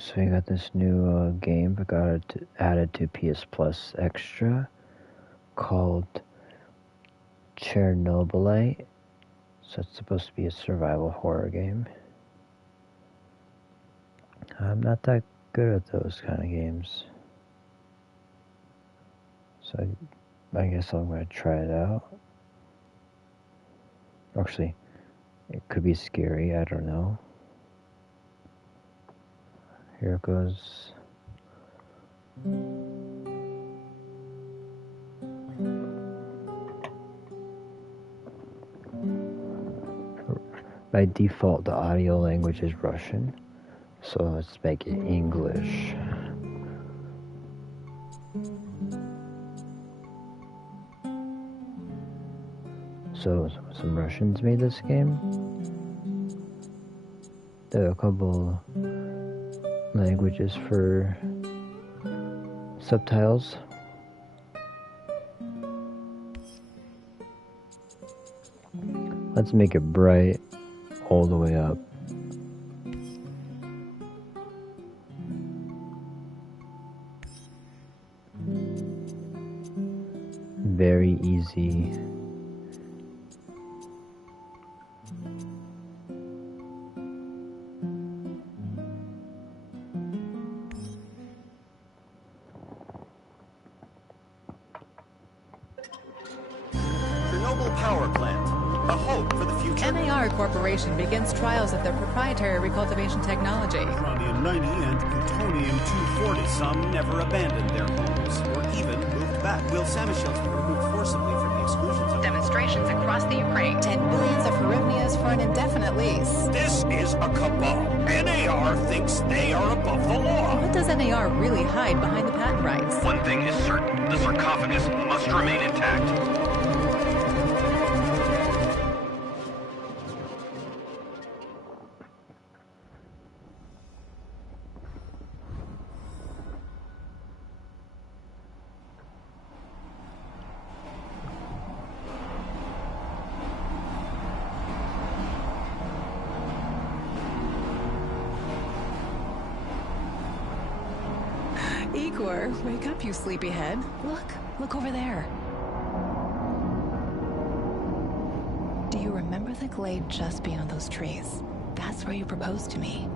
So we got this new game that got added to PS Plus Extra called Chernobylite. So it's supposed to be a survival horror game. I'm not that good at those kind of games. So I guess I'm going to try it out. Actually, it could be scary, I don't know. Here it goes. By default, the audio language is Russian, so let's make it English. So some Russians made this game. There are a couple languages for subtitles. Let's make it bright all the way up. Very easy. Chernobyl power plant. A hope for the future. NAR Corporation begins trials of their proprietary recultivation technology. Uranium-90 and plutonium-240. Some never abandoned their homes or even moved back. Will Samoshel's be removed forcibly from the exclusion zone? Demonstrations across the Ukraine. 10 billions of hryvnias for an indefinite lease. This is a cabal. NAR thinks they are above the law. What does NAR really hide behind the patent rights? One thing is certain. The sarcophagus must remain intact. Igor, wake up, you sleepyhead. Look over there. Do you remember the glade just beyond those trees? That's where you proposed to me.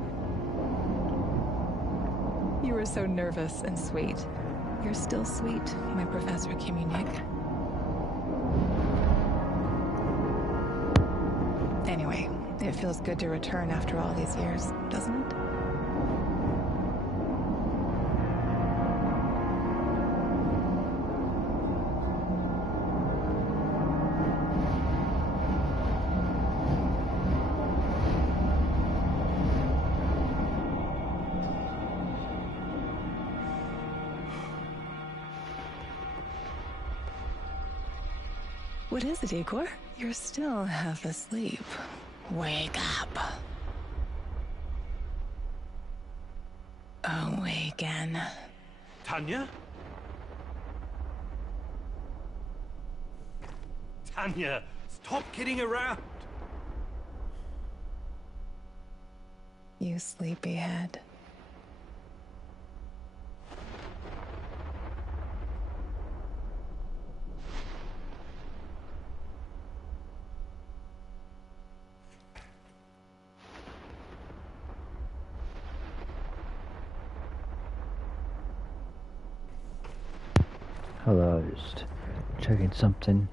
You were so nervous and sweet. You're still sweet, my Professor Kimunik. Anyway, it feels good to return after all these years, doesn't it? What is it, Igor? You're still half asleep. Wake up. Awaken. Tanya? Tanya, stop kidding around. You sleepyhead. Hello, just checking something.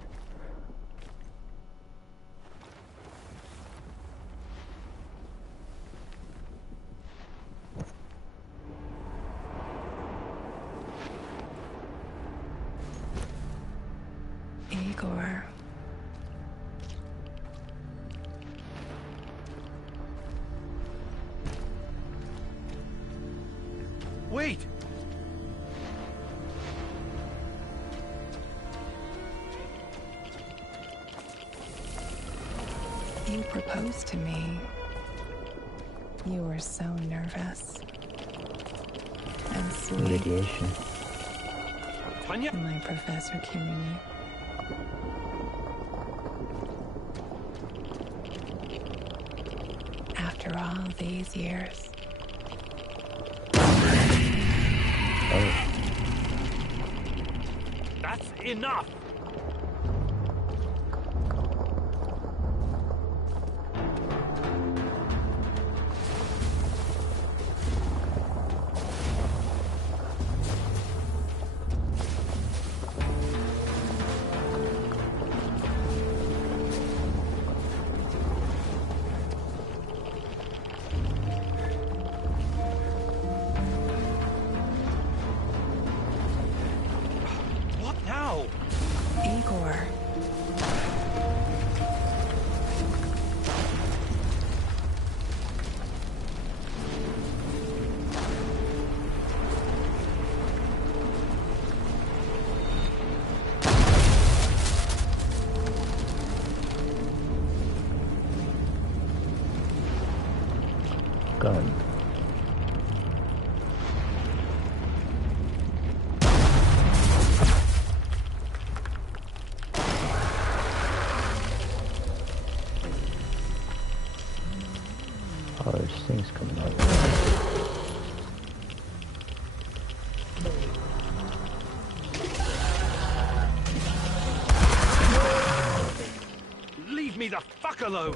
Igor. Wait! You proposed to me. You were so nervous. And sweet. Radiation. Tanya? My Professor Kimunik. After all these years. That's enough! Igor. Gun. Oh, there's things coming out. Leave me the fuck alone!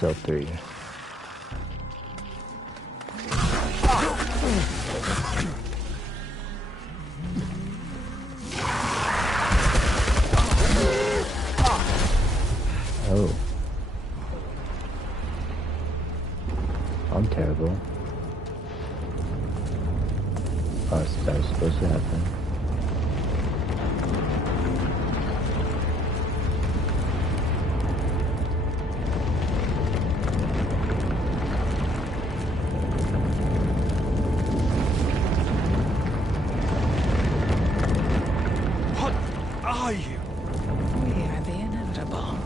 Cell 3. Oh. I'm terrible. Oh, that was supposed to happen. Are you? We are the inevitable.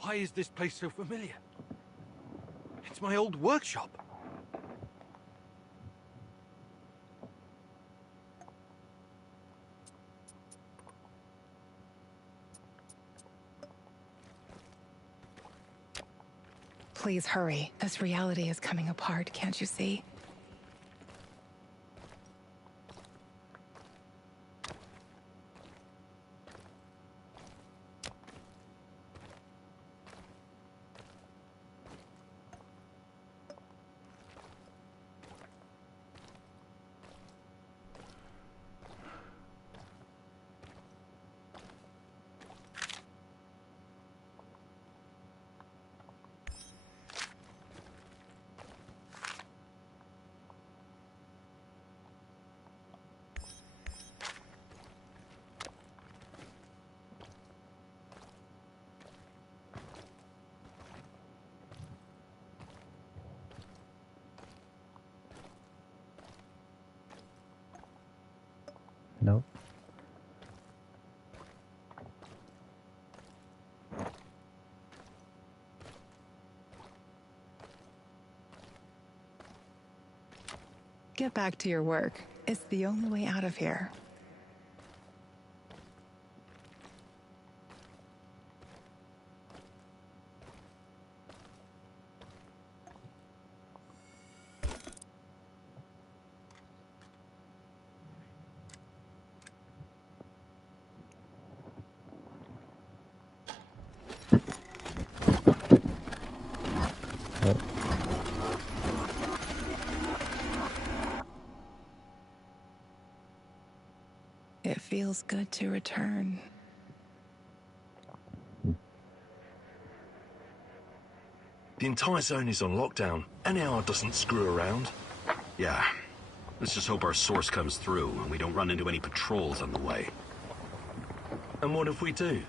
Why is this place so familiar? It's my old workshop. Please hurry. This reality is coming apart, can't you see? Nope. Get back to your work. It's the only way out of here. It feels good to return. The entire zone is on lockdown. NAR doesn't screw around. Yeah, Let's just hope our source comes through and we don't run into any patrols on the way. And what if we do?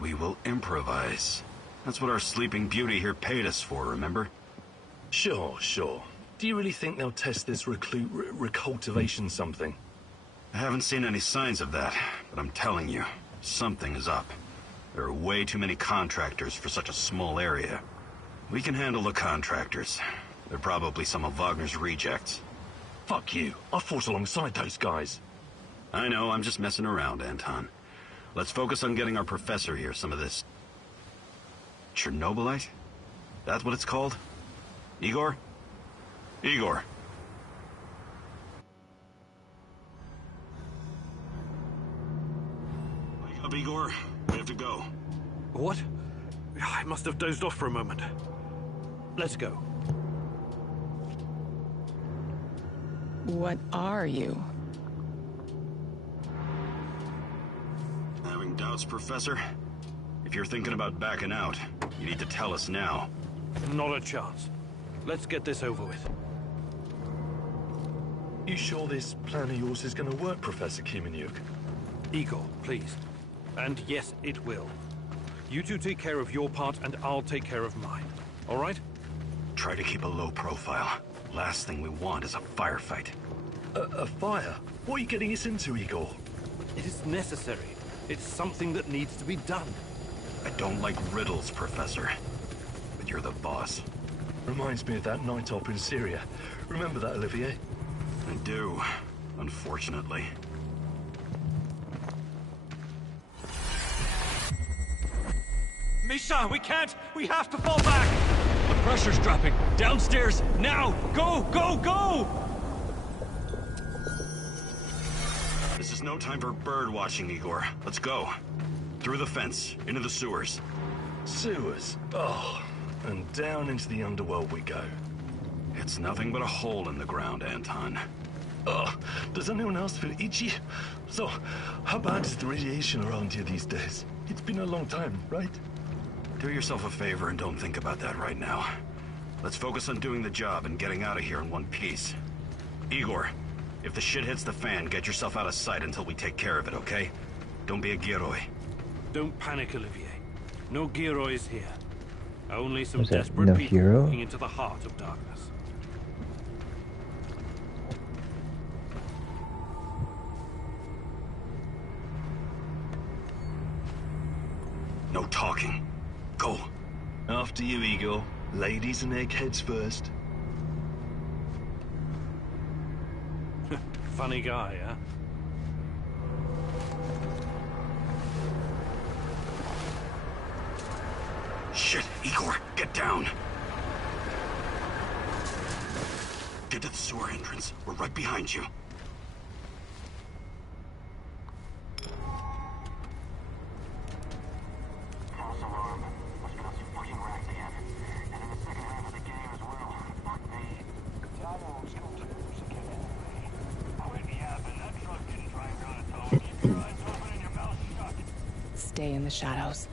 We will improvise. That's what our Sleeping Beauty here paid us for, remember? Sure. Do you really think they'll test this recultivation something? I haven't seen any signs of that, but I'm telling you, something is up. There are way too many contractors for such a small area. We can handle the contractors. They're probably some of Wagner's rejects. Fuck you. I fought alongside those guys. I know, I'm just messing around, Anton. Let's focus on getting our professor here some of this... Chernobylite? That's what it's called? Igor? Igor. Wake up, Igor. We have to go. What? I must have dozed off for a moment. Let's go. What are you? Having doubts, Professor? If you're thinking about backing out, you need to tell us now. Not a chance. Let's get this over with. You sure this plan of yours is going to work, Professor Kimenyuk? Igor, please. And yes, it will. You two take care of your part, and I'll take care of mine. All right? Try to keep a low profile. Last thing we want is a firefight. A fire? What are you getting us into, Igor? It is necessary. It's something that needs to be done. I don't like riddles, Professor. But you're the boss. Reminds me of that night op in Syria. Remember that, Olivier? I do, unfortunately. Misha, we can't! We have to fall back! The pressure's dropping. Downstairs, now! Go, go, go! This is no time for bird watching, Igor. Let's go. Through the fence, into the sewers. Sewers? Oh, and down into the underworld we go. It's nothing but a hole in the ground, Anton. Oh, does anyone else feel itchy? So, how bad is the radiation around here these days? It's been a long time, right? Do yourself a favor and don't think about that right now. Let's focus on doing the job and getting out of here in one piece. Igor, if the shit hits the fan, get yourself out of sight until we take care of it, okay? Don't be a Gilroy. Don't panic, Olivier. No Giroys here. Only some Was that desperate no people hero? walking into the heart of darkness. No talking. Go. After you, Igor. Ladies and eggheads first. Funny guy, huh? Shit, Igor, get down. Get to the sewer entrance. We're right behind you. False alarm. Must have got some fucking racked again. And in the second half of the game as well. Fuck me. Tyrell's got to lose again anyway. How did he happen? That truck didn't drive down its own. Keep your eyes open and your mouth shut. Stay in the shadows.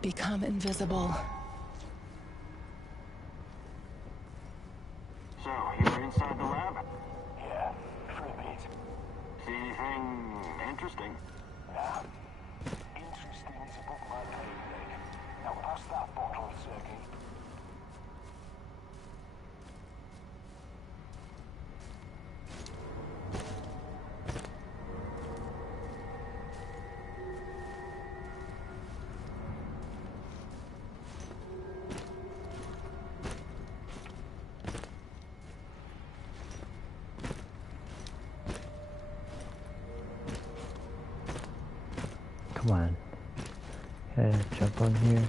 Become invisible. So, you're inside the lab? Yeah, for a bit. See anything interesting? Nah. Interesting is above my pay grade. Now pass that bottle, Sergey. Come on. Gotta jump on here.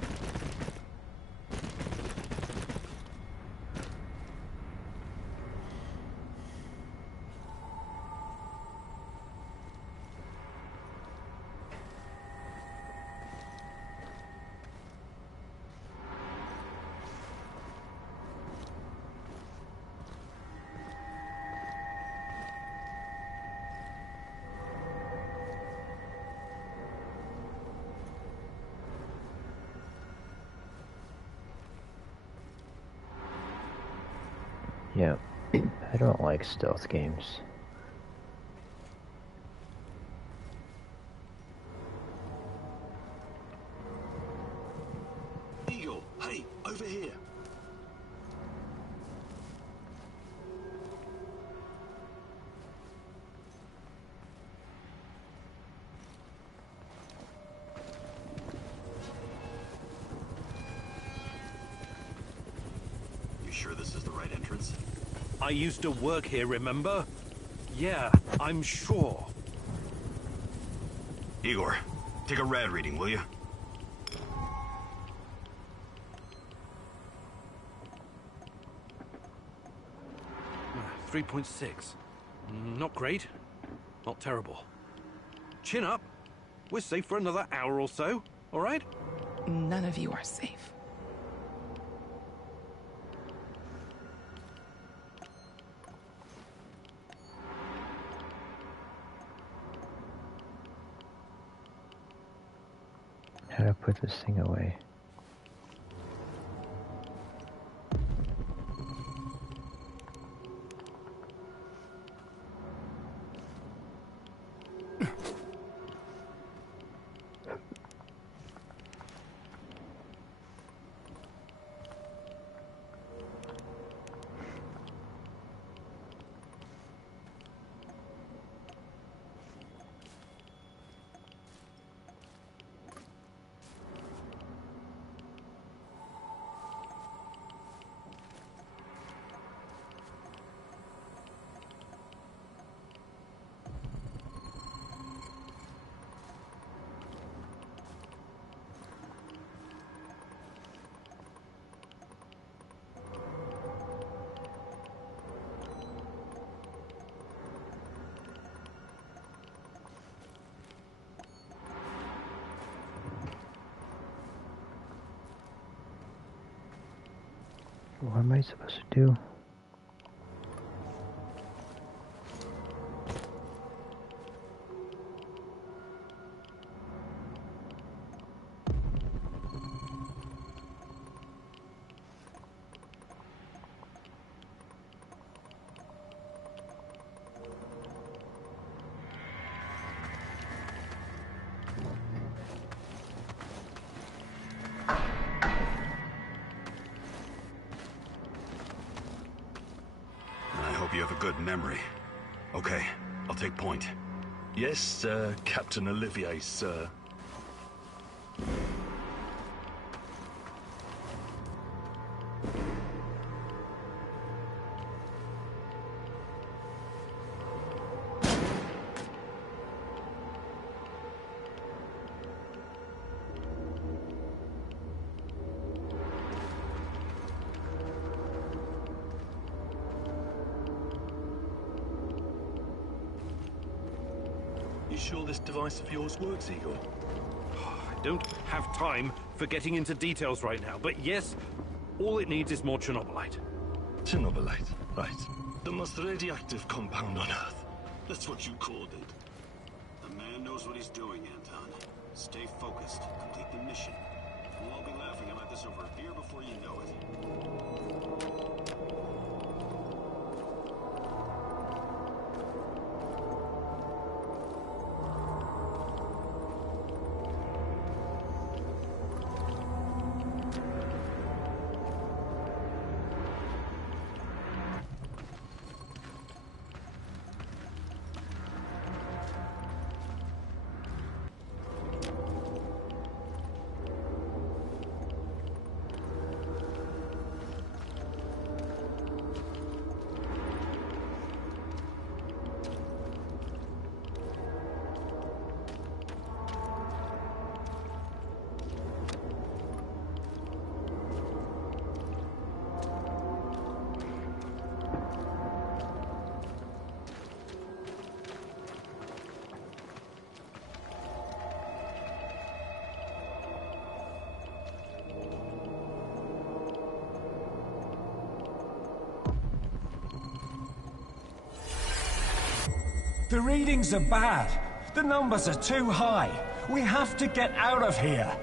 Yeah, I don't like stealth games. Eagle, hey, over here. You sure this is the right entrance? I used to work here, remember? Yeah, I'm sure. Igor, take a rad reading, will you? 3.6. Not great. Not terrible. Chin up. We're safe for another hour or so, all right? None of you are safe. How to put this thing away? What am I supposed to do? You have a good memory. Okay, I'll take point. Yes, sir, Captain Olivier, sir. You sure this device of yours works, Igor? I don't have time for getting into details right now, but yes, all it needs is more Chernobylite. Chernobylite, right. The most radioactive compound on Earth. That's what you called it. The man knows what he's doing, Anton. Stay focused. Complete the mission. We'll all be laughing about this over a beer before you know it. The readings are bad. The numbers are too high. We have to get out of here.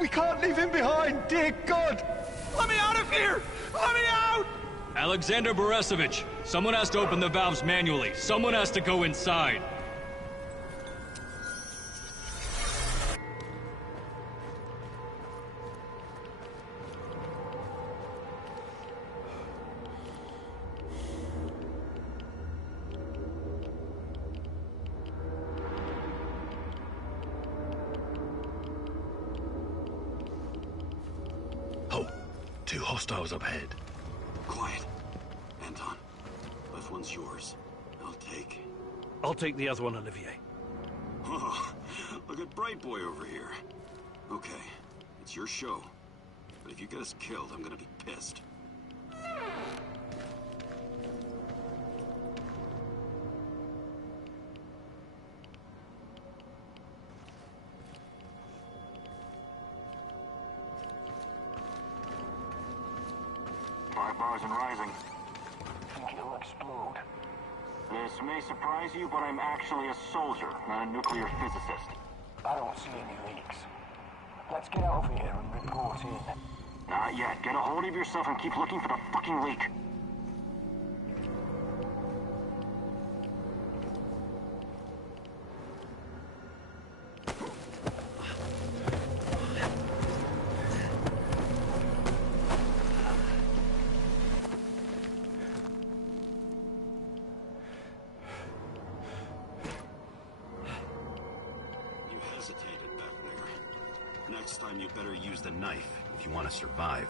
We can't leave him behind, dear God! Let me out of here! Let me out! Alexander Borisovich, someone has to open the valves manually. Someone has to go inside. Oh, 2 hostiles up ahead. Quiet. Anton, left one's yours. I'll take the other one, Olivier. Oh, look at Bright Boy over here. Okay, it's your show. But if you get us killed, I'm gonna be pissed. $5 and rising. Think it'll explode. This may surprise you, but I'm actually a soldier, not a nuclear physicist. I don't see any leaks. Let's get out of here and report in. Not yet. Get a hold of yourself and keep looking for the fucking leak. Next time you better use the knife if you want to survive.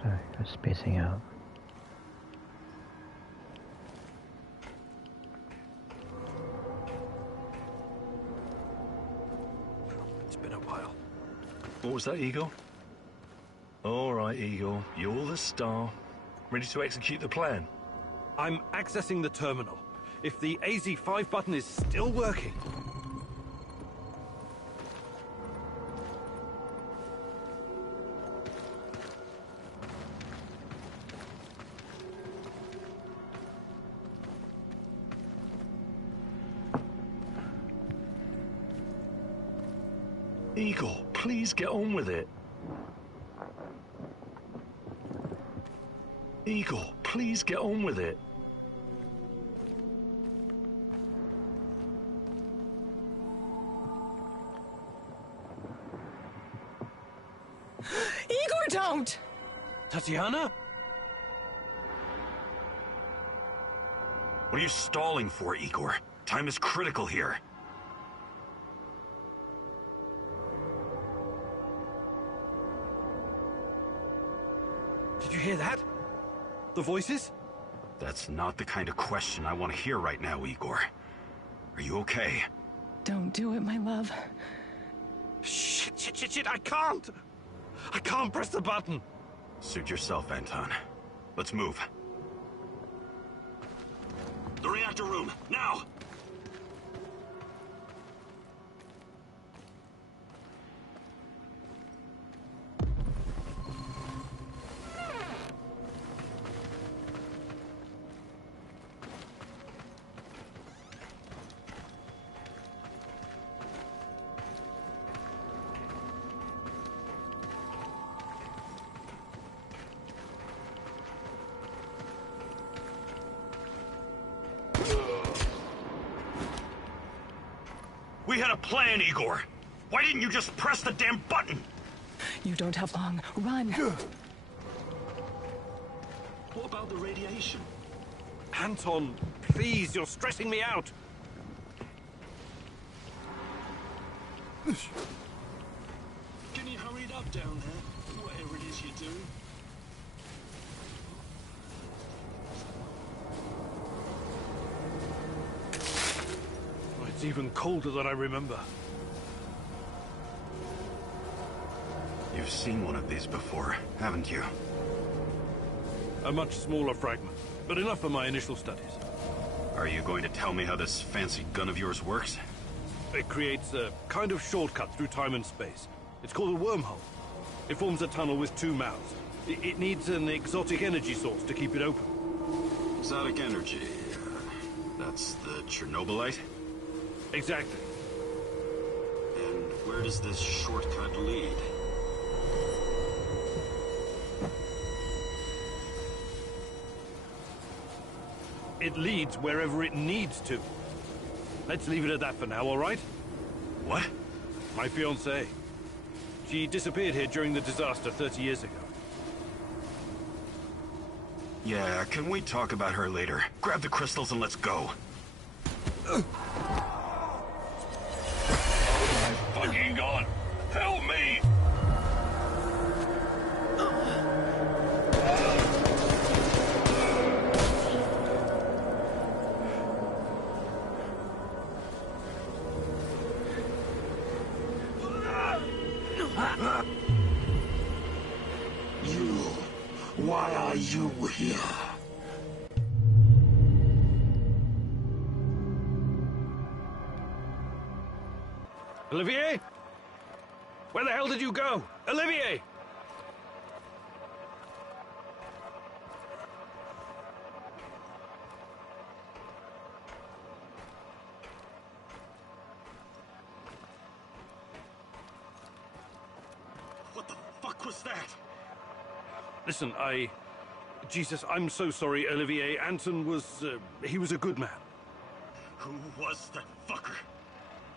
Sorry, I'm spacing out. It's been a while. What was that, Eagle? All right, Eagle. You're the star. Ready to execute the plan? I'm accessing the terminal. If the AZ5 button is still working... Eagle, please get on with it. Eagle, please get on with it. Igor, don't! Tatiana? What are you stalling for, Igor? Time is critical here. Did you hear that? The voices? That's not the kind of question I want to hear right now, Igor. Are you okay? Don't do it, my love. Shit, I can't! I can't press the button! Suit yourself, Anton. Let's move. The reactor room, now! We had a plan, Igor. Why didn't you just press the damn button? You don't have long. Run! What about the radiation? Anton, please, you're stressing me out. Can you hurry it up down there? Whatever it is you're doing. It's even colder than I remember. You've seen one of these before, haven't you? A much smaller fragment, but enough for my initial studies. Are you going to tell me how this fancy gun of yours works? It creates a kind of shortcut through time and space. It's called a wormhole. It forms a tunnel with two mouths. It needs an exotic energy source to keep it open. Exotic energy. That's the Chernobylite? Exactly. And where does this shortcut lead? It leads wherever it needs to. Let's leave it at that for now, all right? What? My fiancée. She disappeared here during the disaster 30 years ago. Yeah, can we talk about her later? Grab the crystals and let's go. My fucking God! Help me! Why are you here? Olivier? Where the hell did you go? Olivier! What the fuck was that? Listen, Jesus, I'm so sorry, Olivier. Anton was, he was a good man. Who was that fucker?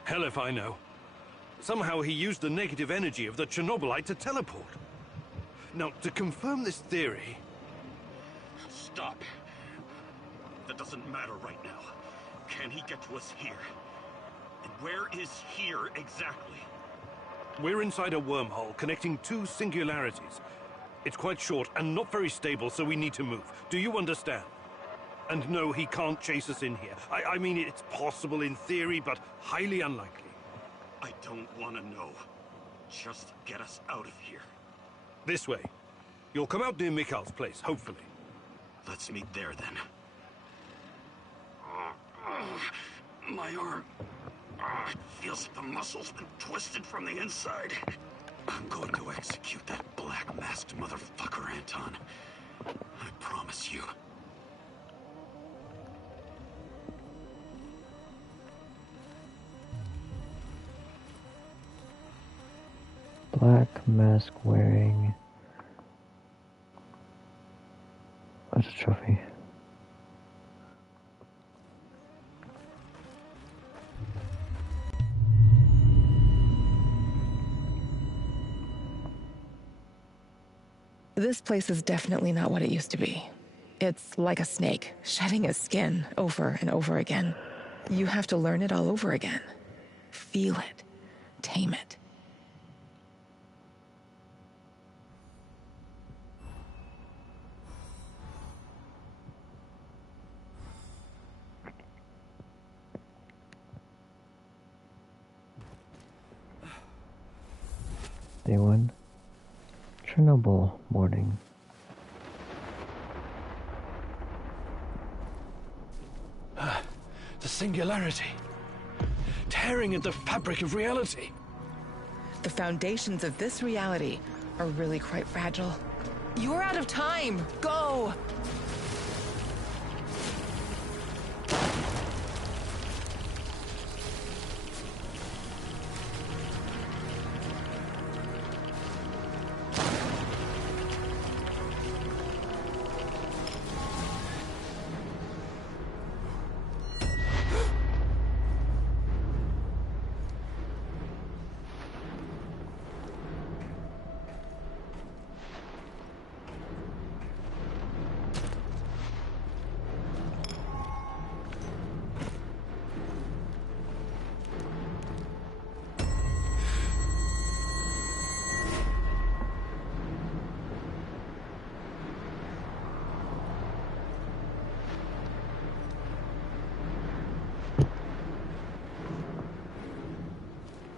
Hell if I know. Somehow he used the negative energy of the Chernobylite to teleport. Now, to confirm this theory... Stop. That doesn't matter right now. Can he get to us here? And where is here exactly? We're inside a wormhole connecting two singularities. It's quite short and not very stable, so we need to move. Do you understand? And no, he can't chase us in here. I mean, it's possible in theory, but highly unlikely. I don't want to know. Just get us out of here. This way. You'll come out near Mikhail's place, hopefully. Let's meet there, then. My arm. It feels like the muscle's been twisted from the inside. I'm going to execute that black-masked motherfucker, Anton. I promise you. Black mask wearing. What's a trophy? This place is definitely not what it used to be. It's like a snake, shedding its skin over and over again. You have to learn it all over again. Feel it. Tame it. Day 1. Chernobyl morning. The singularity. Tearing at the fabric of reality. The foundations of this reality are really quite fragile. You're out of time! Go!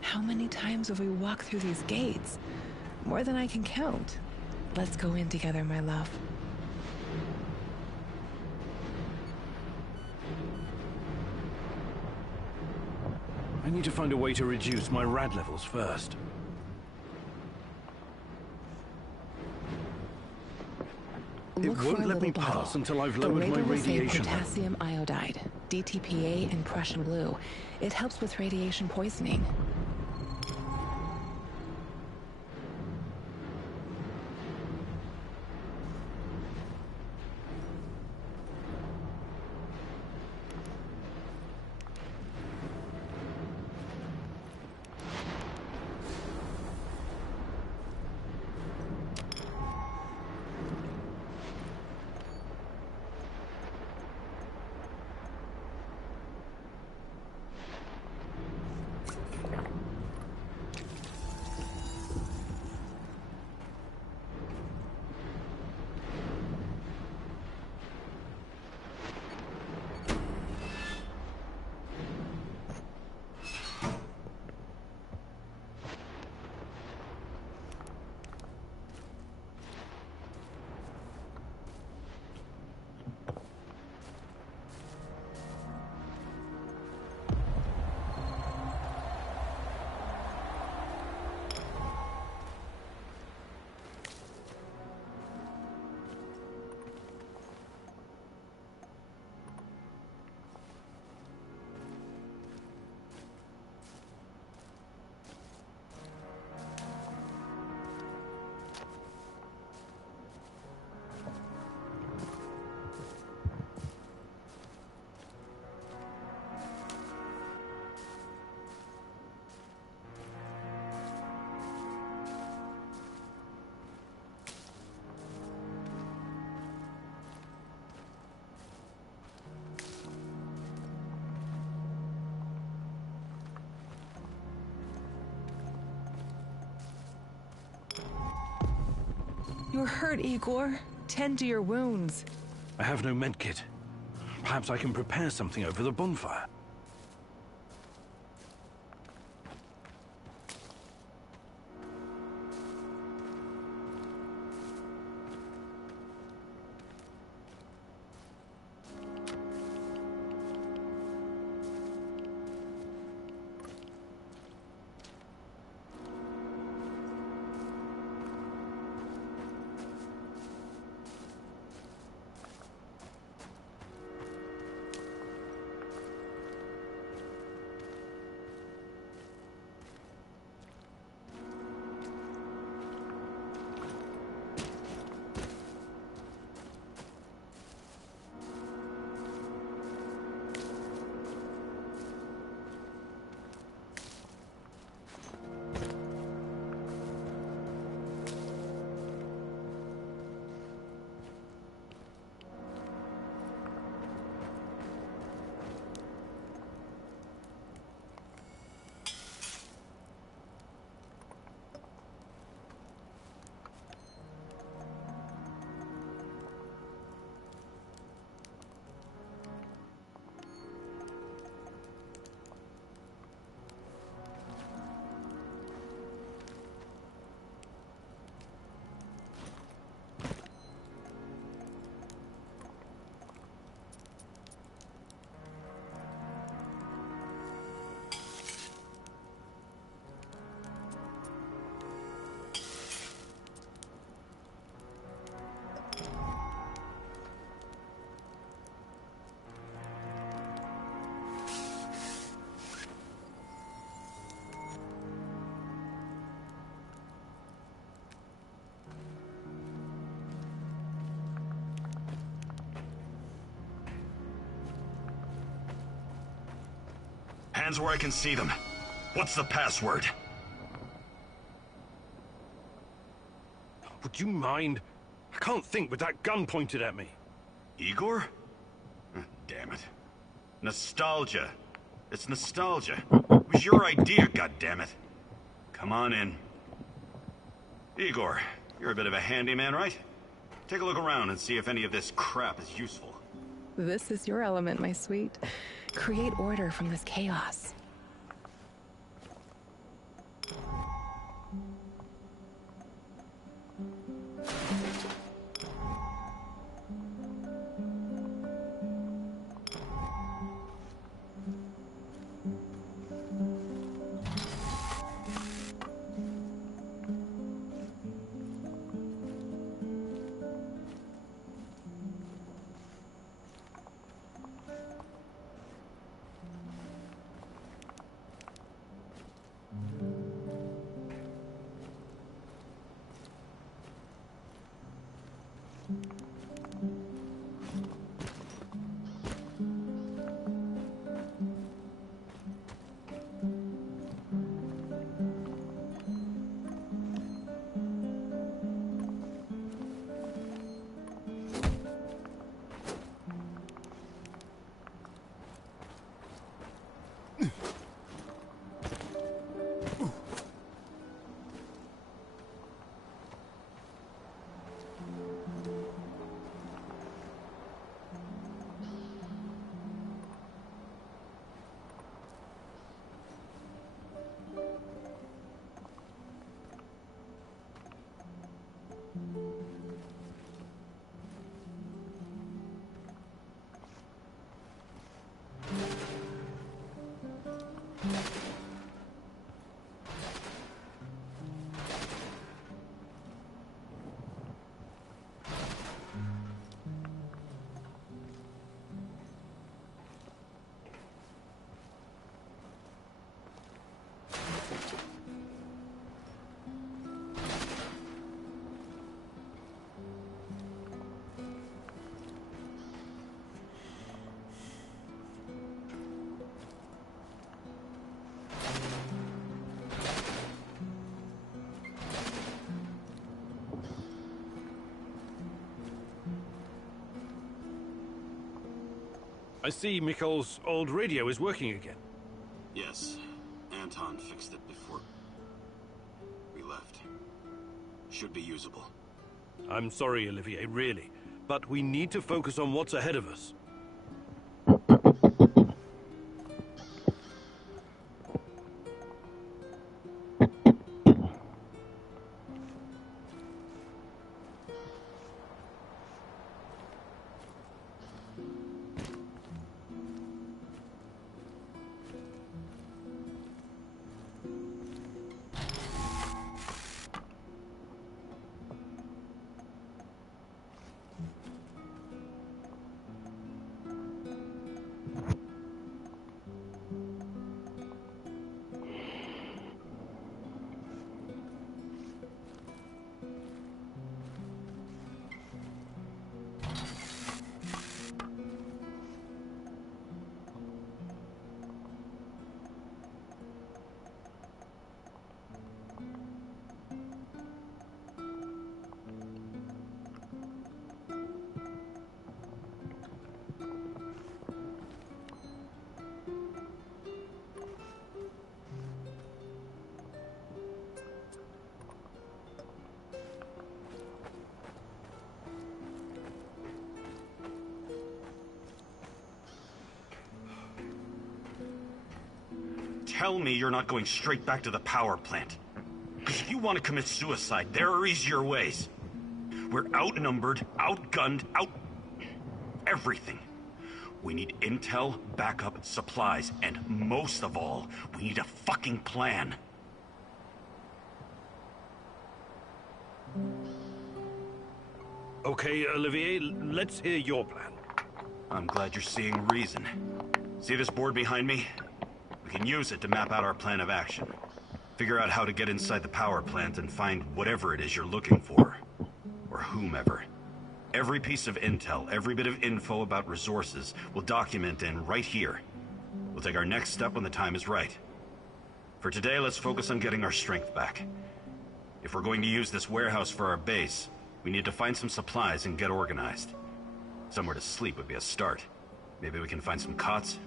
How many times have we walked through these gates? More than I can count. Let's go in together, my love. need to find a way to reduce my rad levels first. It Look for won't a let me little bottle. pass until I've The lowered my label will say radiation level. potassium iodide, DTPA in Prussian blue. It helps with radiation poisoning. You're hurt, Igor. Tend to your wounds. I have no medkit. Perhaps I can prepare something over the bonfire. Hands where I can see them. What's the password? Would you mind? I can't think with that gun pointed at me. Igor? Damn it. Nostalgia. It's nostalgia. It was your idea, goddammit. Come on in. Igor, you're a bit of a handyman, right? Take a look around and see if any of this crap is useful. This is your element, my sweet. Create order from this chaos. I see Mikol's old radio is working again. Yes. Anton fixed it before we left. Should be usable. I'm sorry, Olivier, really. But we need to focus on what's ahead of us. Tell me you're not going straight back to the power plant. Because if you want to commit suicide, there are easier ways. We're outnumbered, outgunned, everything. We need intel, backup, supplies, and most of all, we need a fucking plan. Okay, Olivier, let's hear your plan. I'm glad you're seeing reason. See this board behind me? We can use it to map out our plan of action. Figure out how to get inside the power plant and find whatever it is you're looking for. Or whomever. Every piece of intel, every bit of info about resources, we'll document in right here. We'll take our next step when the time is right. For today, let's focus on getting our strength back. If we're going to use this warehouse for our base, we need to find some supplies and get organized. Somewhere to sleep would be a start. Maybe we can find some cots.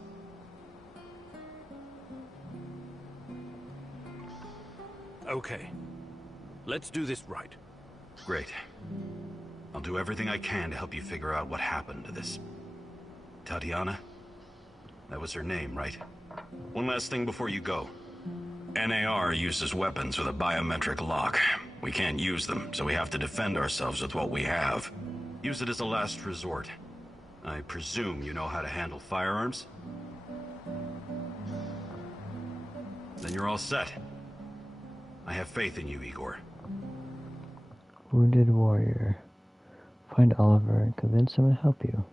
Okay. Let's do this right. Great. I'll do everything I can to help you figure out what happened to this... Tatiana? That was her name, right? One last thing before you go. NAR uses weapons with a biometric lock. We can't use them, so we have to defend ourselves with what we have. Use it as a last resort. I presume you know how to handle firearms? Then you're all set. I have faith in you, Igor. Wounded warrior. Find Oliver and convince him to help you.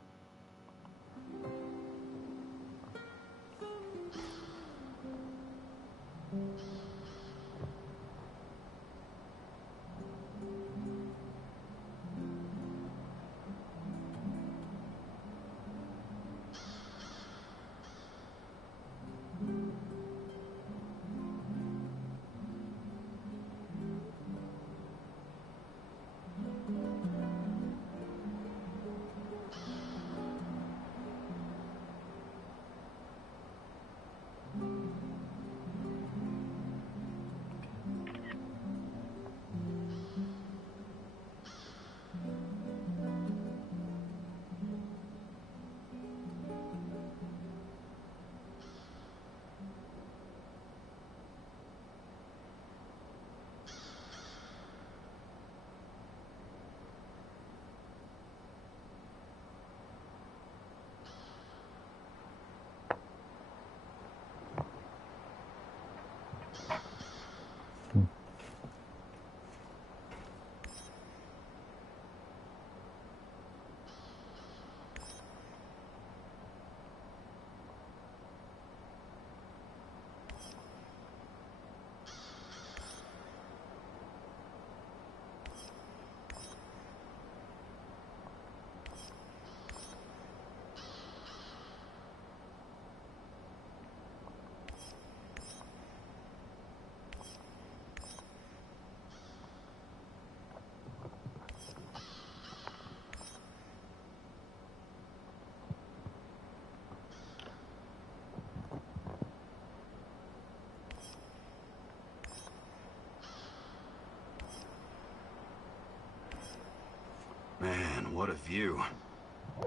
what a view.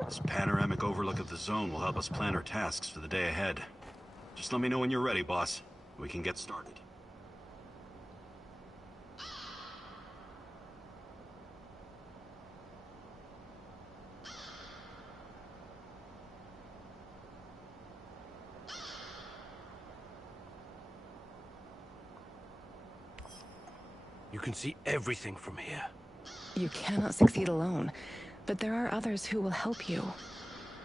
This panoramic overlook of the zone will help us plan our tasks for the day ahead. Just let me know when you're ready, boss. We can get started. You can see everything from here. You cannot succeed alone, but there are others who will help you.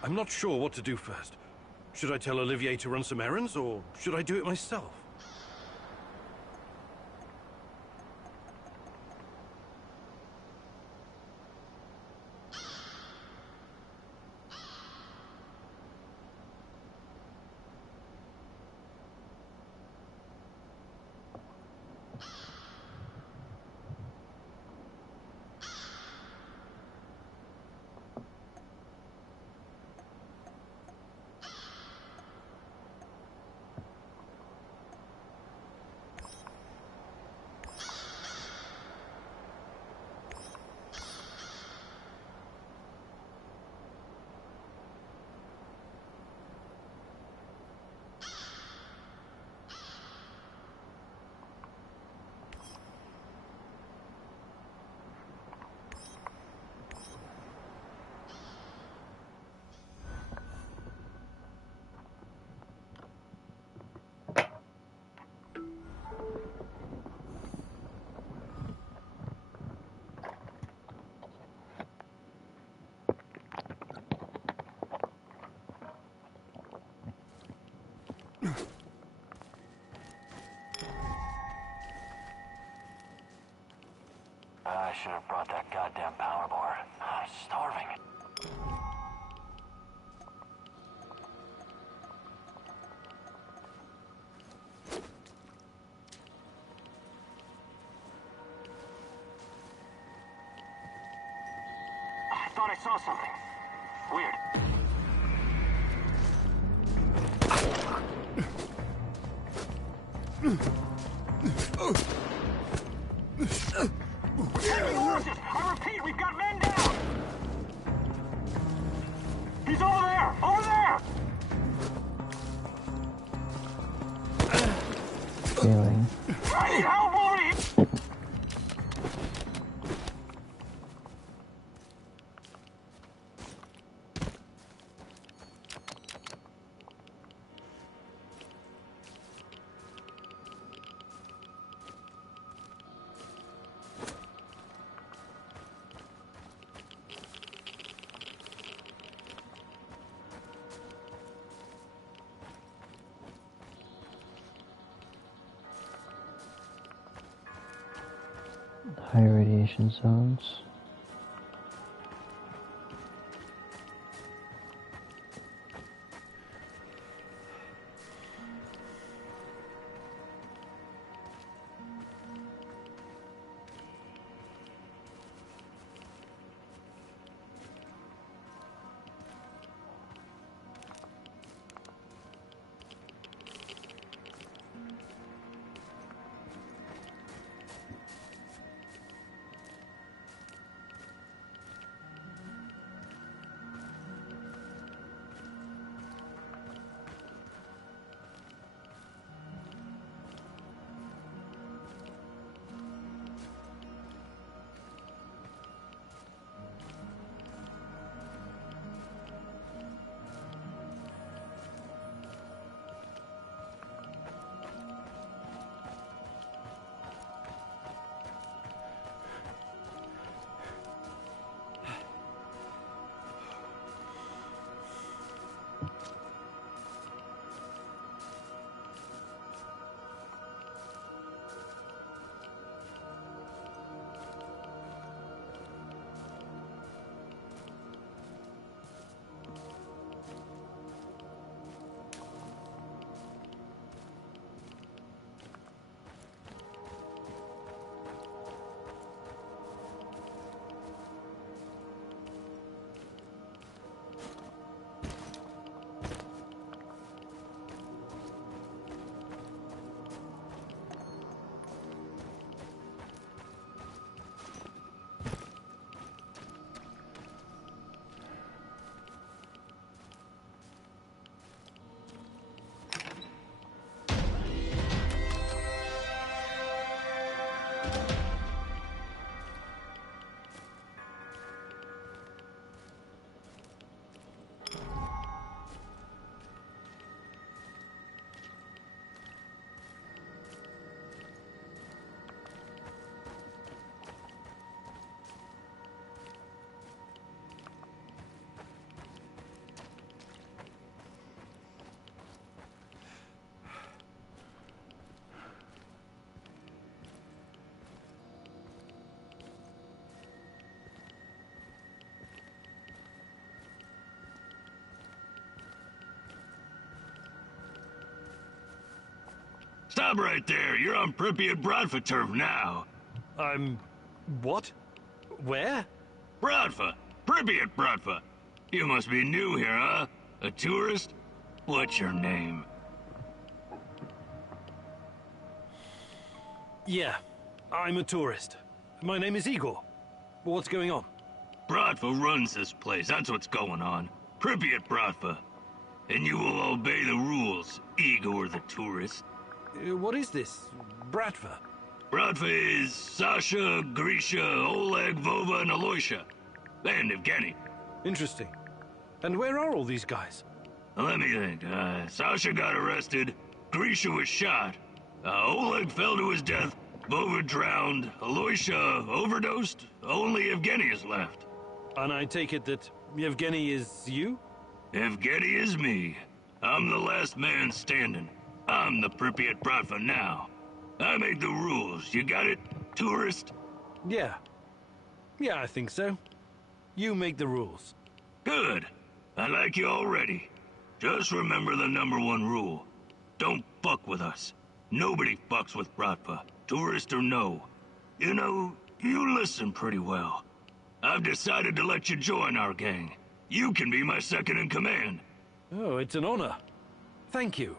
I'm not sure what to do first. Should I tell Olivier to run some errands, or should I do it myself? I should have brought that goddamn power bar. I'm starving. I thought I saw something. Weird. Heavy horses! I repeat, we've got men down! He's over there! Over there! Feeling. I need help over here! High radiation zones. Stop right there. You're on Pripyat Bratva turf now. What? Where? Bratva. Pripyat Bratva. You must be new here, huh? A tourist? What's your name? Yeah, I'm a tourist. My name is Igor. What's going on? Bratva runs this place. That's what's going on. Pripyat Bratva. And you will obey the rules, Igor the tourist. What is this? Bratva? Bratva is Sasha, Grisha, Oleg, Vova, and Aloysia. And Evgeny. Interesting. And where are all these guys? Let me think. Sasha got arrested. Grisha was shot. Oleg fell to his death. Vova drowned. Aloysia overdosed. Only Evgeny is left. And I take it that Yevgeny is you? Evgeny is me. I'm the last man standing. I'm the Pripyat Bratva now. I made the rules. You got it, tourist? Yeah. Yeah, I think so. You make the rules. Good. I like you already. Just remember the #1 rule. Don't fuck with us. Nobody fucks with Bratva, tourist or no. You know, you listen pretty well. I've decided to let you join our gang. You can be my second in command. Oh, it's an honor. Thank you.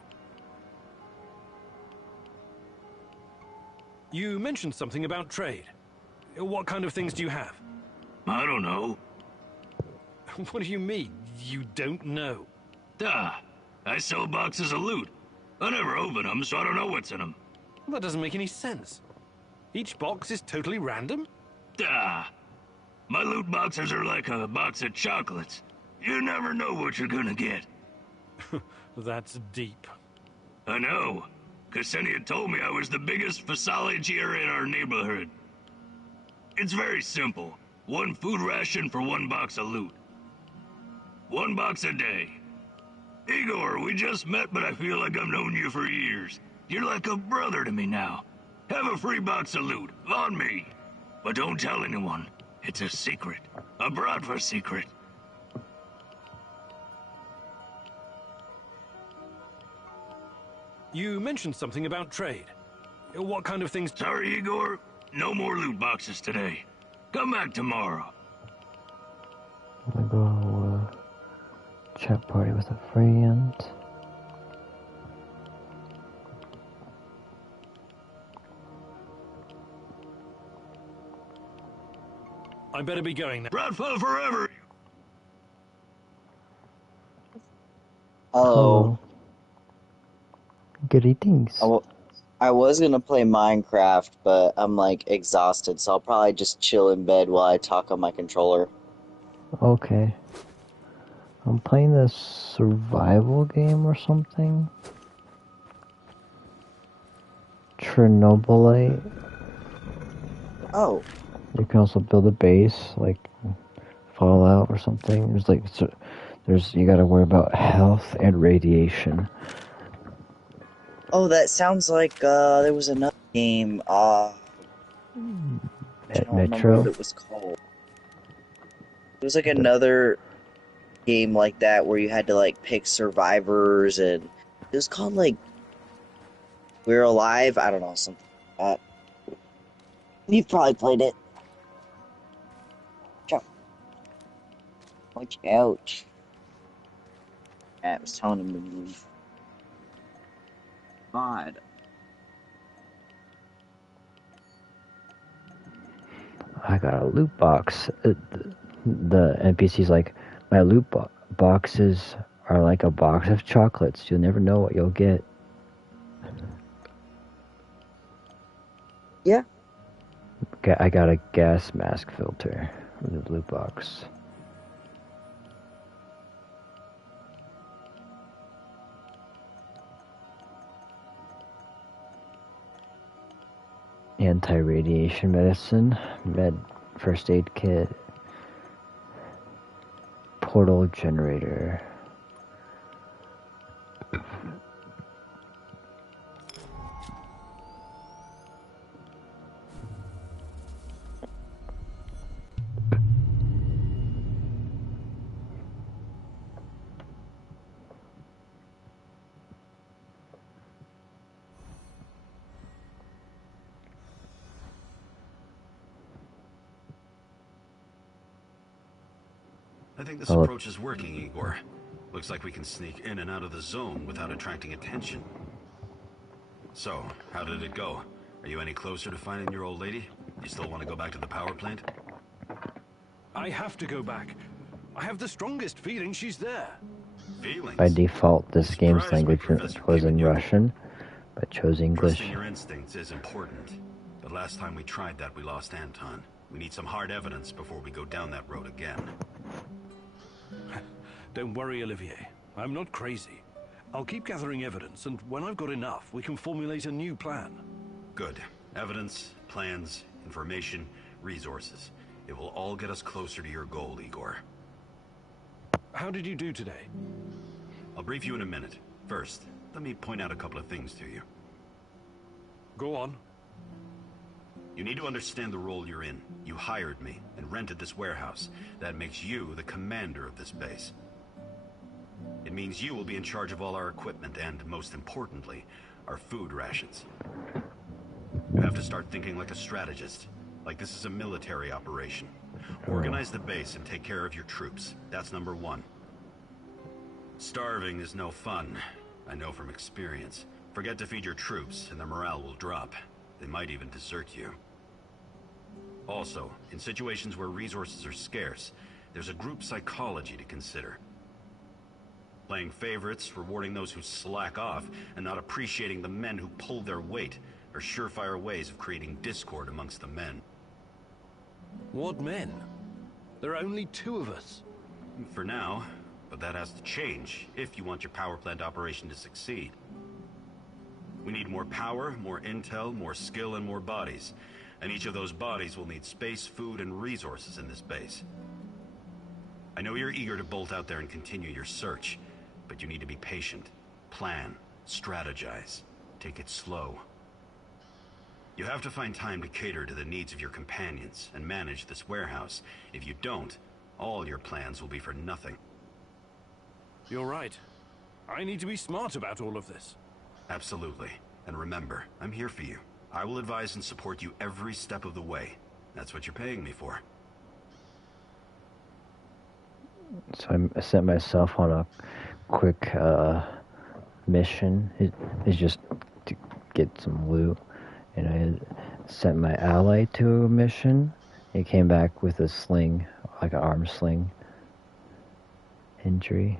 You mentioned something about trade. What kind of things do you have? I don't know. What do you mean, you don't know? Duh. I sell boxes of loot. I never open them, so I don't know what's in them. That doesn't make any sense. Each box is totally random? Duh. My loot boxes are like a box of chocolates. You never know what you're gonna get. That's deep. I know. Ksenia told me I was the biggest physiologier in our neighborhood. It's very simple. 1 food ration for 1 box of loot. 1 box a day. Igor, we just met, but I feel like I've known you for years. You're like a brother to me now. Have a free box of loot, on me. But don't tell anyone. It's a secret. A Bratva secret. You mentioned something about trade. What kind of things... Sorry, Igor. No more loot boxes today. Come back tomorrow. I'm gonna go chat party with a friend. I better be going now. Bratva forever! Oh. Goody things. I was gonna play Minecraft, but I'm like exhausted, so I'll probably just chill in bed while I talk on my controller. Okay. I'm playing this survival game or something. Chernobylite. Oh. You can also build a base, like Fallout or something. You gotta worry about health and radiation. Oh, that sounds like there was another game. I don't remember Metro. what it was called. It was like another game like that where you had to like pick survivors, and it was called like We're Alive. I don't know, something like that. You've probably played it. Watch out. Yeah, it was telling him to move. God. I got a loot box. The NPC's like, my loot boxes are like a box of chocolates. You'll never know what you'll get. Yeah. I got a gas mask filter with the loot box. Anti-radiation medicine, first aid kit, portal generator. I think this Oh, approach is working, Igor. Looks like we can sneak in and out of the zone without attracting attention. So, how did it go? Are you any closer to finding your old lady? You still want to go back to the power plant? I have to go back. I have the strongest feeling she's there. Feelings? by default, this game's Surprised me, language Professor was in Pimenuk. Russian, but chose English. Trusting your instincts is important. But last time we tried that, we lost Anton. We need some hard evidence before we go down that road again. Don't worry, Olivier. I'm not crazy. I'll keep gathering evidence, and when I've got enough, we can formulate a new plan. Good. Evidence, plans, information, resources. It will all get us closer to your goal, Igor. How did you do today? I'll brief you in a minute. First, let me point out a couple of things to you. Go on. You need to understand the role you're in. You hired me and rented this warehouse. That makes you the commander of this base. It means you will be in charge of all our equipment and, most importantly, our food rations. You have to start thinking like a strategist, like this is a military operation. Organize the base and take care of your troops. That's number one. Starving is no fun. I know from experience. Forget to feed your troops and their morale will drop. They might even desert you. Also, in situations where resources are scarce, there's a group psychology to consider. Playing favorites, rewarding those who slack off, and not appreciating the men who pull their weight are surefire ways of creating discord amongst the men. What men? There are only 2 of us. For now, but that has to change if you want your power plant operation to succeed. We need more power, more intel, more skill, and more bodies. And each of those bodies will need space, food, and resources in this base. I know you're eager to bolt out there and continue your search, but you need to be patient, plan, strategize, take it slow. You have to find time to cater to the needs of your companions and manage this warehouse. If you don't, all your plans will be for nothing. You're right. I need to be smart about all of this. Absolutely. And remember, I'm here for you. I will advise and support you every step of the way. That's what you're paying me for. So I set myself on a quick mission. It's just to get some loot. And I sent my ally to a mission. He came back with a sling, like an arm sling injury.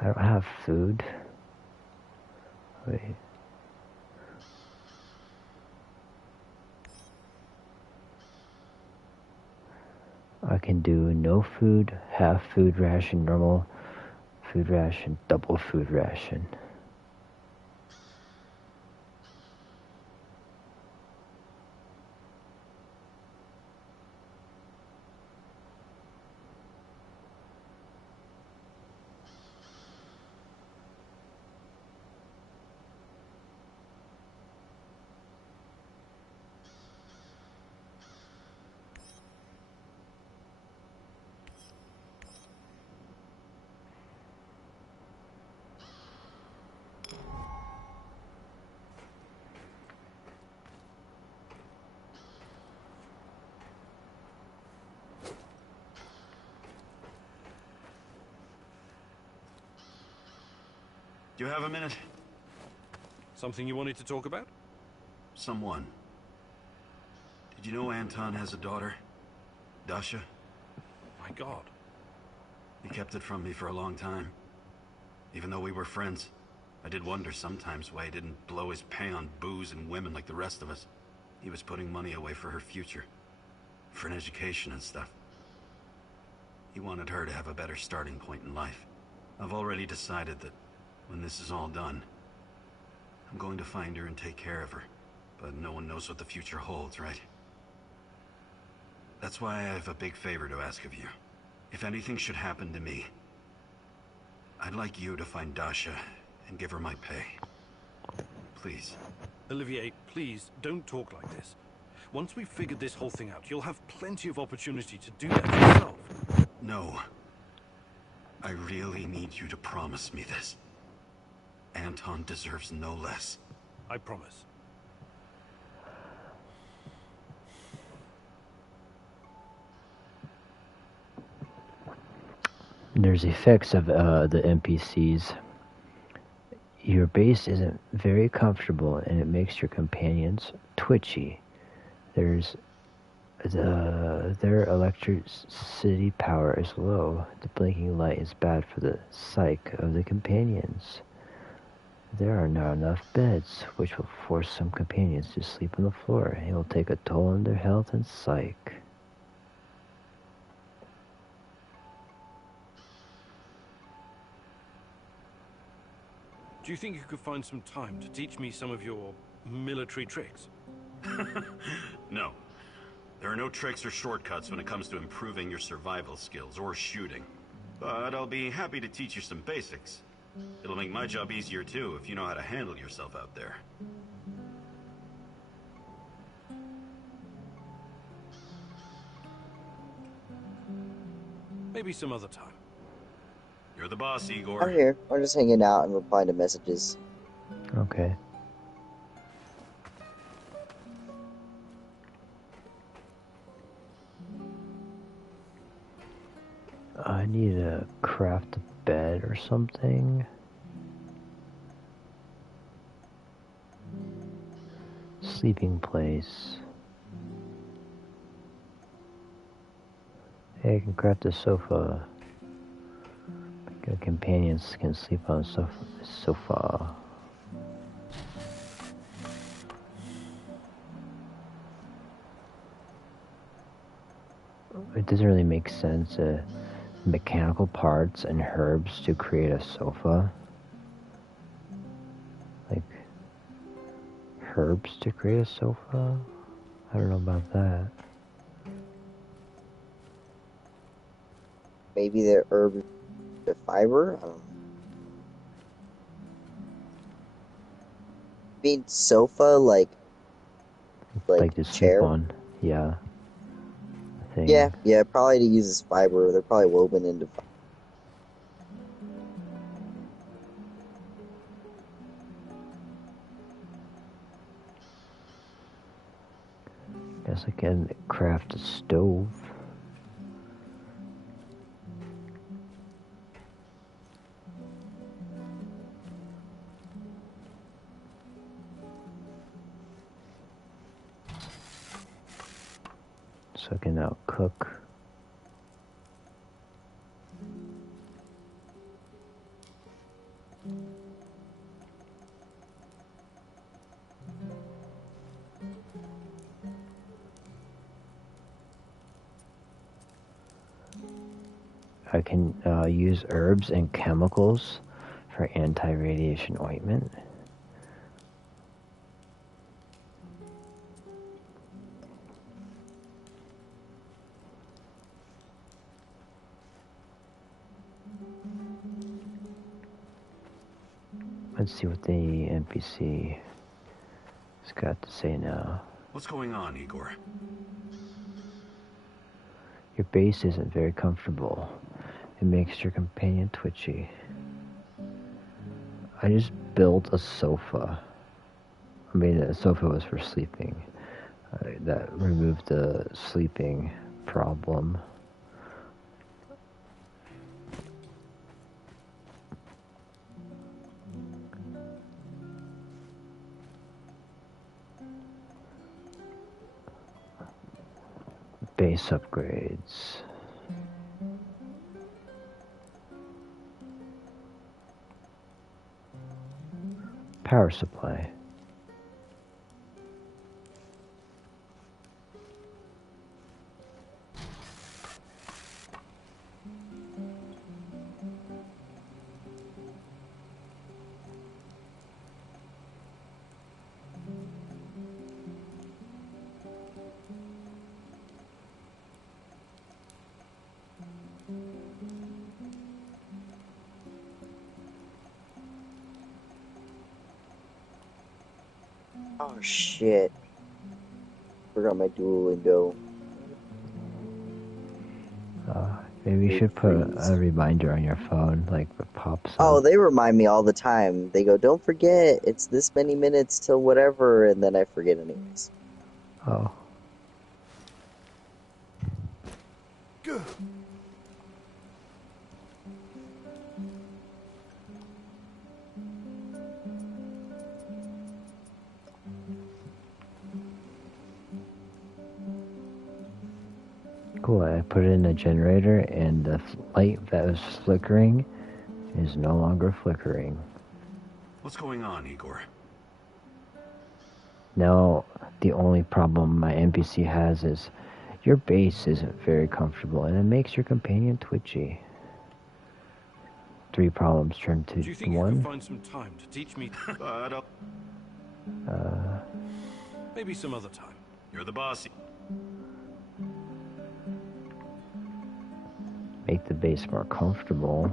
I don't have food. Wait. I can do no food, half food ration, normal food ration, double food ration. Do you have a minute? Something you wanted to talk about? Someone. Did you know Anton has a daughter? Dasha? My God. He kept it from me for a long time. Even though we were friends, I did wonder sometimes why he didn't blow his pay on booze and women like the rest of us. He was putting money away for her future. For an education and stuff. He wanted her to have a better starting point in life. I've already decided that when this is all done, I'm going to find her and take care of her. But no one knows what the future holds, right? That's why I have a big favor to ask of you. If anything should happen to me, I'd like you to find Dasha and give her my pay. Please. Olivier, please, don't talk like this. Once we've figured this whole thing out, you'll have plenty of opportunity to do that yourself. No. I really need you to promise me this. Anton deserves no less. I promise. There's effects of the NPCs. Your base isn't very comfortable and it makes your companions twitchy. Their electricity power is low. The blinking light is bad for the psyche of the companions. There are not enough beds, which will force some companions to sleep on the floor. It will take a toll on their health and psyche. Do you think you could find some time to teach me some of your military tricks? No. There are no tricks or shortcuts when it comes to improving your survival skills or shooting. But I'll be happy to teach you some basics. It'll make my job easier too if you know how to handle yourself out there. Maybe some other time. You're the boss, Igor. I'm here. I'm just hanging out and replying to messages. Okay. I need to craft a bed or something. Sleeping place. Hey, I can craft a sofa. My companions can sleep on a sofa. It doesn't really make sense. Mechanical parts and herbs to create a sofa. Like herbs to create a sofa? I don't know about that. Maybe the herb, the fiber? I don't know. Being sofa, like to sleep chair? on. Yeah. Thing. Yeah, probably to use as fiber. They're probably woven into fiber. Guess I can craft a stove. So I can now cook. I can use herbs and chemicals for anti-radiation ointment. Let's see what the NPC has got to say now. What's going on, Igor? Your base isn't very comfortable. It makes your companion twitchy. I just built a sofa. I mean, the sofa was for sleeping. That removed the sleeping problem. Base upgrades. Power supply. Oh shit. Forgot my dual window. Maybe you should put a reminder on your phone, like it pops up. Oh, they remind me all the time. They go, don't forget, it's this many minutes till whatever, and then I forget anyways. Oh. cool. I put it in a generator, and the light that was flickering is no longer flickering. What's going on, Igor? Now, the only problem my NPC has is your base isn't very comfortable, and it makes your companion twitchy. 3 problems turned to Do you think you 1. can find some time to teach me? Maybe some other time. You're the boss. Make the base more comfortable.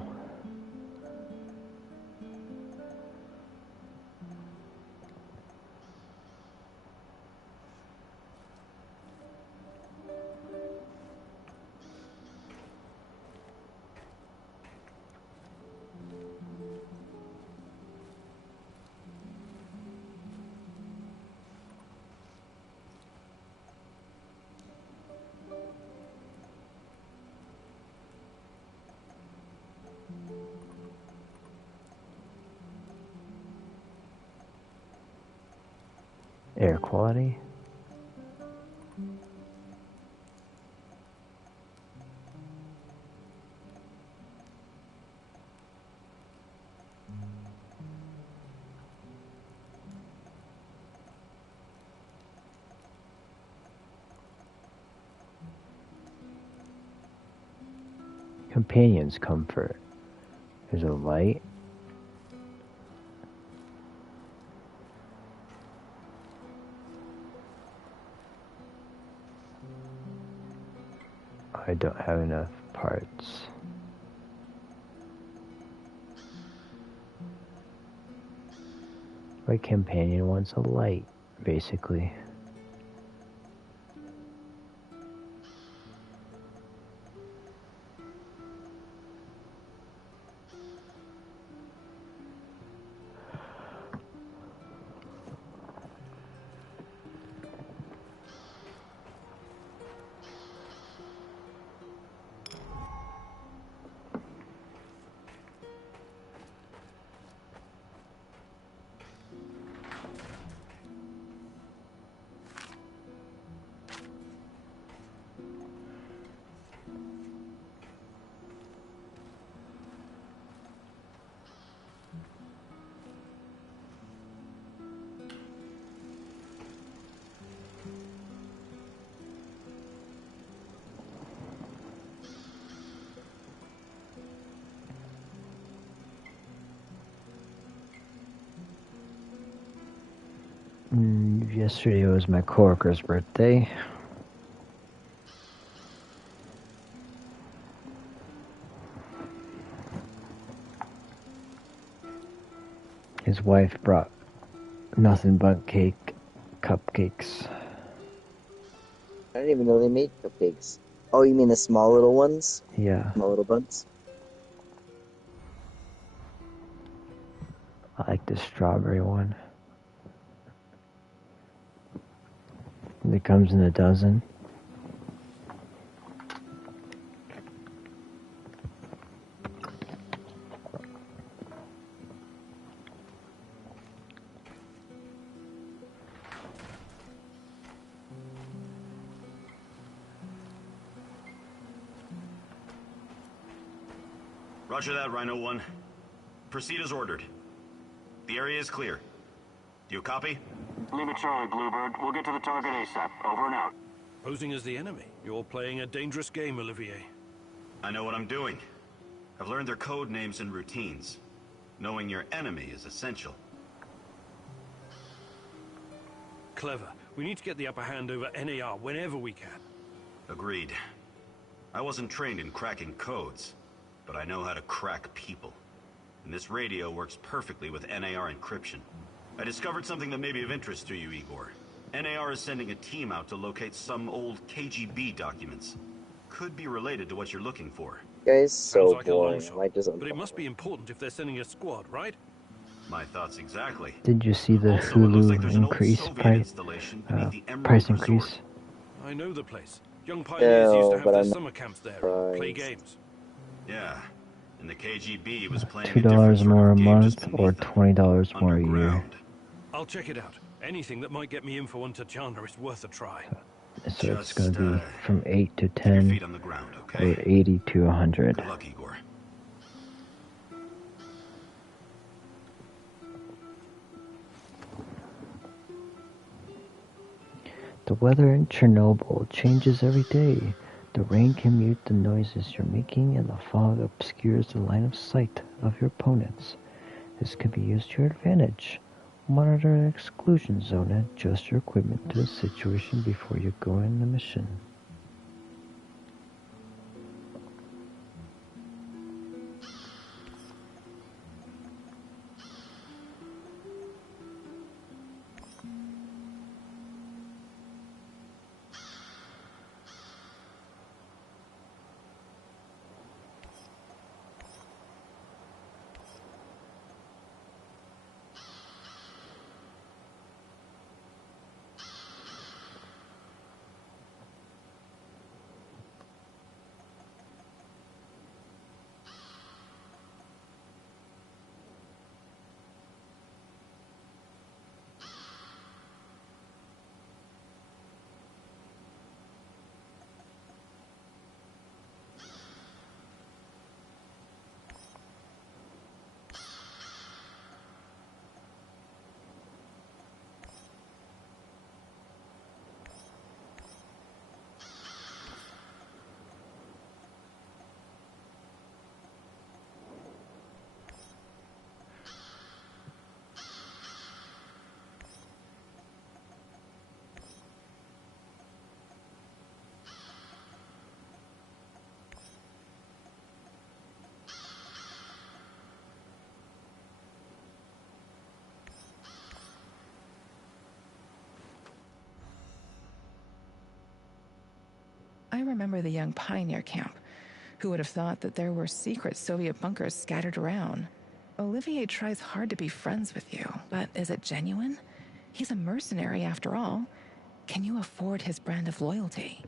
Air quality. Companion's comfort. There's a light. I don't have enough parts. My companion wants a light, basically. Yesterday was my coworker's birthday. His wife brought nothing but cupcakes. I didn't even know they made cupcakes. Oh, you mean the small little ones? Yeah, Small little buns? I like the strawberry one. It comes in a dozen. Roger that, Rhino 1. Proceed as ordered. The area is clear. Do you copy? Leave it, Charlie, Bluebird. We'll get to the target ASAP. Over and out. Posing as the enemy. You're playing a dangerous game, Olivier. I know what I'm doing. I've learned their code names and routines. Knowing your enemy is essential. Clever. We need to get the upper hand over NAR whenever we can. Agreed. I wasn't trained in cracking codes, but I know how to crack people. And this radio works perfectly with NAR encryption. I discovered something that may be of interest to you, Igor. NAR is sending a team out to locate some old KGB documents. Could be related to what you're looking for. Guys, Sounds so like a long boring. shot, Why doesn't? but it must be important if they're sending a squad, right? My thoughts exactly. Did you see the Also, it looks like there's Hulu an old increase Soviet installation beneath the Emerald price Resort. increase? I know the place. Young pioneers used to have but their I'm summer camps there and play surprised. games. Yeah, and the KGB was playing a $2 different sort more a of game just month or beneath them, $20 more a year. underground. I'll check it out. Anything that might get me info on Tatiana is worth a try. So it's Just, going to be from 8 to keep your 10 feet on the ground, okay? or 80 to 100. Good luck, Igor. The weather in Chernobyl changes every day. The rain can mute the noises you're making, and the fog obscures the line of sight of your opponents. This can be used to your advantage. Monitor an exclusion zone and adjust your equipment to the situation before you go in the mission. I remember the young pioneer camp. Who would have thought that there were secret Soviet bunkers scattered around? Olivier tries hard to be friends with you, but is it genuine? He's a mercenary after all. Can you afford his brand of loyalty?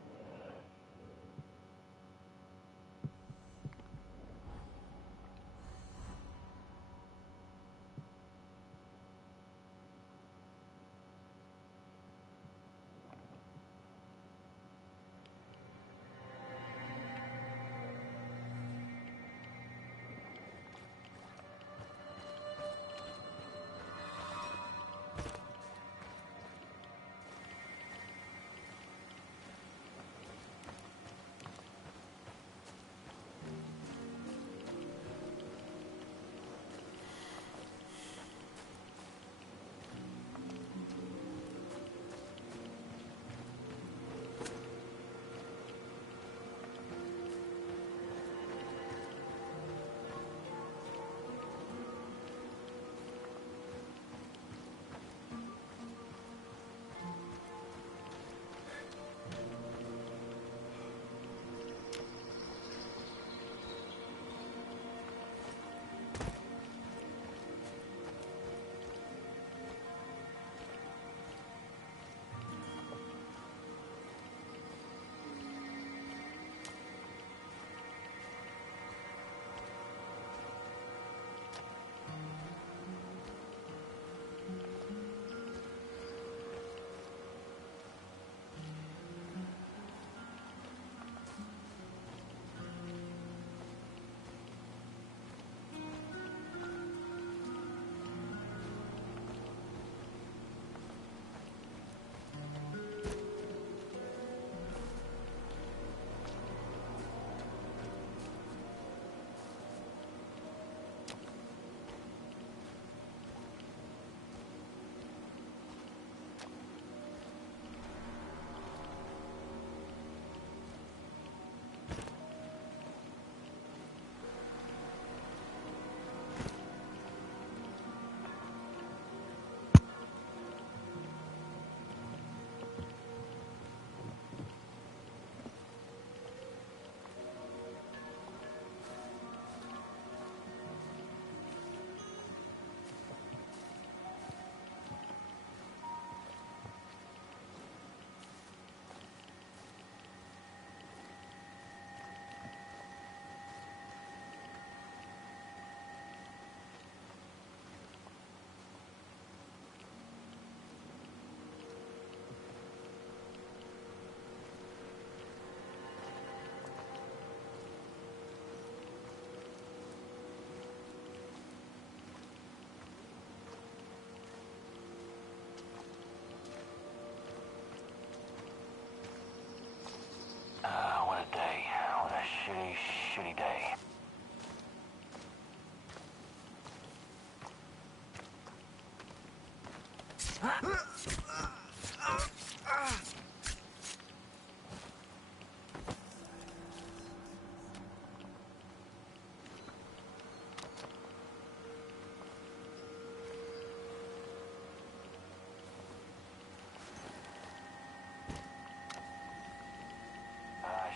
I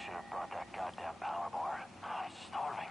should have brought that goddamn power bar. I'm starving.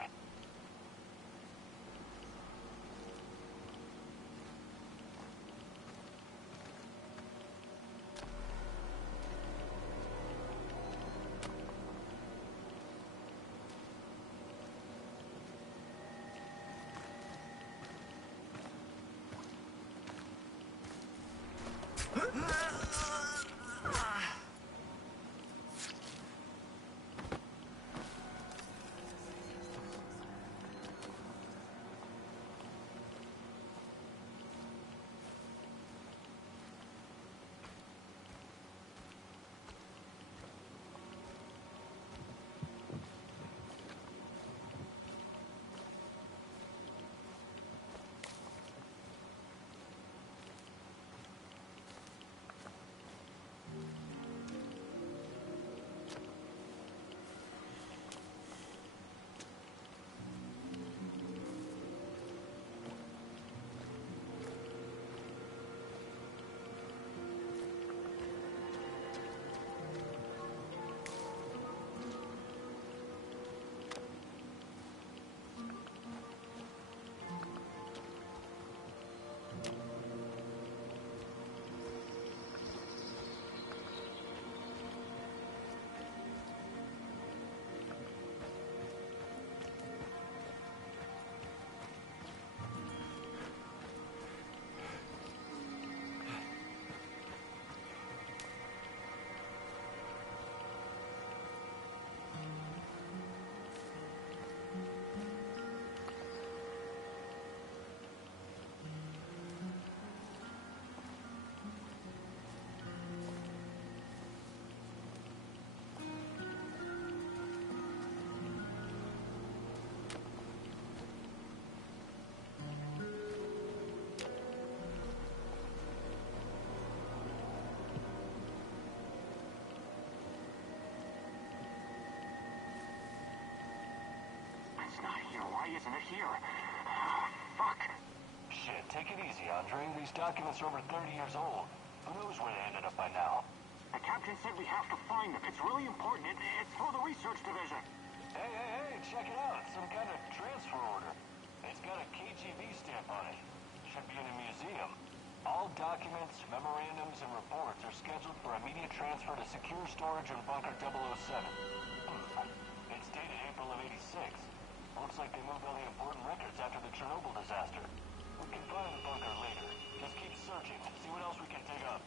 It's not here. Why isn't it here? Fuck. Shit, take it easy, Andre. These documents are over 30 years old. Who knows where they ended up by now? The captain said we have to find them. It's really important. It's for the research division. Hey, check it out. It's some kind of transfer order. It's got a KGB stamp on it. Should be in a museum. All documents, memorandums, and reports are scheduled for immediate transfer to secure storage in Bunker 007. It's dated April of '86. Looks like they moved all the important records after the Chernobyl disaster. We can find the bunker later. Just keep searching. See what else we can dig up.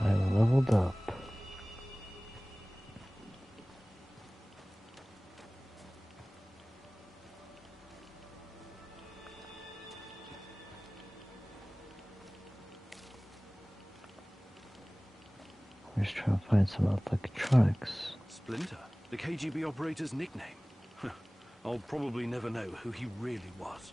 I leveled up. We're just trying to find some electronics. Splinter, the KGB operator's nickname. I'll probably never know who he really was.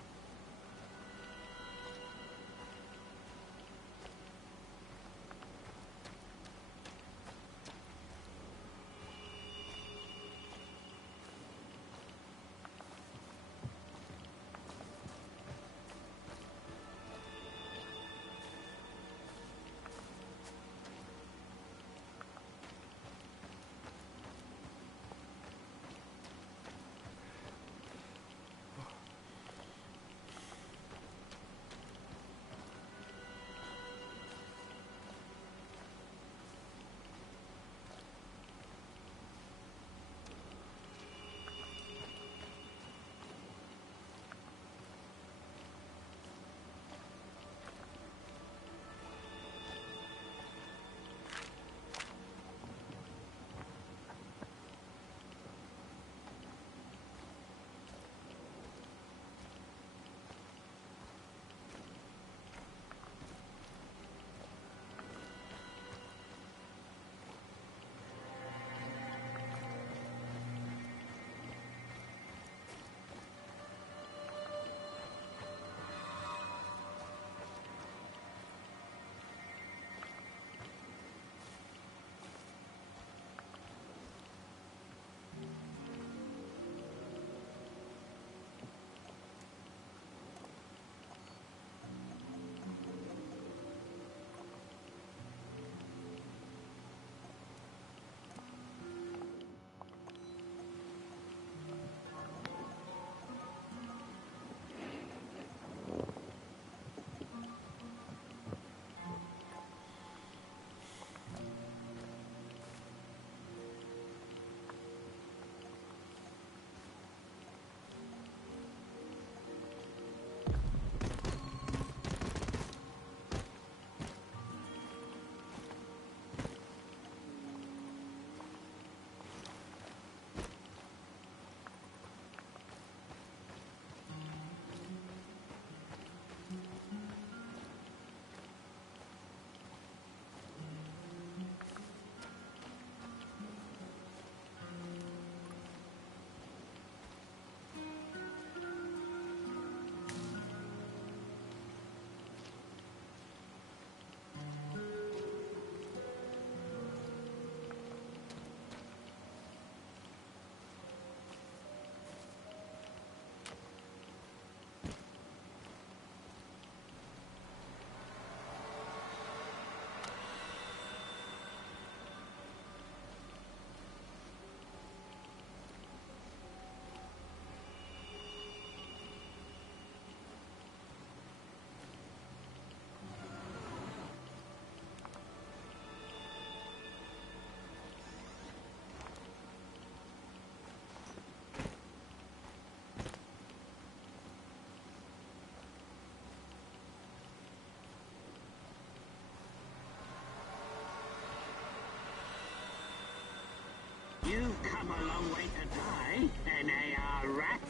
come a long way to die, NAR rat.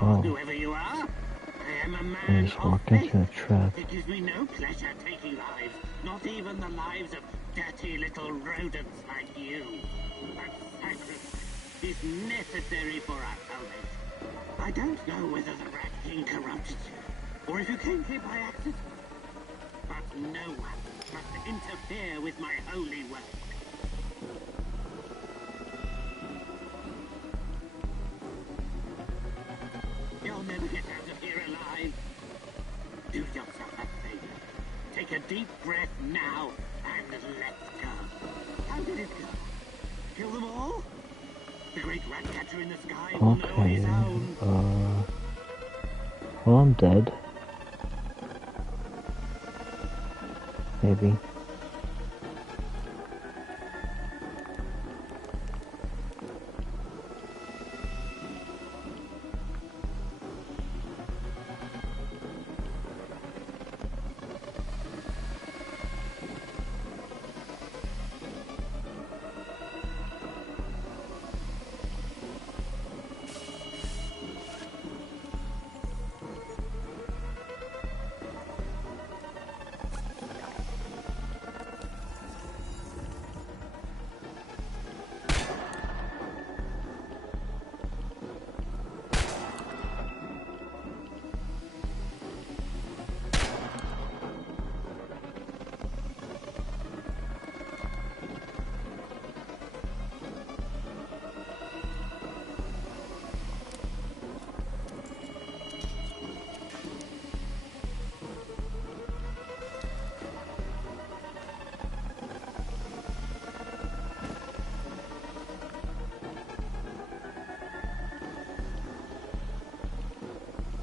Or Oh. whoever you are. I am a I man just of walked faith. into a trap. It gives me no pleasure taking lives, not even the lives of dirty little rodents like you. But sacrifice is necessary for our salvation. I don't know whether the Rat King corrupted you, or if you came here by accident. But no one must interfere with my holy work. You'll never get out of here alive. Do yourself a favor. Take a deep breath now, and let's go. How did it go? Kill them all? The great rat catcher in the sky will know on his Okay, own. well, I'm dead. Maybe.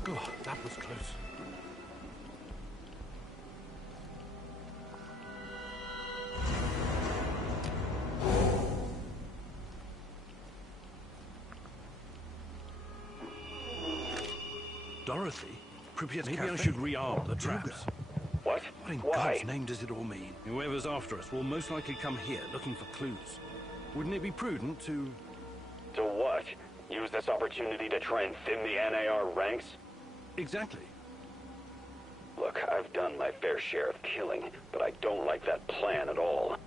Oh, that was close. Dorothy? Maybe I should rearm the traps. What? What in Why? God's name does it all mean? Whoever's after us will most likely come here looking for clues. Wouldn't it be prudent to... To what? Use this opportunity to try and thin the NAR ranks? Exactly. Look, I've done my fair share of killing, but I don't like that plan at all.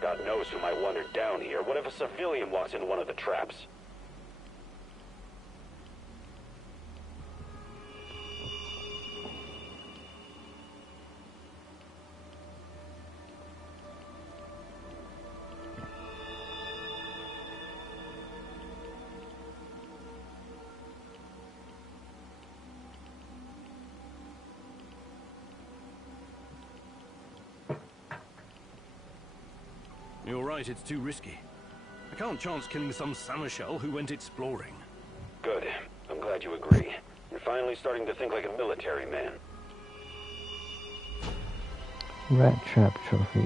God knows who might wander down here. What if a civilian walks into one of the traps? You're right, it's too risky. I can't chance killing some seneschal who went exploring. Good. I'm glad you agree. You're finally starting to think like a military man. Rat trap trophy.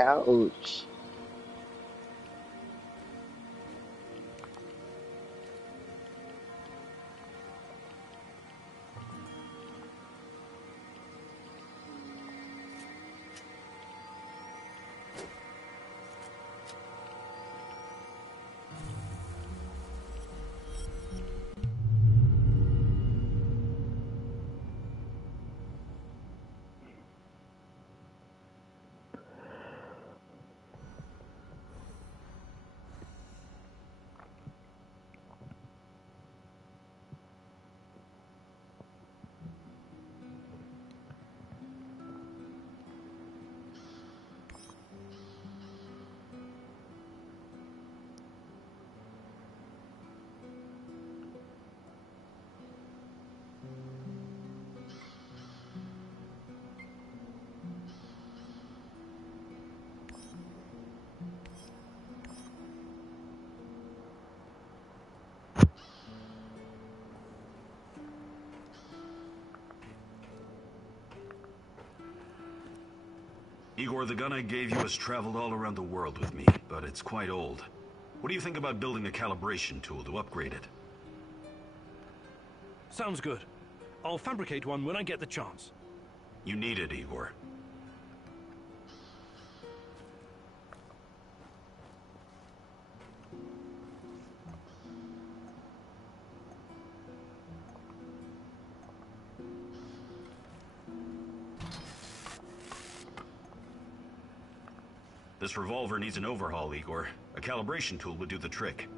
Ouch. Igor, the gun I gave you has traveled all around the world with me, but it's quite old. What do you think about building a calibration tool to upgrade it? Sounds good. I'll fabricate one when I get the chance. You need it, Igor. This revolver needs an overhaul, Igor. A calibration tool would do the trick.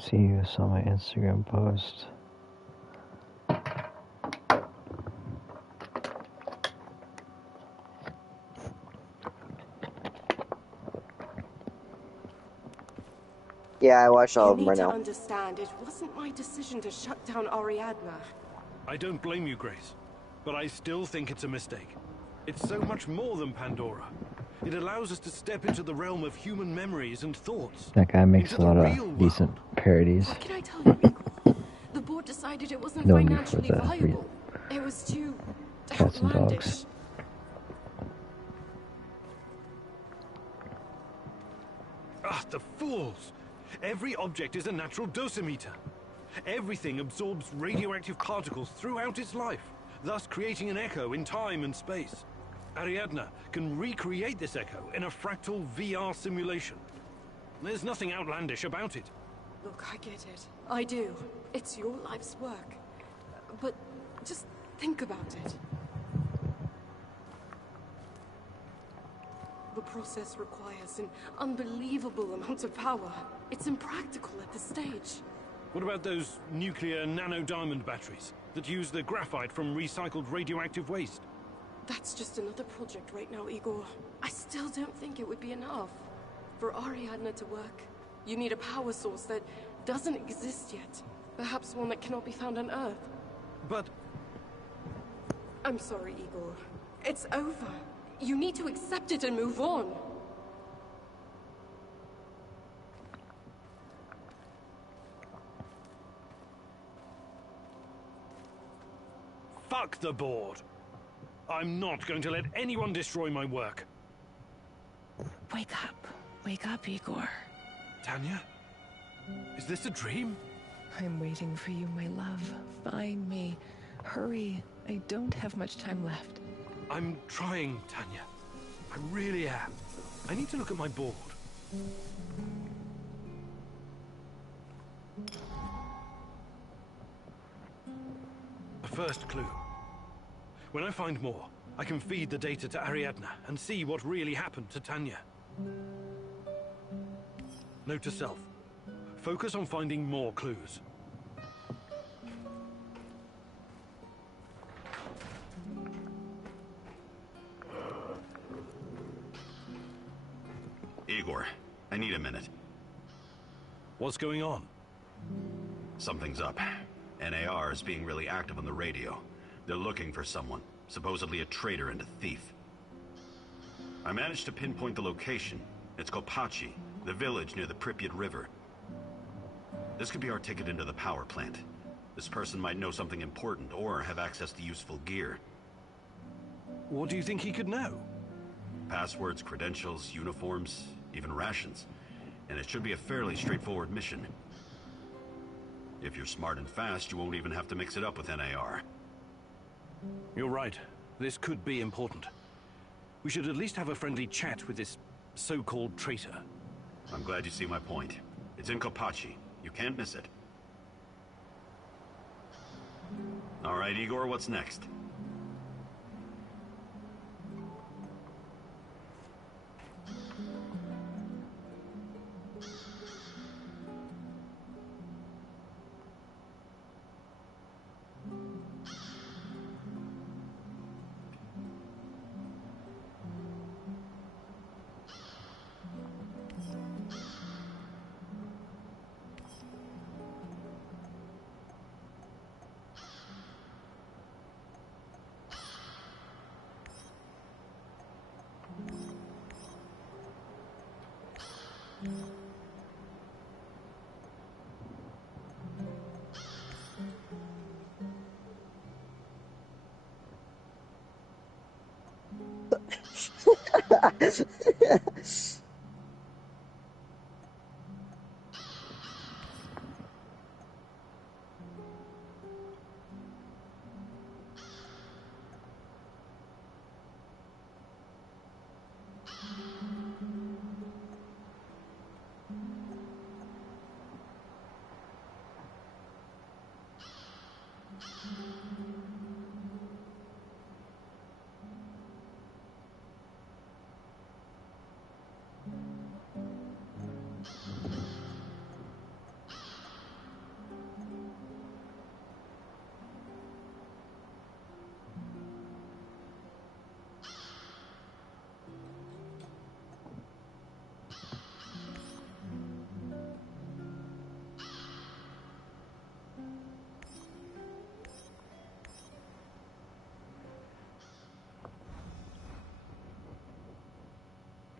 See, you saw my Instagram post. Yeah, I watched all You of them need right to now. understand, it wasn't my decision to shut down Ariadna. I don't blame you, Grace, but I still think it's a mistake. It's so much more than Pandora. It allows us to step into the realm of human memories and thoughts. That guy makes Into a lot the of real decent world. parodies. What can I tell you, Igor? The board decided it wasn't Knowing you for financially the viable. It was too cats and outlandish. dogs. Ah, the fools! Every object is a natural dosimeter. Everything absorbs radioactive particles throughout its life, thus creating an echo in time and space. Ariadna can recreate this echo in a fractal VR simulation. There's nothing outlandish about it. Look, I get it. I do. It's your life's work. But just think about it. The process requires an unbelievable amount of power. It's impractical at this stage. What about those nuclear nanodiamond batteries that use the graphite from recycled radioactive waste? That's just another project right now, Igor. I still don't think it would be enough. For Ariadna to work, you need a power source that doesn't exist yet. Perhaps one that cannot be found on Earth. But... I'm sorry, Igor. It's over. You need to accept it and move on. Fuck the board. I'm not going to let anyone destroy my work. Wake up. Wake up, Igor. Tanya? Is this a dream? I'm waiting for you, my love. Find me. Hurry. I don't have much time left. I'm trying, Tanya. I really am. I need to look at my board. A first clue. When I find more, I can feed the data to Ariadna and see what really happened to Tanya. Note to self. Focus on finding more clues. Igor, I need a minute. What's going on? Something's up. NAR is being really active on the radio. They're looking for someone, supposedly a traitor and a thief. I managed to pinpoint the location. It's Kopachi, the village near the Pripyat River. This could be our ticket into the power plant. This person might know something important or have access to useful gear. What do you think he could know? Passwords, credentials, uniforms, even rations. And it should be a fairly straightforward mission. If you're smart and fast, you won't even have to mix it up with NAR. You're right. This could be important. We should at least have a friendly chat with this so-called traitor. I'm glad you see my point. It's in Kopachi. You can't miss it. All right, Igor, what's next?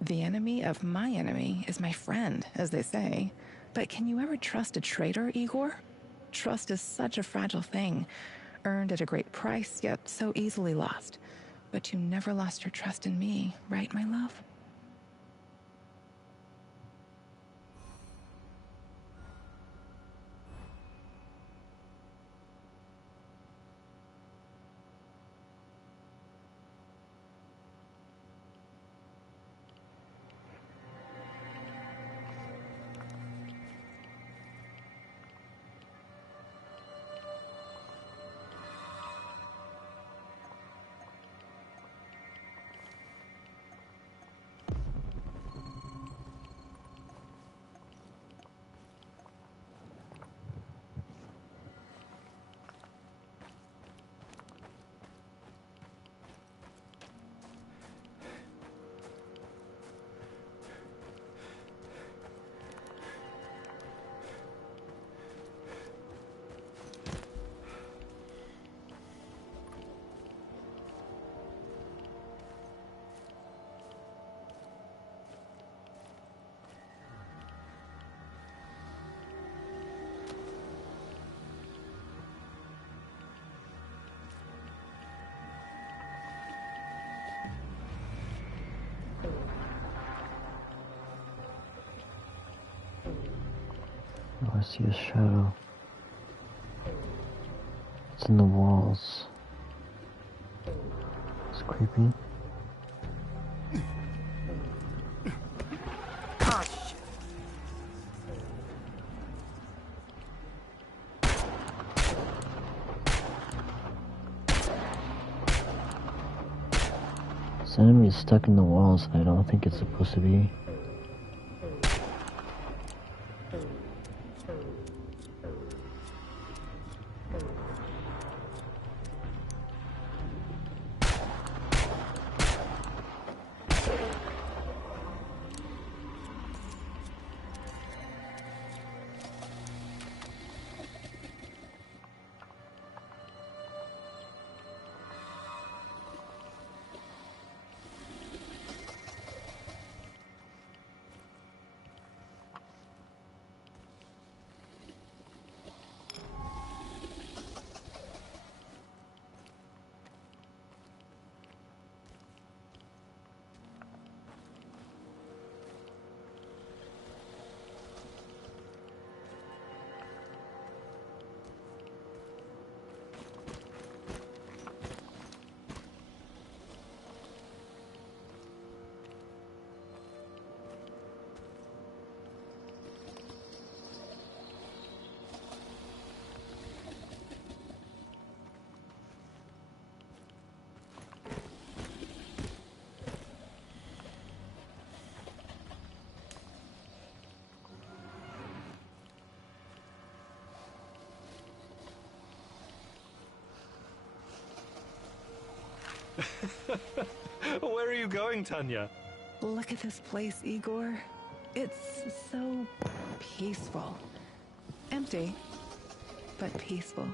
The enemy of my enemy is my friend, as they say. But can you ever trust a traitor, Igor? Trust is such a fragile thing, earned at a great price, yet so easily lost. But you never lost your trust in me, right, my love? Oh, I see a shadow. It's in the walls. It's creepy. enemy is stuck in the walls. I don't think it's supposed to be. Where are you going, Tanya? Look at this place, Igor. It's so peaceful. Empty, but peaceful.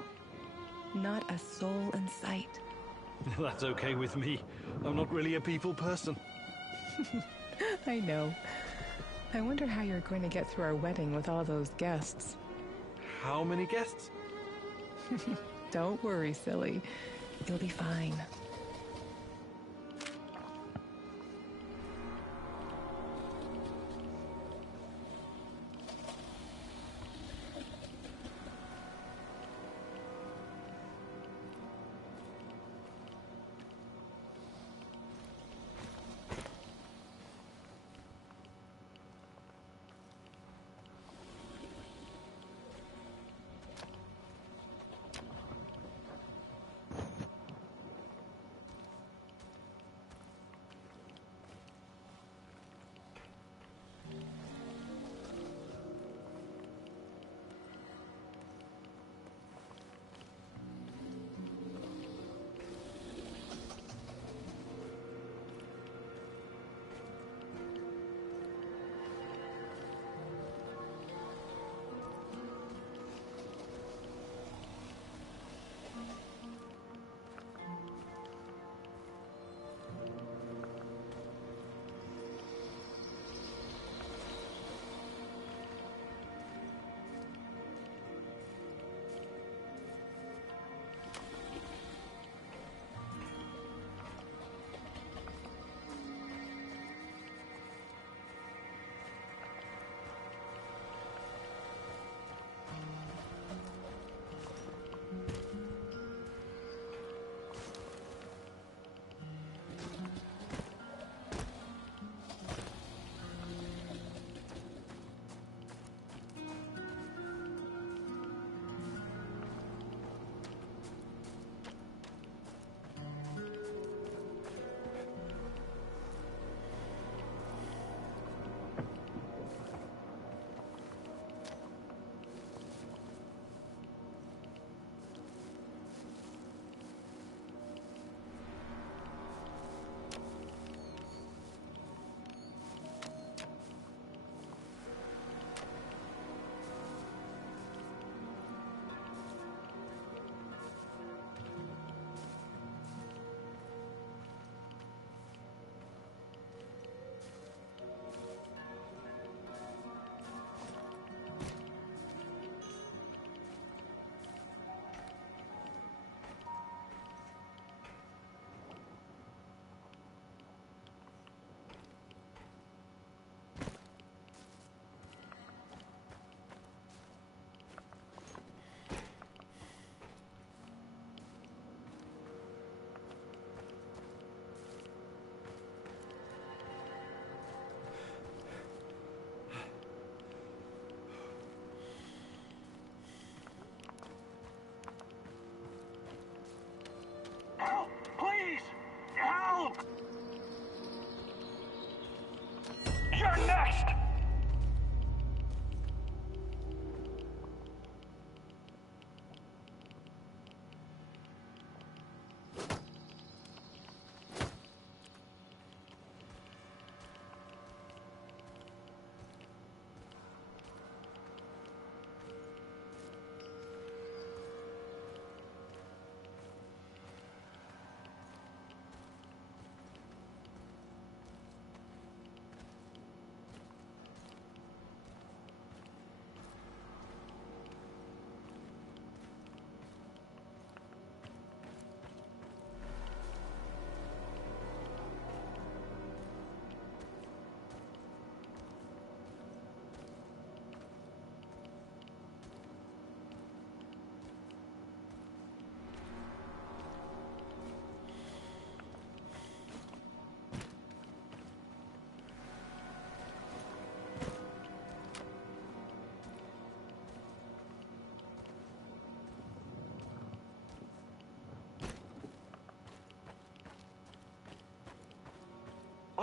Not a soul in sight. That's okay with me. I'm not really a people person. I know. I wonder how you're going to get through our wedding with all those guests. How many guests? Don't worry, silly. You'll be fine.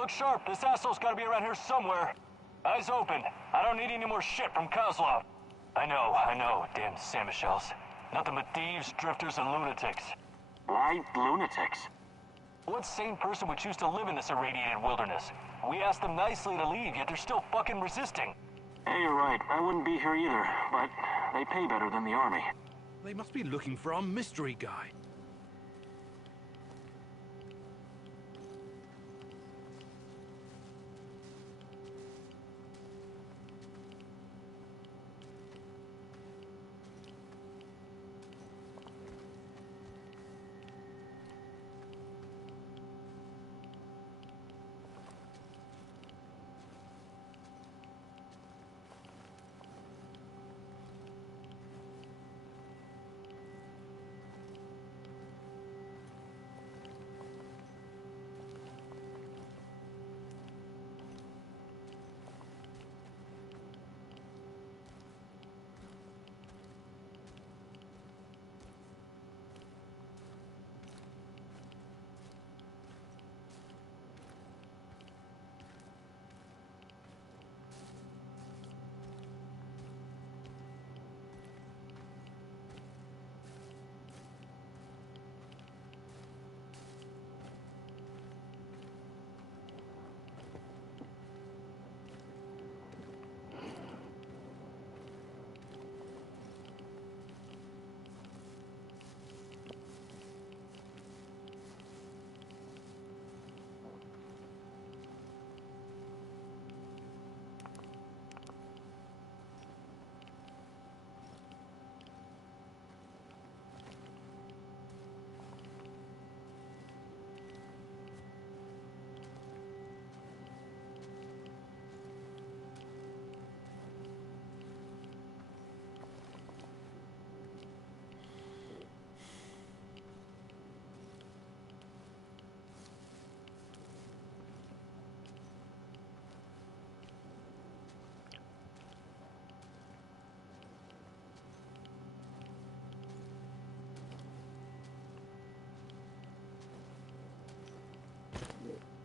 Look sharp. This asshole's gotta be around here somewhere. Eyes open. I don't need any more shit from Kozlov. I know. Damn Samushells. Nothing but thieves, drifters, and lunatics. Why lunatics? What sane person would choose to live in this irradiated wilderness? We asked them nicely to leave, yet they're still fucking resisting. Hey, you're right. I wouldn't be here either, but they pay better than the army. They must be looking for our mystery guy.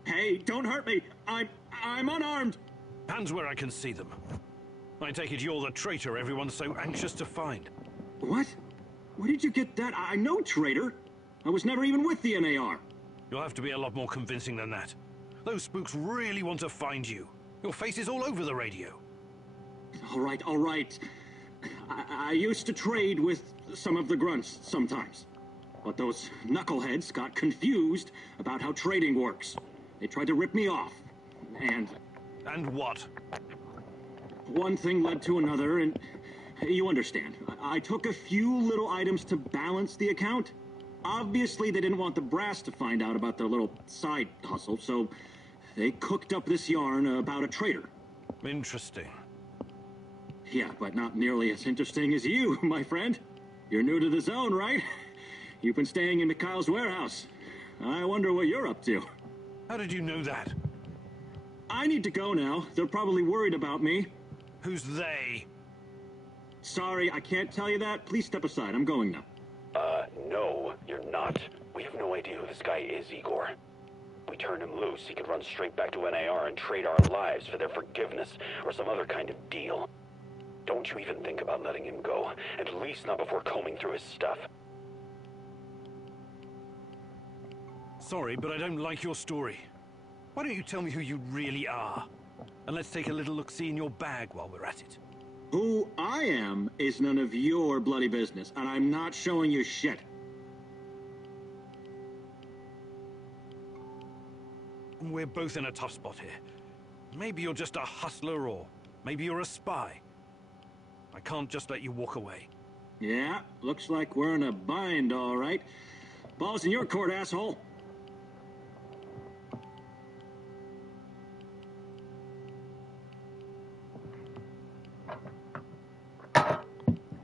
Hey, don't hurt me. I'm unarmed. Hands where I can see them. I take it you're the traitor everyone's so anxious to find. What? Where did you get that? I'm no traitor. I was never even with the NAR. You'll have to be a lot more convincing than that. Those spooks really want to find you. Your face is all over the radio. All right. I used to trade with some of the grunts sometimes. But those knuckleheads got confused about how trading works. They tried to rip me off. And what? One thing led to another, and you understand. I took a few little items to balance the account. Obviously, they didn't want the brass to find out about their little side hustle, so they cooked up this yarn about a traitor. Interesting. Yeah, but not nearly as interesting as you, my friend. You're new to the zone, right? You've been staying in Mikhail's warehouse. I wonder what you're up to. How did you know that? I need to go now. They're probably worried about me. Who's they? Sorry, I can't tell you that. Please step aside. I'm going now. No, you're not. We have no idea who this guy is, Igor. If we turn him loose, he could run straight back to NAR and trade our lives for their forgiveness or some other kind of deal. Don't you even think about letting him go. At least not before combing through his stuff. Sorry, but I don't like your story. Why don't you tell me who you really are? And let's take a little look-see in your bag while we're at it. Who I am is none of your bloody business, and I'm not showing you shit. We're both in a tough spot here. Maybe you're just a hustler, or maybe you're a spy. I can't just let you walk away. Yeah, looks like we're in a bind, all right. Ball's in your court, asshole.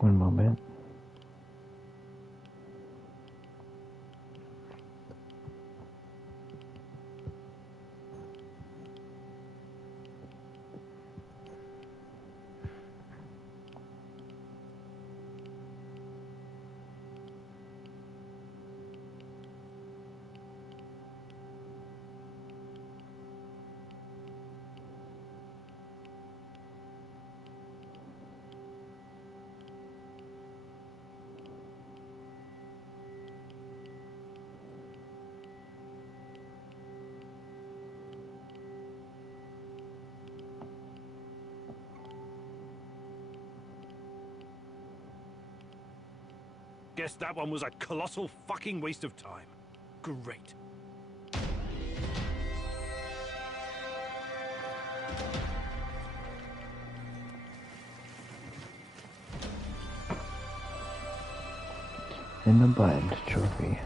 One moment. Guess that one was a colossal fucking waste of time. Great. In the bind trophy.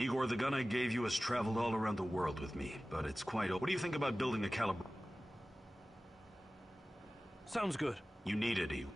Igor, the gun I gave you has traveled all around the world with me, but it's quite old. What do you think about building a caliber? Sounds good. You need it, Igor.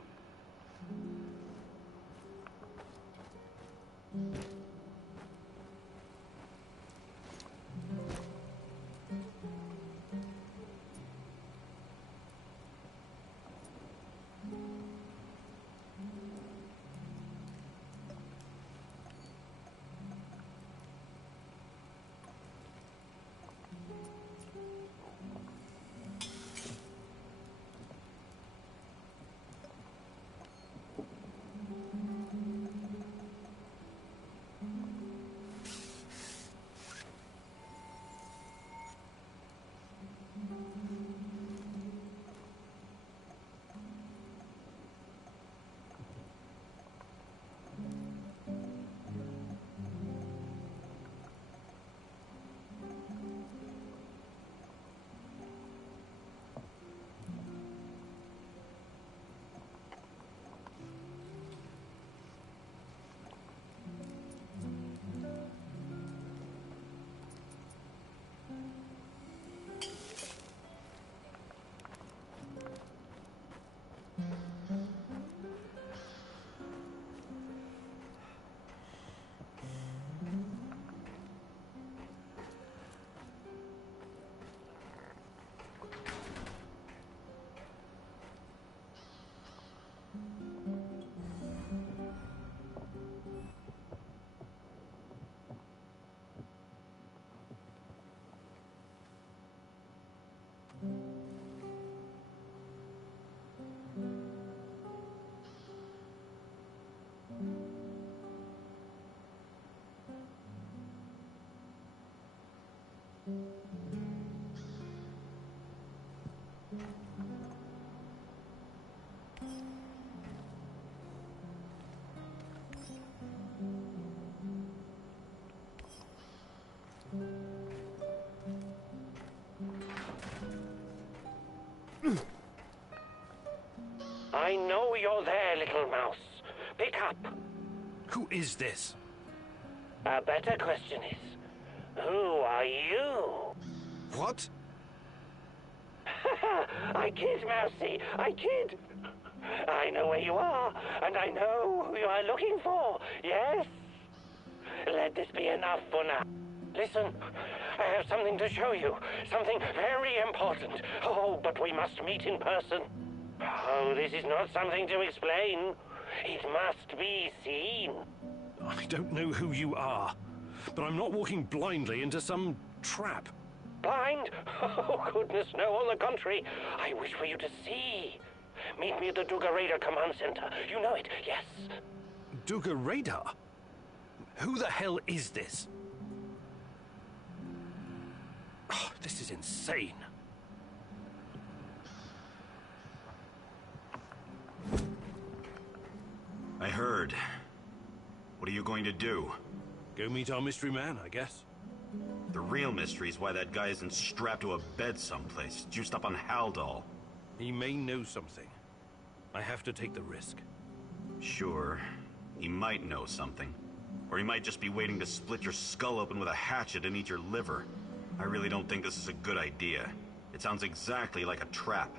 you're there, little mouse. Pick up. Who is this? A better question is, who are you? What? I kid, Mousy. I kid. I know where you are, and I know who you are looking for. Yes? Let this be enough for now. Listen, I have something to show you. Something very important. Oh, but we must meet in person. Oh, this is not something to explain. It must be seen. I don't know who you are, but I'm not walking blindly into some trap. Blind? Oh, goodness, no, on the contrary. I wish for you to see. Meet me at the Duga Radar Command Center. You know it, yes. Duga Radar? Who the hell is this? Oh, this is insane. I heard. What are you going to do? Go meet our mystery man, I guess. The real mystery is why that guy isn't strapped to a bed someplace, juiced up on Haldol. He may know something. I have to take the risk. Sure. He might know something. Or he might just be waiting to split your skull open with a hatchet and eat your liver. I really don't think this is a good idea. It sounds exactly like a trap.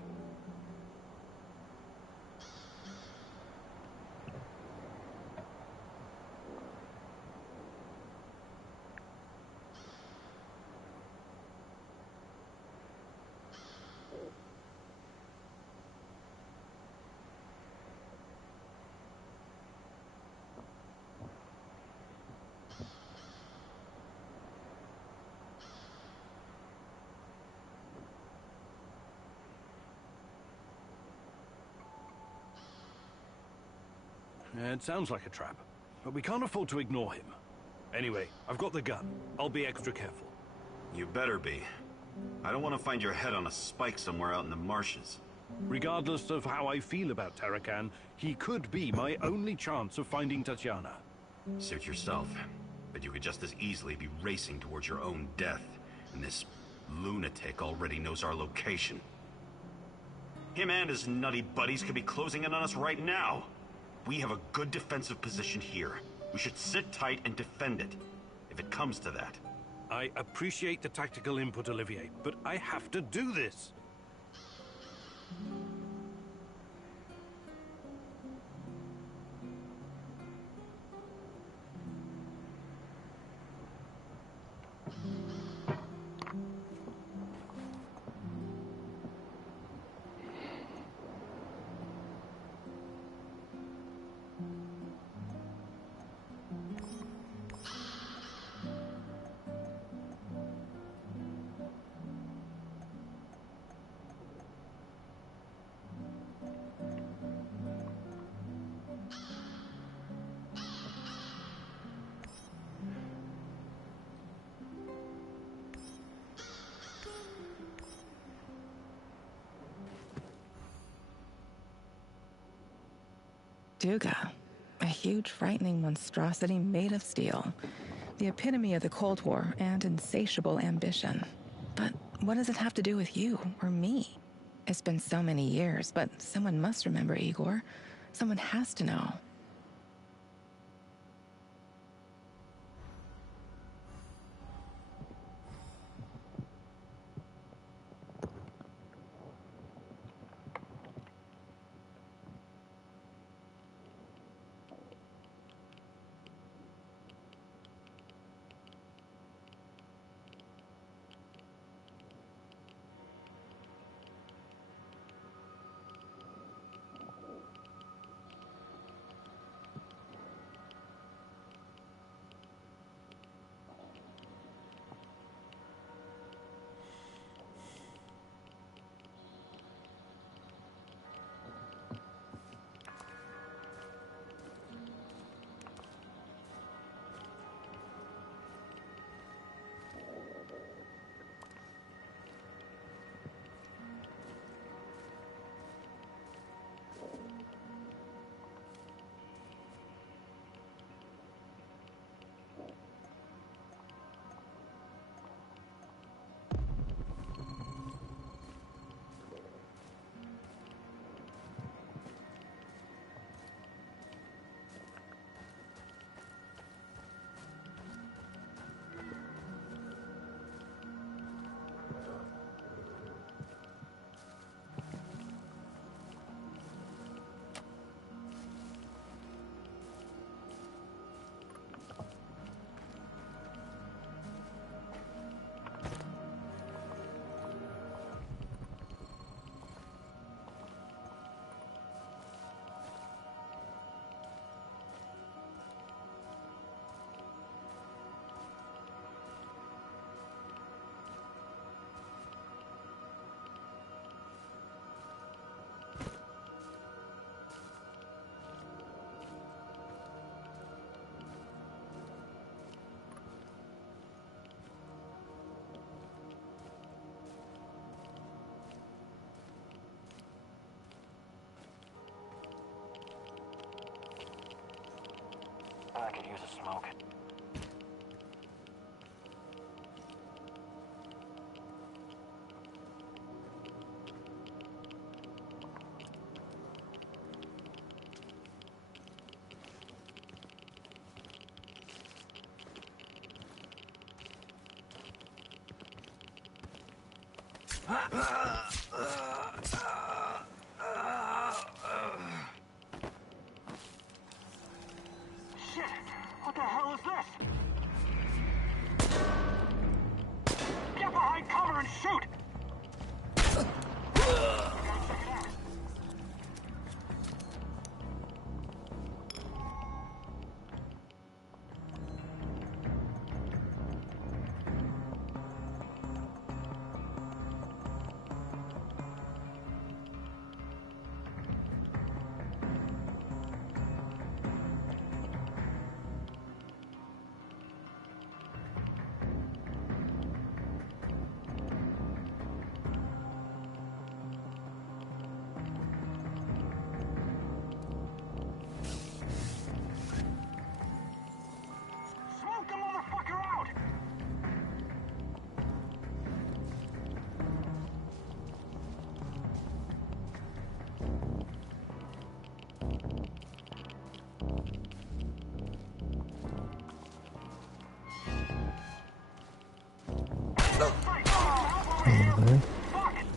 It sounds like a trap, but we can't afford to ignore him. Anyway, I've got the gun. I'll be extra careful. You better be. I don't want to find your head on a spike somewhere out in the marshes. Regardless of how I feel about Tarakan, he could be my only chance of finding Tatiana. Suit yourself. But you could just as easily be racing towards your own death, and this lunatic already knows our location. Him and his nutty buddies could be closing in on us right now. We have a good defensive position here. We should sit tight and defend it, if it comes to that. I appreciate the tactical input, Olivier, but I have to do this. Duga, a huge, frightening monstrosity made of steel. The epitome of the Cold War and insatiable ambition. But what does it have to do with you or me? It's been so many years, but someone must remember Igor. Someone has to know. smoke. Shit! What the hell is this? Get behind cover and shoot! Smoke the motherfucker out! Anyway,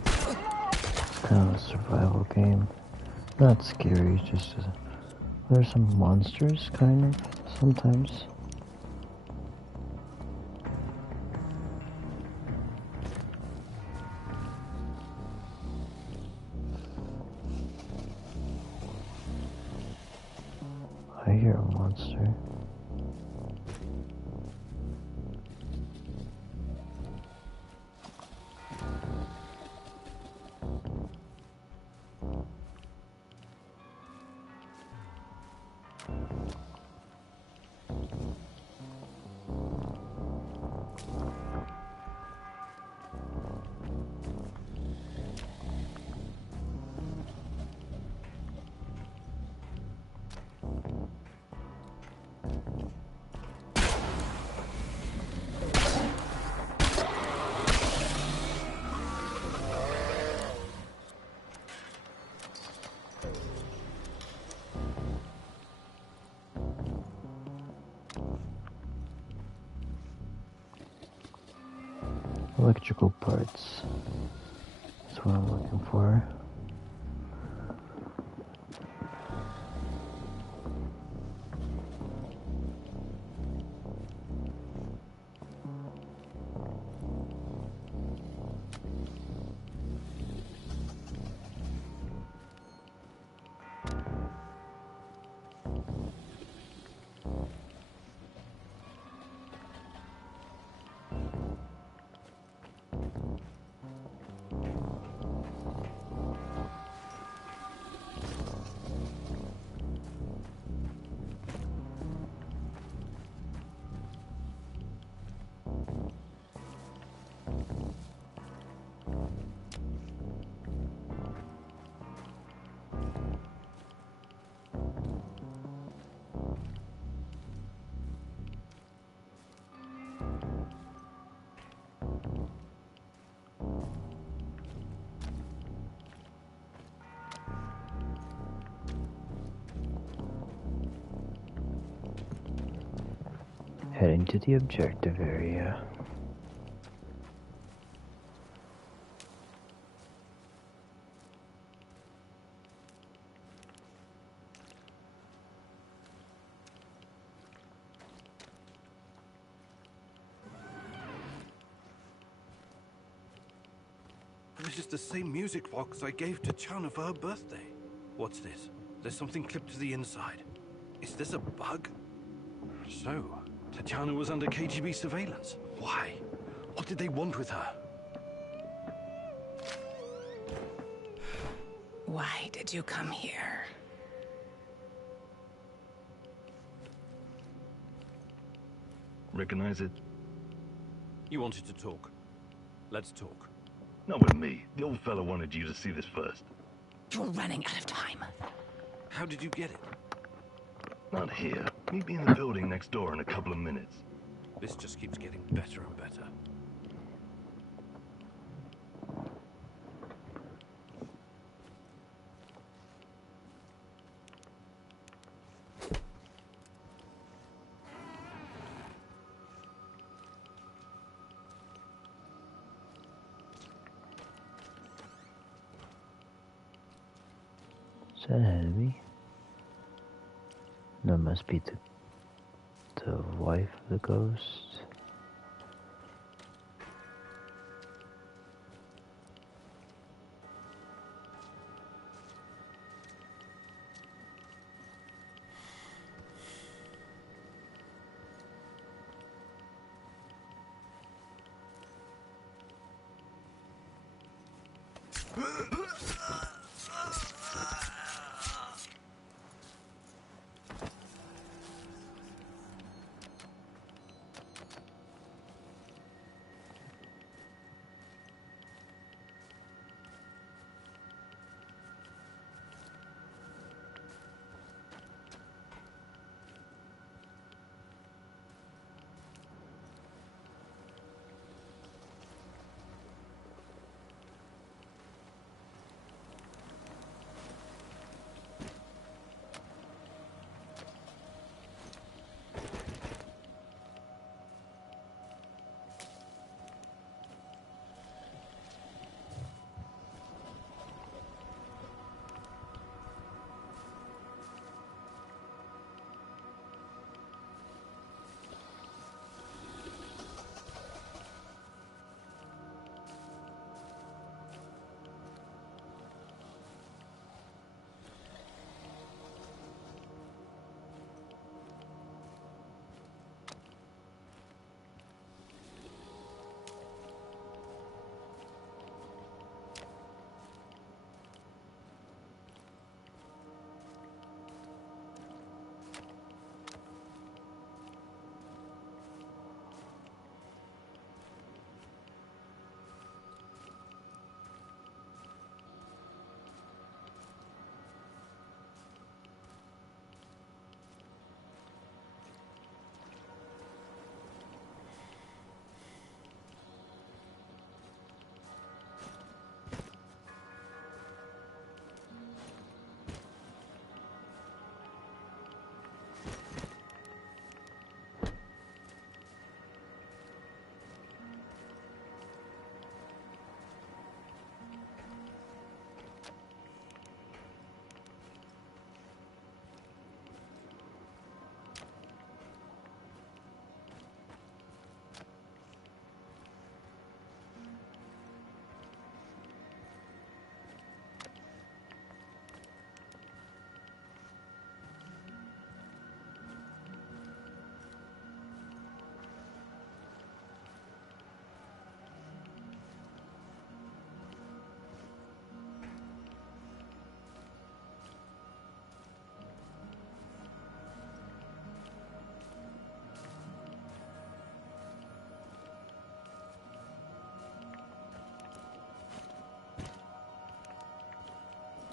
it's kind of a survival game. Not scary, just there's some monsters, kind of, sometimes. I hear a monster. Electrical parts. That's what I'm looking for. Heading to the objective area. This is the same music box I gave to Chana for her birthday. What's this? There's something clipped to the inside. Is this a bug? So, Tatiana was under KGB surveillance. Why? What did they want with her? Why did you come here? Recognize it? You wanted to talk. Let's talk. Not with me. The old fella wanted you to see this first. You're running out of time. How did you get it? Not here. Meet me in the building next door in a couple of minutes. This just keeps getting better and better. Is that ahead of me? That must be the wife of the ghost.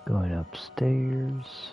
Going upstairs.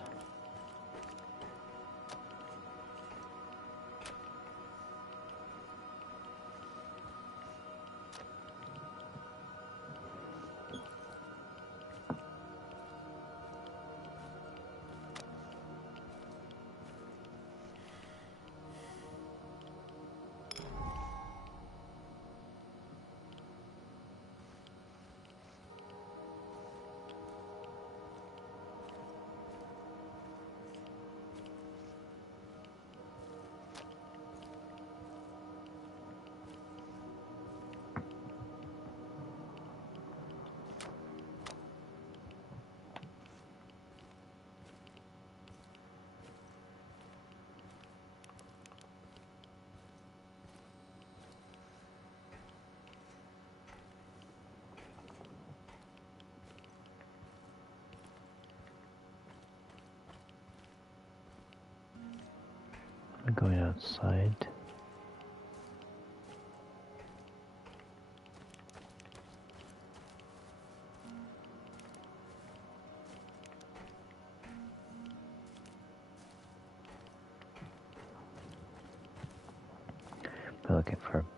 I'm going outside.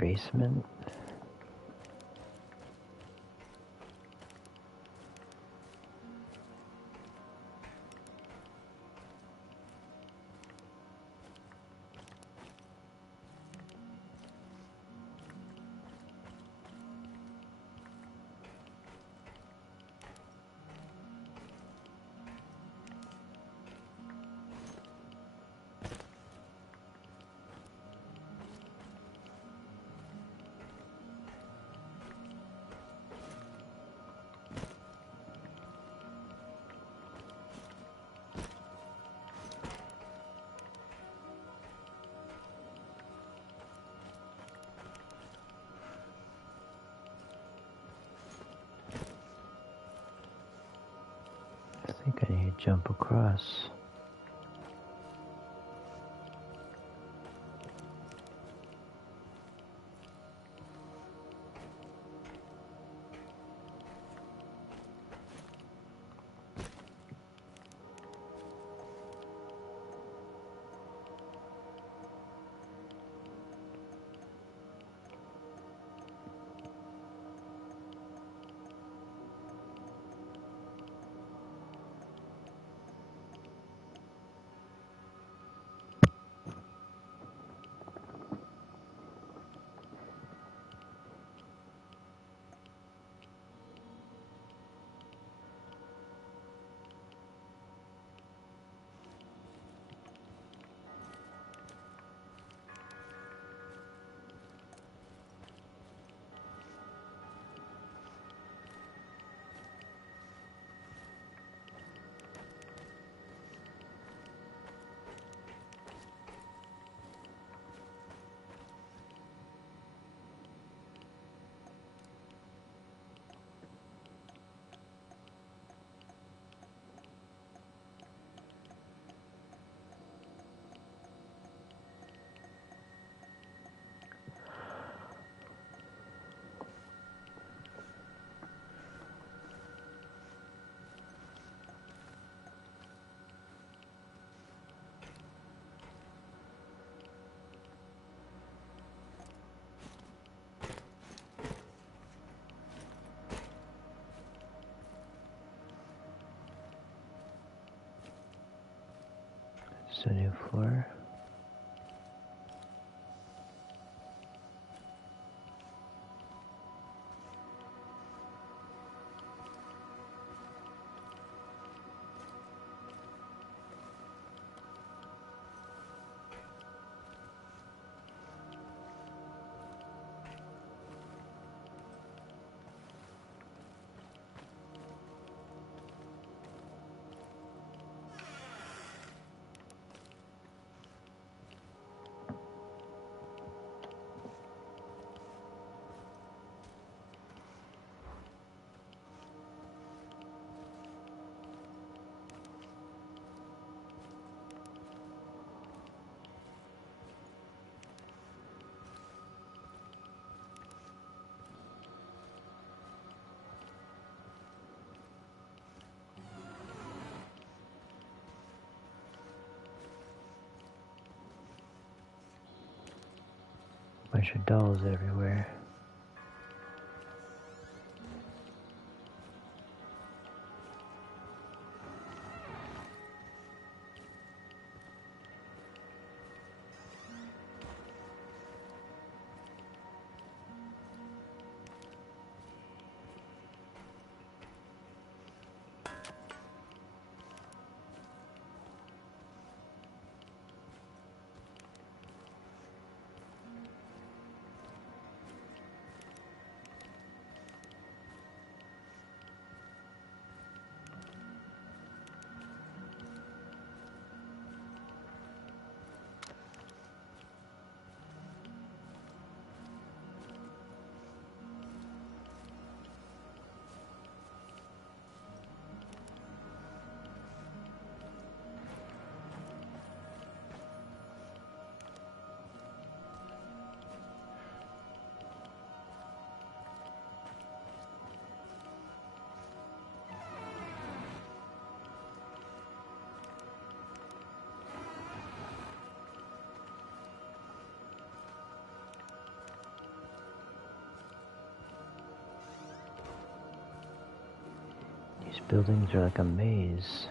basement. I think I need to jump across. It's a new floor. Bunch of dolls everywhere. These buildings are like a maze.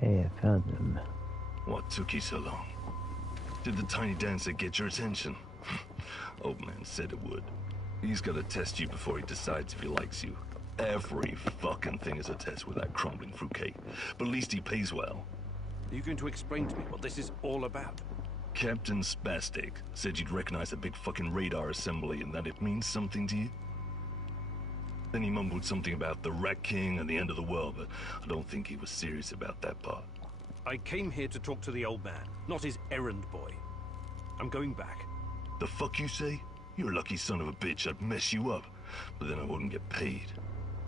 Hey, I found them. What took you so long? Did the tiny dancer get your attention? Old man said it would. He's gotta test you before he decides if he likes you. Every fucking thing is a test with that crumbling fruitcake. But at least he pays well. Are you going to explain to me what this is all about? Captain Spastic said you'd recognize a big fucking radar assembly and that it means something to you. Then he mumbled something about the Rat King and the end of the world, but I don't think he was serious about that part. I came here to talk to the old man, not his errand boy. I'm going back. The fuck you say? You're a lucky son of a bitch. I'd mess you up, but then I wouldn't get paid.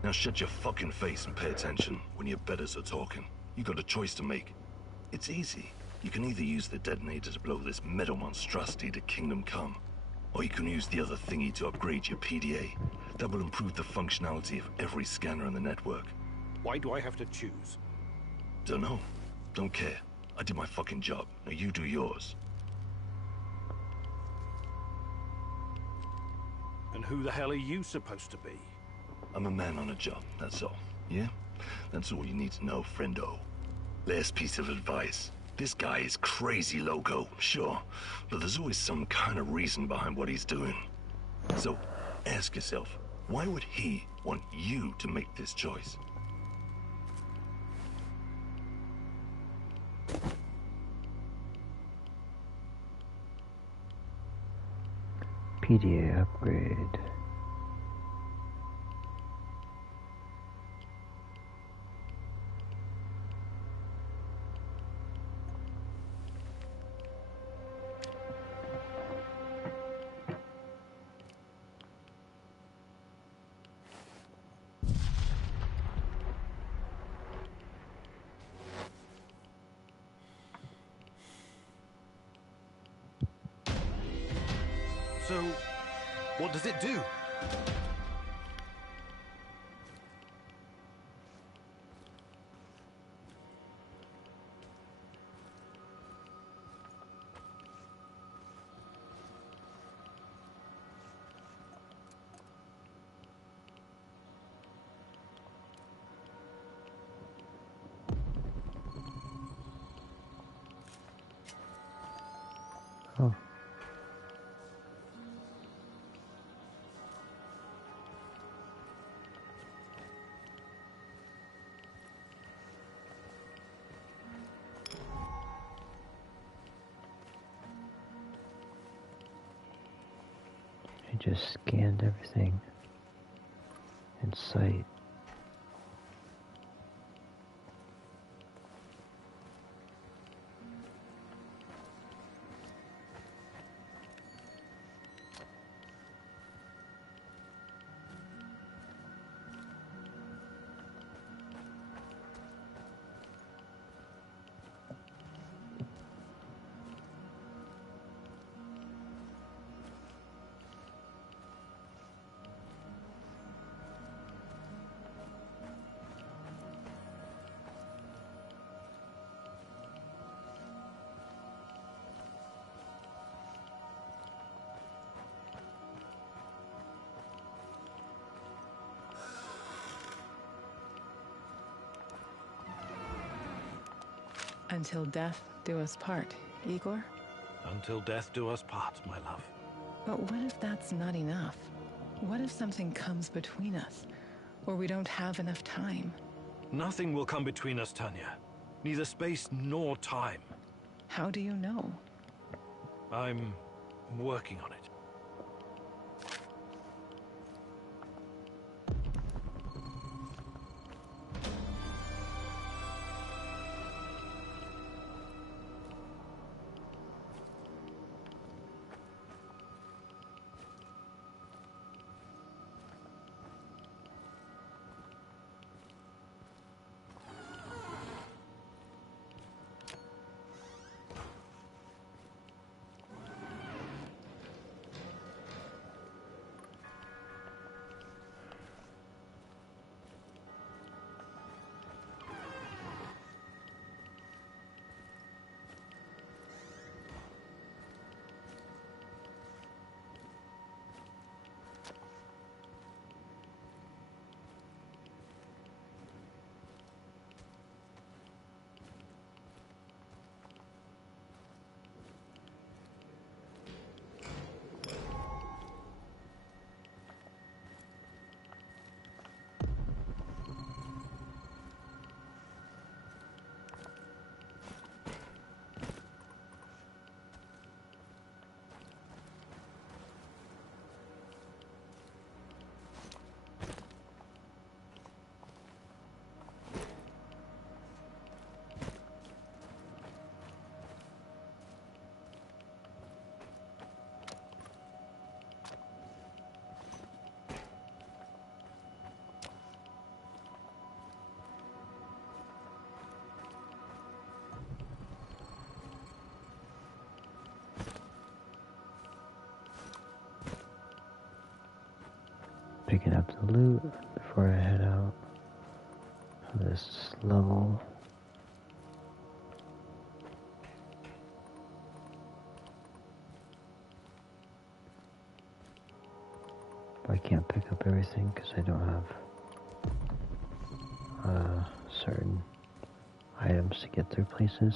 Now shut your fucking face and pay attention when your betters are talking. You got a choice to make. It's easy. You can either use the detonator to blow this metal monstrosity to Kingdom Come, or you can use the other thingy to upgrade your PDA. That will improve the functionality of every scanner in the network. Why do I have to choose? Dunno. Don't care. I did my fucking job. Now you do yours. And who the hell are you supposed to be? I'm a man on a job, that's all. Yeah? That's all you need to know, friendo. Last piece of advice. This guy is crazy loco, sure, but there's always some kind of reason behind what he's doing. So, ask yourself, why would he want you to make this choice? PDA upgrade. So, what does it do? Oh. I just scanned everything in sight. Until death do us part, Igor? Until death do us part, my love. But what if that's not enough? What if something comes between us? Or we don't have enough time? Nothing will come between us, Tanya. Neither space nor time. How do you know? I'm working on it. Picking up the loot before I head out of this level. I can't pick up everything because I don't have certain items to get through places.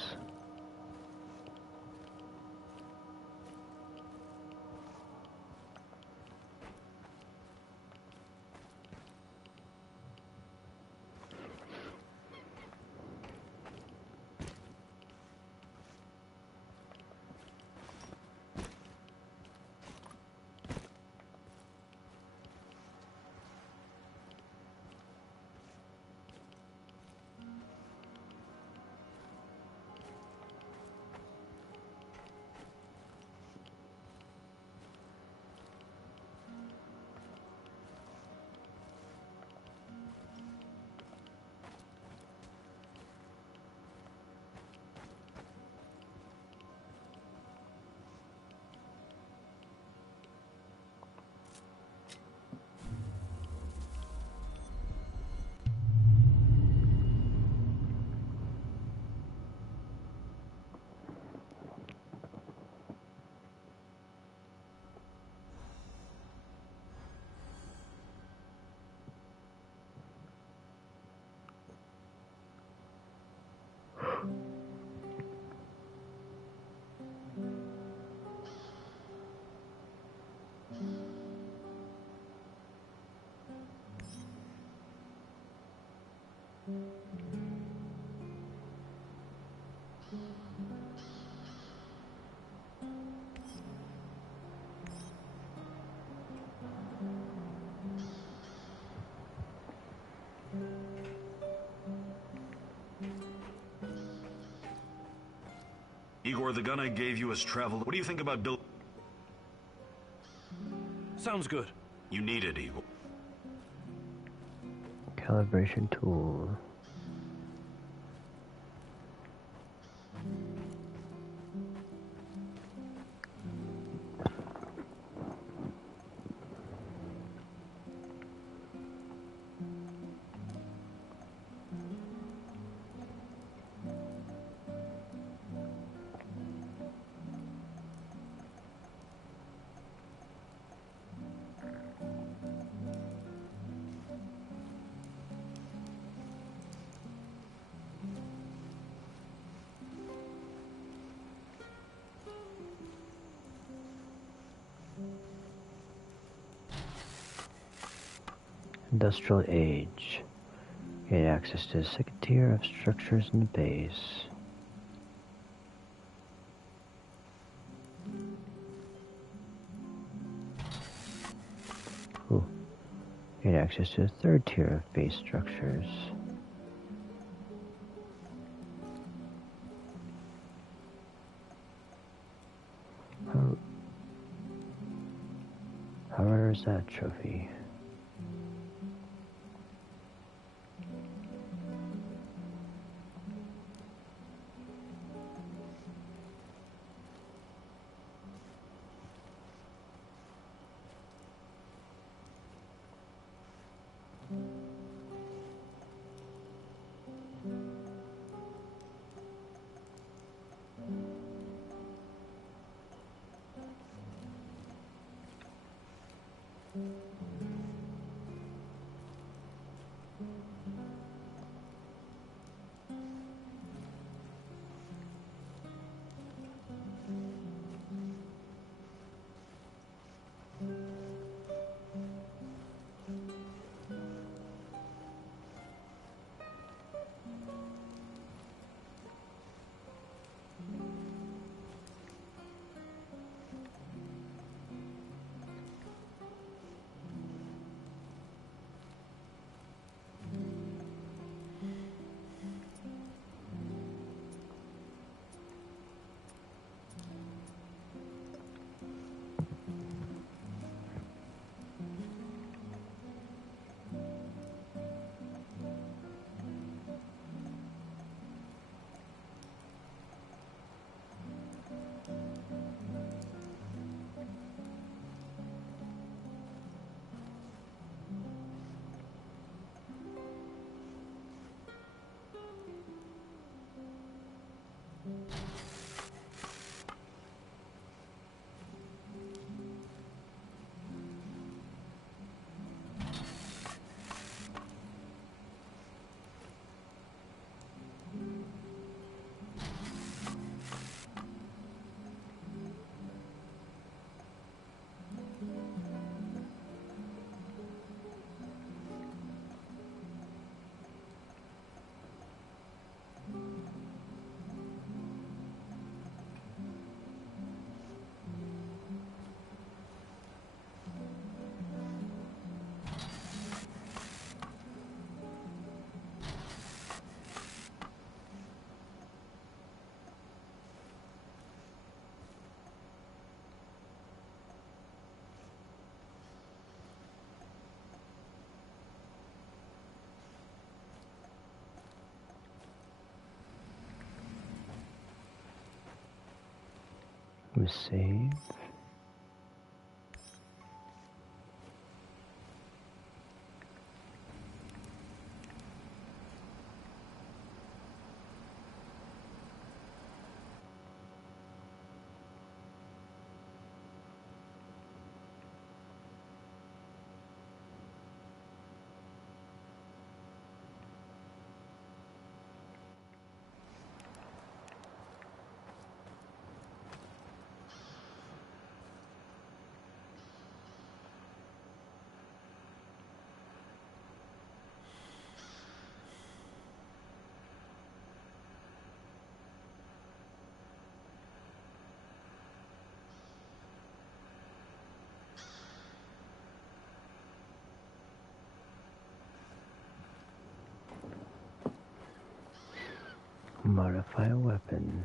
Igor, the gun I gave you has traveled. What do you think about building? Sounds good. You need it, Igor. Calibration tool. Industrial age. Gain access to the second tier of structures in the base. Ooh. Gain access to the third tier of base structures. How rare is that trophy? We save. Modify a weapon.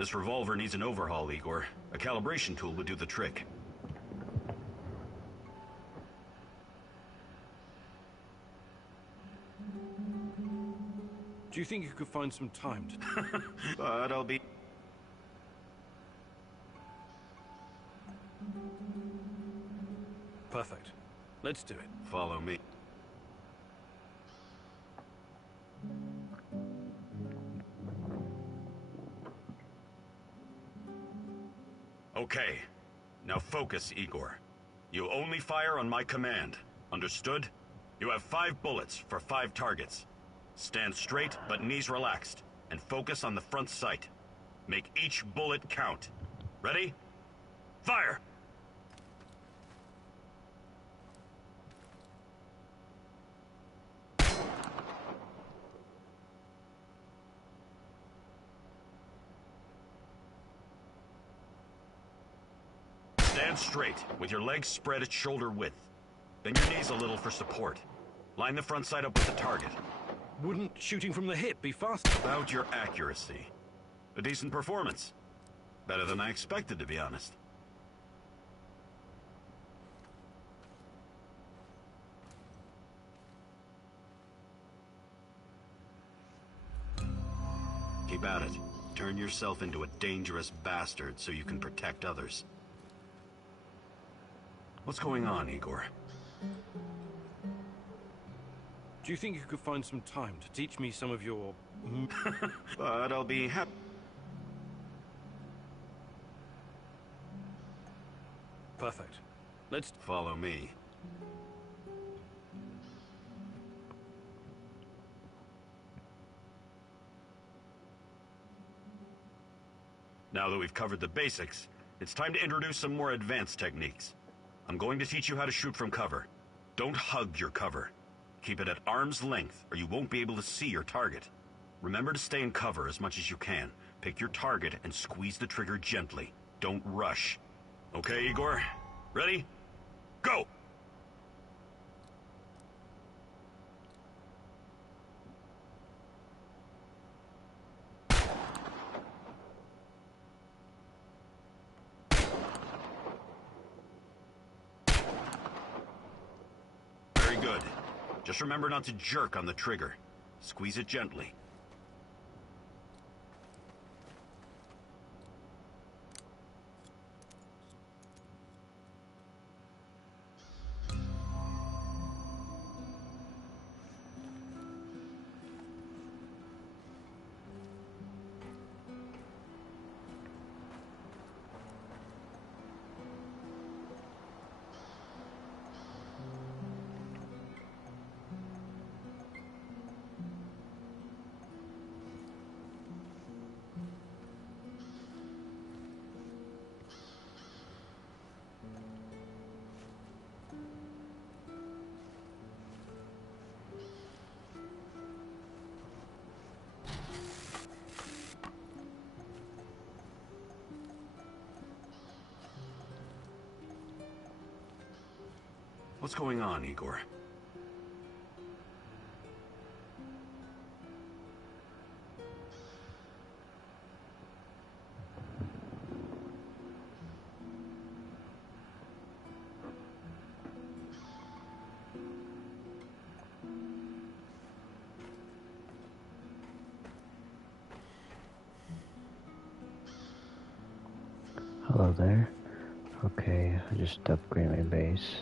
This revolver needs an overhaul, Igor. A calibration tool would do the trick. Do you think you could find some time to... But I'll be... Perfect. Let's do it. Follow me. Okay. Now focus, Igor. You only fire on my command. Understood? You have 5 bullets for 5 targets. Stand straight, but knees relaxed, and focus on the front sight. Make each bullet count. Ready? Fire! Stand straight, with your legs spread at shoulder width. Bend your knees a little for support. Line the front sight up with the target. Wouldn't shooting from the hip be faster? About your accuracy. A decent performance. Better than I expected, to be honest. Keep at it. Turn yourself into a dangerous bastard so you can protect others. What's going on, Igor? Do you think you could find some time to teach me some of your... But I'll be happy. Perfect. Let's... Follow me. Now that we've covered the basics, it's time to introduce some more advanced techniques. I'm going to teach you how to shoot from cover. Don't hug your cover. Keep it at arm's length, or you won't be able to see your target. Remember to stay in cover as much as you can. Pick your target and squeeze the trigger gently. Don't rush. Okay, Igor? Ready? Go! Very good. Just remember not to jerk on the trigger. Squeeze it gently. What's going on, Igor? Hello there. Okay, I just upgraded my base.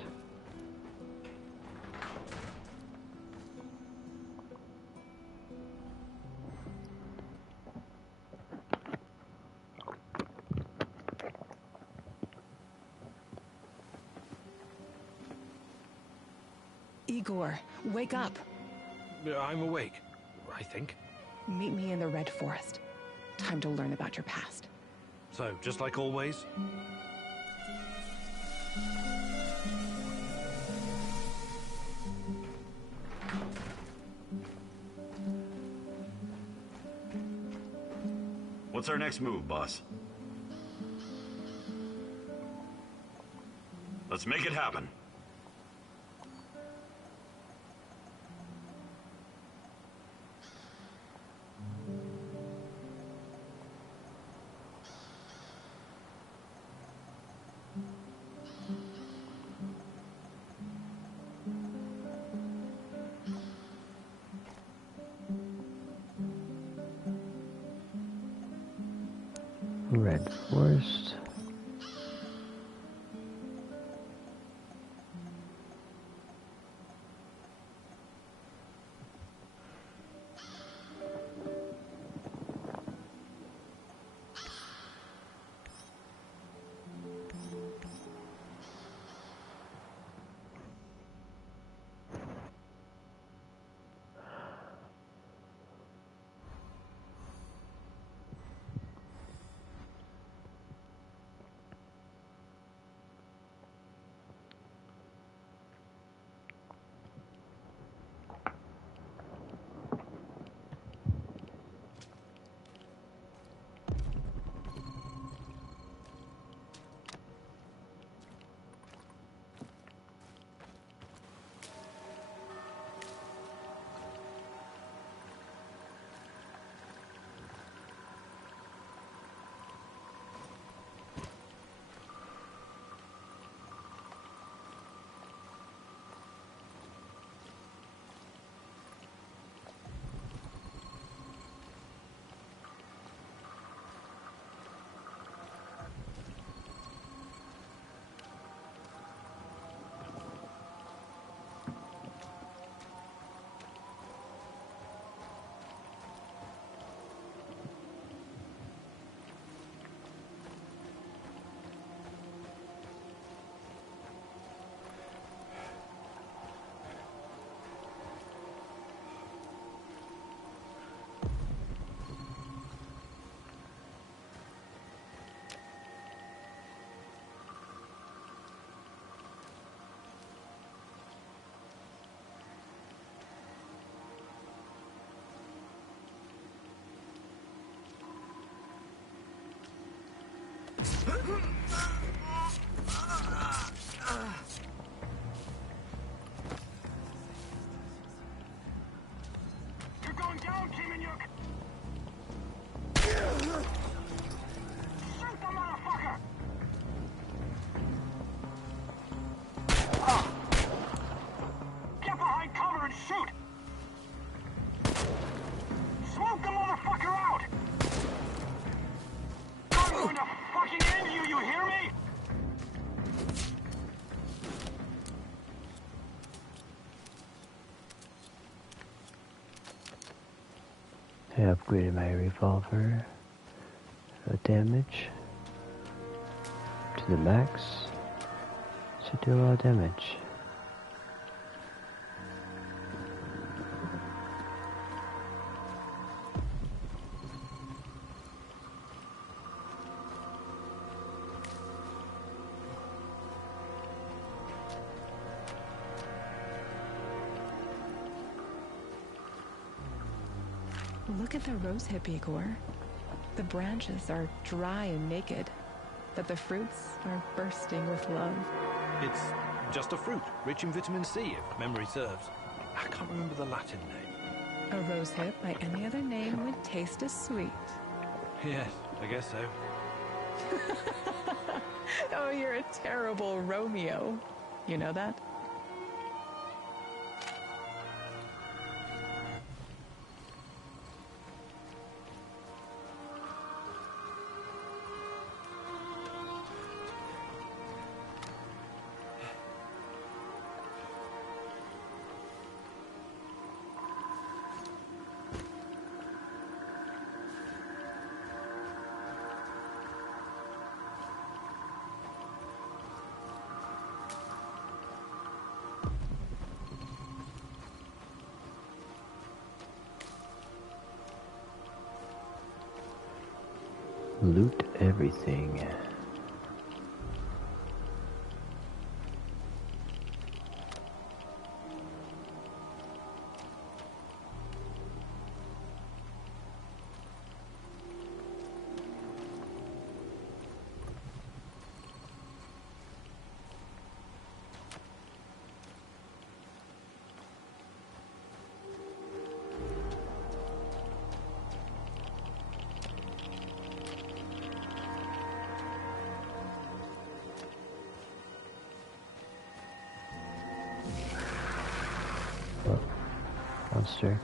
Igor, wake up. I'm awake, I think. Meet me in the Red Forest. Time to learn about your past. So, just like always? What's our next move, boss? Let's make it happen. Red Forest. You're going down, Kimenyuk! Shoot the motherfucker! Get behind cover and shoot! Smoke the motherfucker out! I'm going to fucking end you, you hear me? I upgraded my revolver damage to the max. Should do a lot of damage. Look at the rosehip, Igor. The branches are dry and naked, but the fruits are bursting with love. It's just a fruit, rich in vitamin C, if memory serves. I can't remember the Latin name. A rosehip by any other name would taste as sweet. Yes, I guess so. Oh, you're a terrible Romeo. You know that? Loot everything. Monster.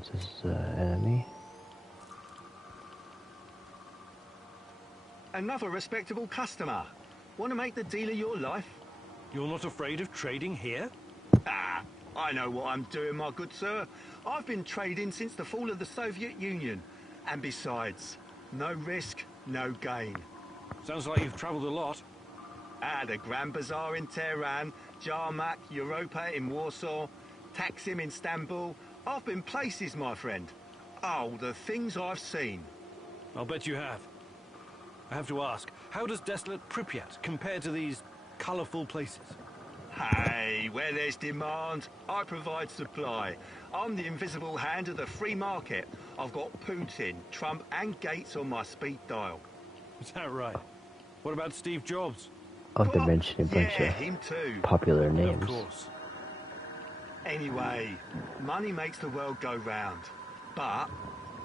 if this is an enemy. Another respectable customer. Want to make the deal of your life? You're not afraid of trading here? Ah, I know what I'm doing, my good sir. I've been trading since the fall of the Soviet Union. And besides, no risk, no gain. Sounds like you've traveled a lot. The Grand Bazaar in Tehran, Jarmak, Europa in Warsaw, Taksim in Istanbul. I've been places, my friend. Oh, the things I've seen. I'll bet you have. I have to ask, how does desolate Pripyat compare to these colourful places? Hey, where there's demand, I provide supply. I'm the invisible hand of the free market. I've got Putin, Trump and Gates on my speed dial. Is that right? What about Steve Jobs? I've been mentioning a bunch him too. of popular names. Of course. Anyway, money makes the world go round. But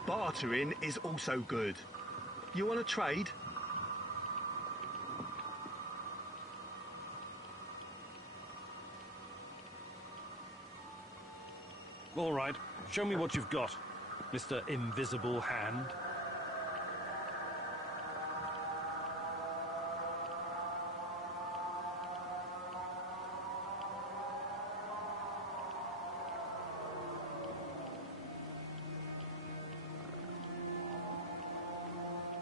bartering is also good. You want to trade? All right, show me what you've got, Mr. Invisible Hand.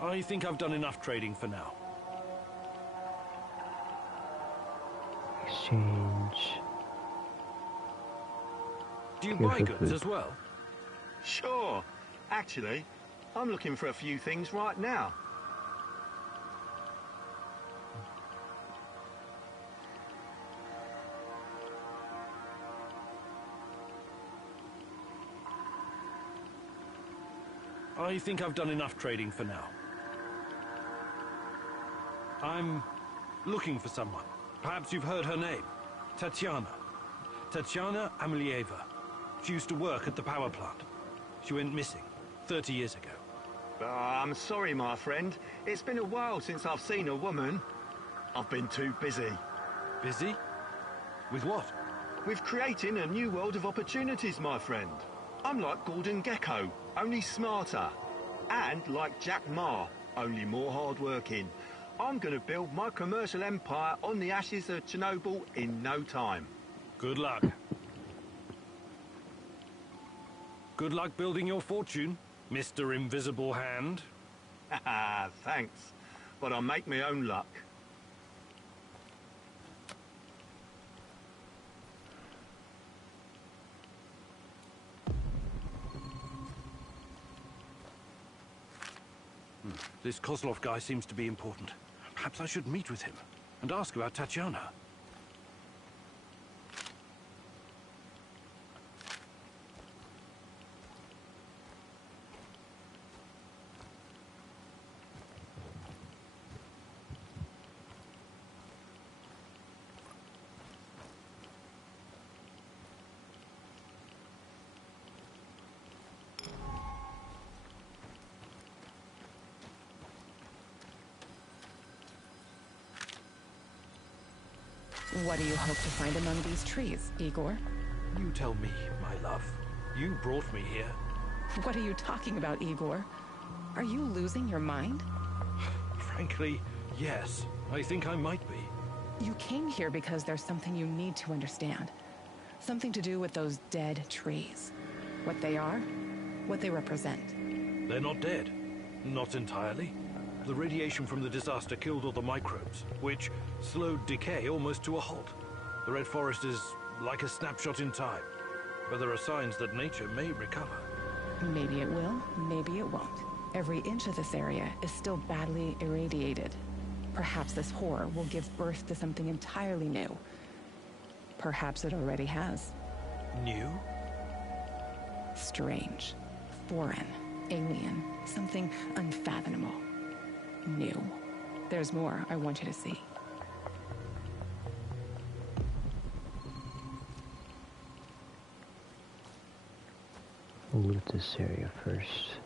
I think I've done enough trading for now. Exchange. Do you buy goods as well? Sure. Actually, I'm looking for a few things right now. I think I've done enough trading for now. I'm looking for someone. Perhaps you've heard her name. Tatiana. Tatiana Amelieva. She used to work at the power plant. She went missing 30 years ago. I'm sorry, my friend. It's been a while since I've seen a woman. I've been too busy. Busy? With what? With creating a new world of opportunities, my friend. I'm like Gordon Gekko, only smarter. And like Jack Ma, only more hardworking. I'm gonna build my commercial empire on the ashes of Chernobyl in no time. Good luck. Good luck building your fortune, Mr. Invisible Hand. Haha, thanks. But I'll make my own luck. This Kozlov guy seems to be important. Perhaps I should meet with him and ask about Tatiana. What do you hope to find among these trees, Igor? You tell me, my love. You brought me here. What are you talking about, Igor? Are you losing your mind? Frankly, yes. I think I might be. You came here because there's something you need to understand. Something to do with those dead trees. What they are, what they represent. They're not dead. Not entirely. The radiation from the disaster killed all the microbes, which slowed decay almost to a halt. The Red Forest is like a snapshot in time, but there are signs that nature may recover. Maybe it will, maybe it won't. Every inch of this area is still badly irradiated. Perhaps this horror will give birth to something entirely new. Perhaps it already has. New? Strange. Foreign. Alien. Something unfathomable. New. There's more I want you to see. We'll loot this area first.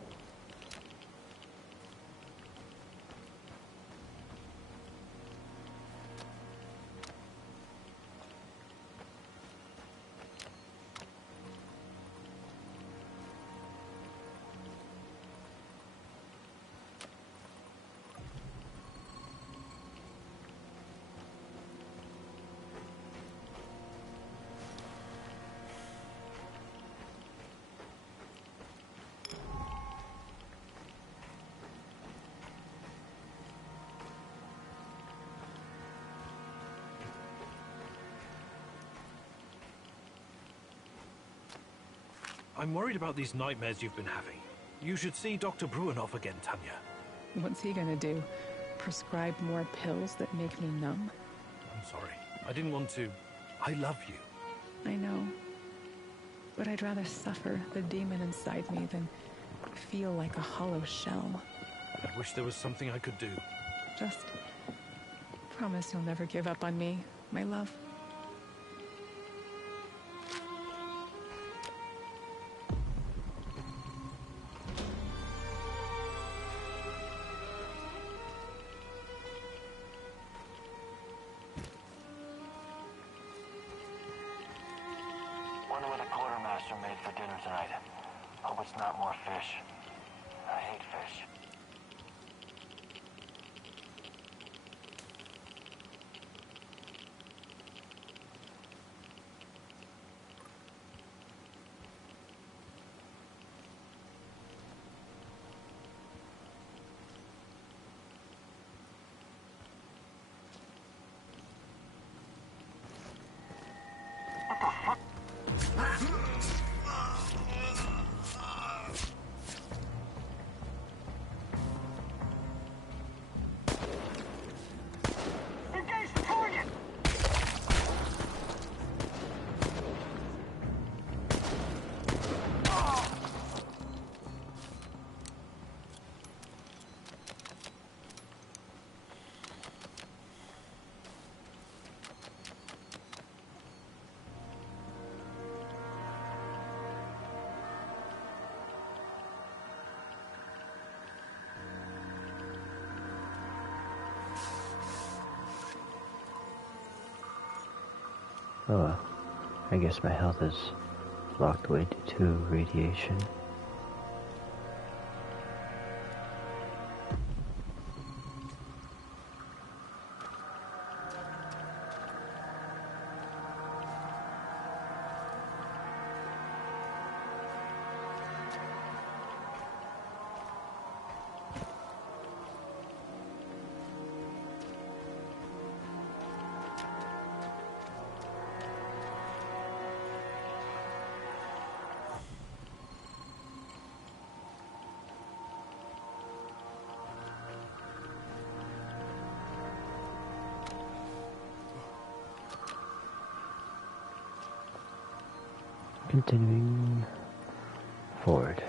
I'm worried about these nightmares you've been having. You should see Dr. Bruinoff again, Tanya. What's he gonna do? Prescribe more pills that make me numb? I'm sorry. I didn't want to. I love you. I know. But I'd rather suffer the demon inside me than feel like a hollow shell. I wish there was something I could do. Just promise you'll never give up on me, my love. Wonder what the quartermaster made for dinner tonight. Hope it's not more fish. I hate fish. Engage the target! Oh well. I guess my health is locked away due to radiation. Continuing forward.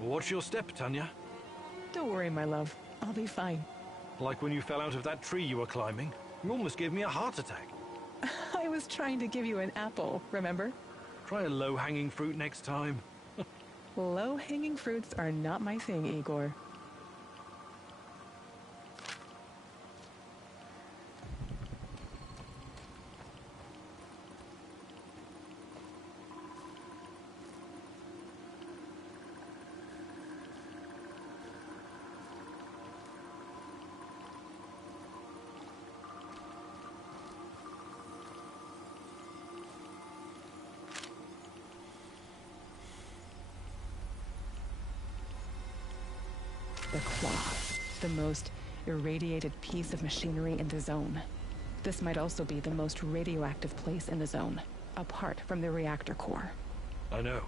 Watch your step, Tanya. Don't worry, my love. I'll be fine. Like when you fell out of that tree you were climbing. You almost gave me a heart attack. I was trying to give you an apple, remember? Try a low-hanging fruit next time. Low-hanging fruits are not my thing, Igor. The cloth. The most irradiated piece of machinery in the zone. This might also be the most radioactive place in the zone, apart from the reactor core. I know.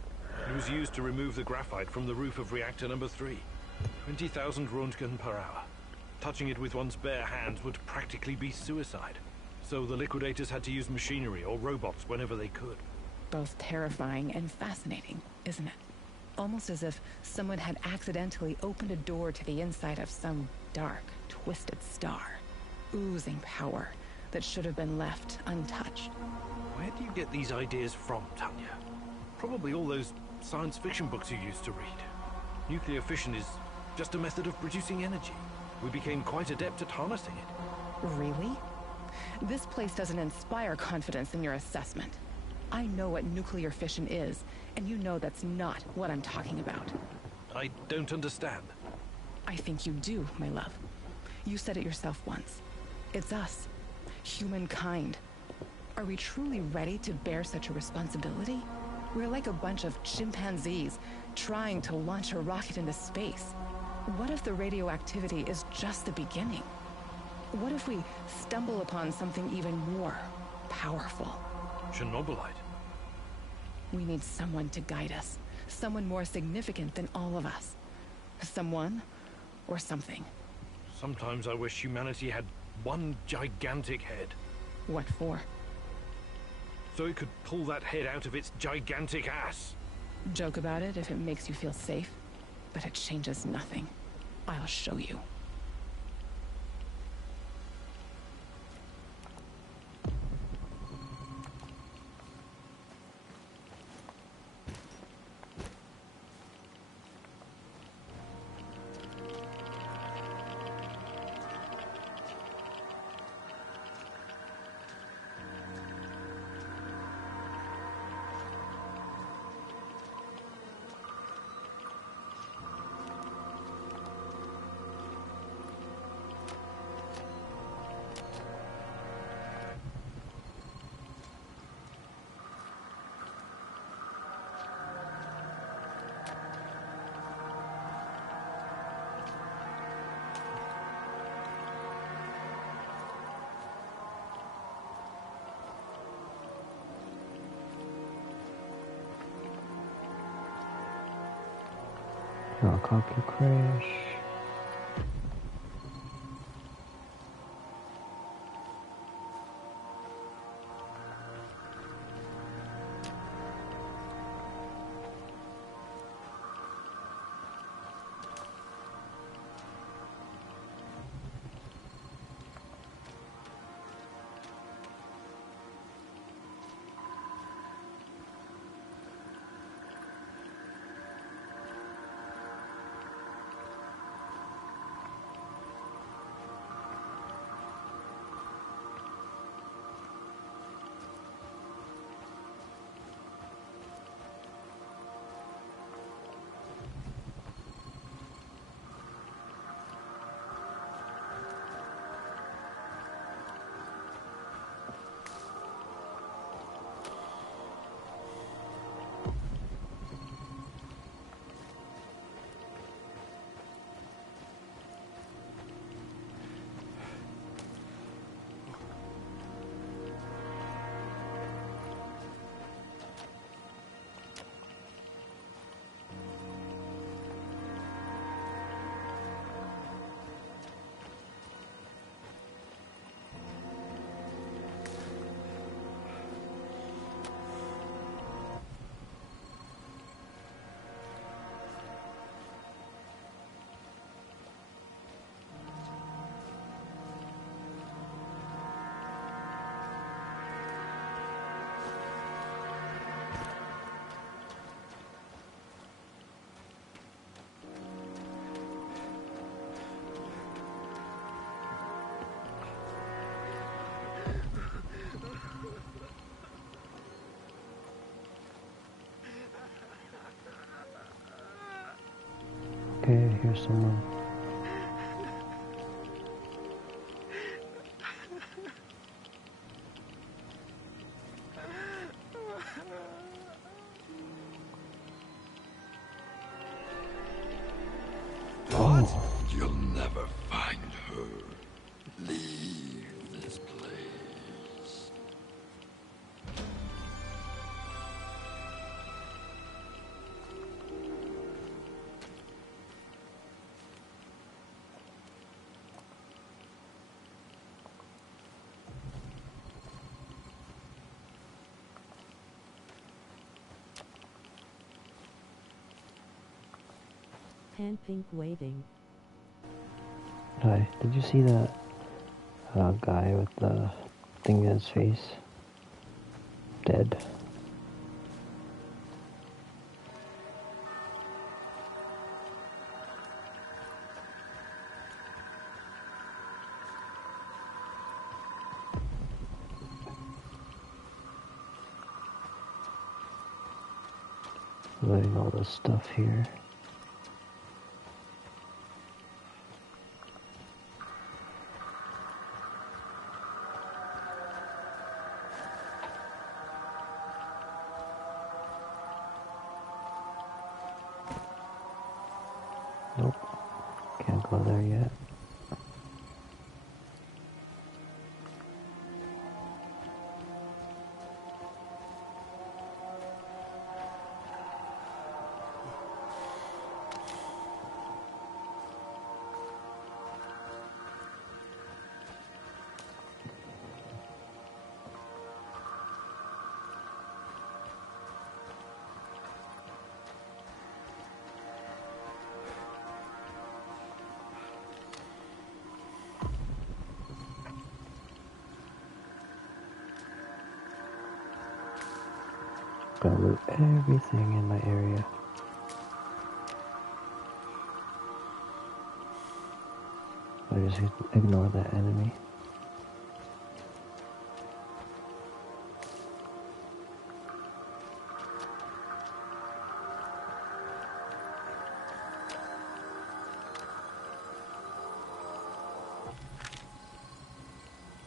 It was used to remove the graphite from the roof of reactor number 3. 20,000 Röntgen per hour. Touching it with one's bare hands would practically be suicide. So the liquidators had to use machinery or robots whenever they could. Both terrifying and fascinating, isn't it? Almost as if someone had accidentally opened a door to the inside of some dark, twisted star, oozing power that should have been left untouched. Where do you get these ideas from, Tanya? Probably all those science fiction books you used to read. Nuclear fission is just a method of producing energy. We became quite adept at harnessing it. Really? This place doesn't inspire confidence in your assessment. I know what nuclear fission is, and you know that's not what I'm talking about. I don't understand. I think you do, my love. You said it yourself once. It's us. Humankind. Are we truly ready to bear such a responsibility? We're like a bunch of chimpanzees trying to launch a rocket into space. What if the radioactivity is just the beginning? What if we stumble upon something even more powerful? Chernobylite. We need someone to guide us. Someone more significant than all of us. Someone or something. Sometimes I wish humanity had one gigantic head. What for? So it could pull that head out of its gigantic ass. Joke about it if it makes you feel safe, but it changes nothing. I'll show you. Helicopter crash. Okay, I hear someone. What? You'll never find her. leave this place. Hand pink waving. Hi, did you see that guy with the thing in his face? Dead. Loading all this stuff here. Nope, can't go there yet. Gotta loot everything in my area. I just ignore that enemy.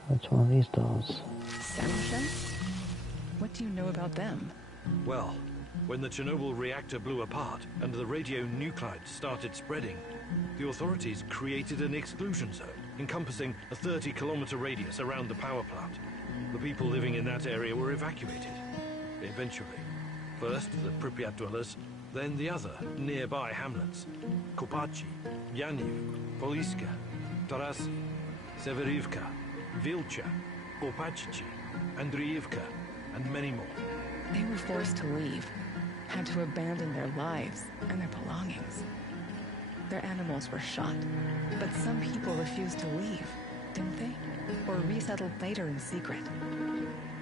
That's one of these dolls. Samusha? What do you know about them? Well, when the Chernobyl reactor blew apart and the radionuclides started spreading, the authorities created an exclusion zone encompassing a 30-kilometer radius around the power plant. The people living in that area were evacuated. Eventually. First the Pripyat dwellers, then the other nearby hamlets. Kopachi, Yaniv, Poliska, Tarasi, Severivka, Vilcha, Opachichi, Andriivka, and many more. They were forced to leave, had to abandon their lives and their belongings. Their animals were shot, but some people refused to leave, didn't they? Or resettled later in secret.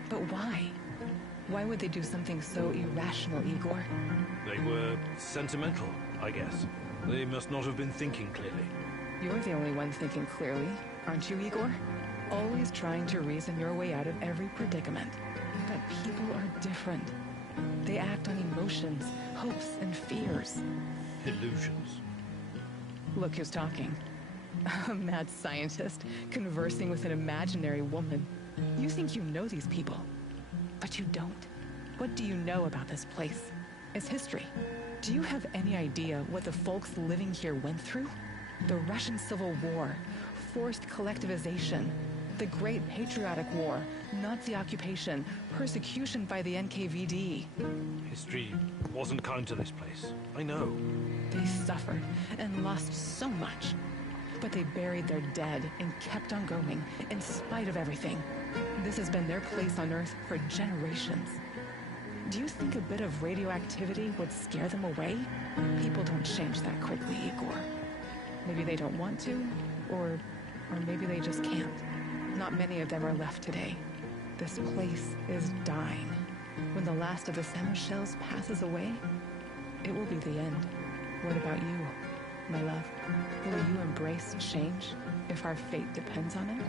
But why? Why would they do something so irrational, Igor? They were sentimental, I guess. They must not have been thinking clearly. You're the only one thinking clearly, aren't you, Igor? Always trying to reason your way out of every predicament. But people are different. They act on emotions, hopes, and fears. Illusions. Look who's talking. A mad scientist conversing with an imaginary woman. You think you know these people, but you don't. What do you know about this place? Its history? Do you have any idea what the folks living here went through? The Russian Civil War, forced collectivization, the Great Patriotic War, Nazi occupation, persecution by the NKVD. History wasn't kind to this place. I know. They suffered and lost so much. But they buried their dead and kept on going, in spite of everything. This has been their place on Earth for generations. Do you think a bit of radioactivity would scare them away? People don't change that quickly, Igor. Maybe they don't want to, or maybe they just can't. Not many of them are left today. This place is dying. When the last of the Samushells passes away, it will be the end. What about you, my love? Will you embrace change if our fate depends on it?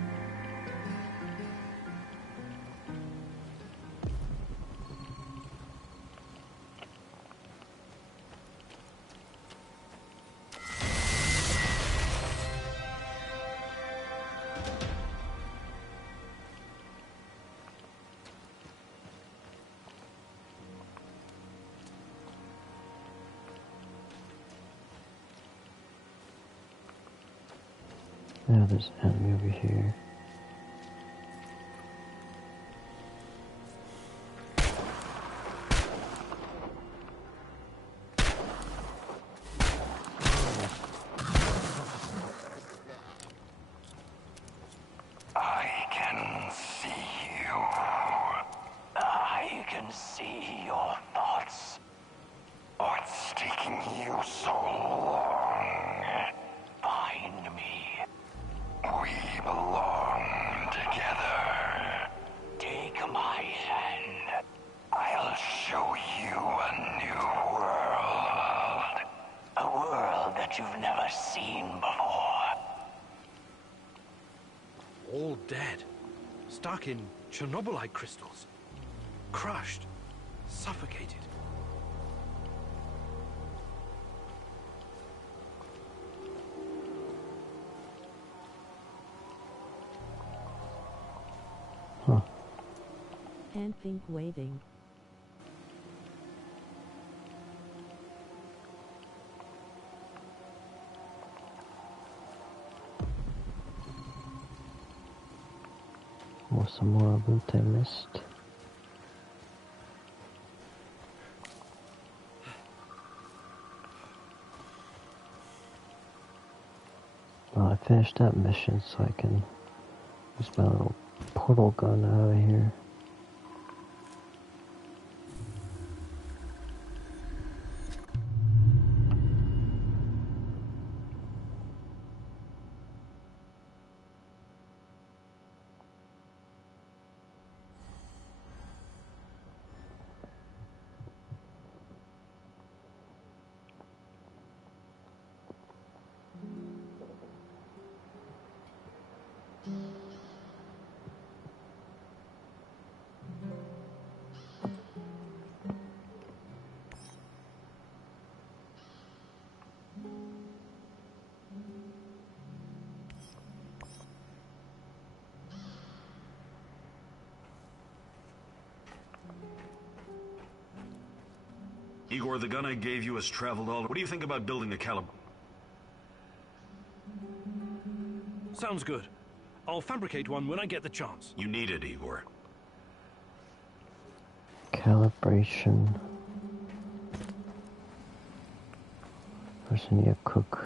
Now there's an enemy over here. I can see you. I can see your thoughts. What's taking you so long? Find me. We belong together. Take my hand. I'll show you a new world. A world that you've never seen before. All dead. Stuck in Chernobylite crystals. Crushed. Suffocated. Hand pink waving. Or some more loot I missed. Well, I finished that mission so I can use my little portal gun out of here. Igor, the gun I gave you has traveled all... What do you think about building a caliber? Sounds good. I'll fabricate one when I get the chance. You need it, Igor. Calibration. First I need a cook.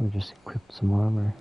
We just equipped some armor.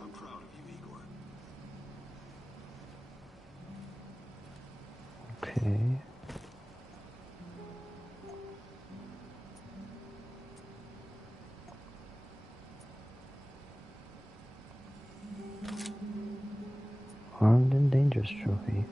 I'm proud of you, Igor. Okay. Armed and Dangerous trophy.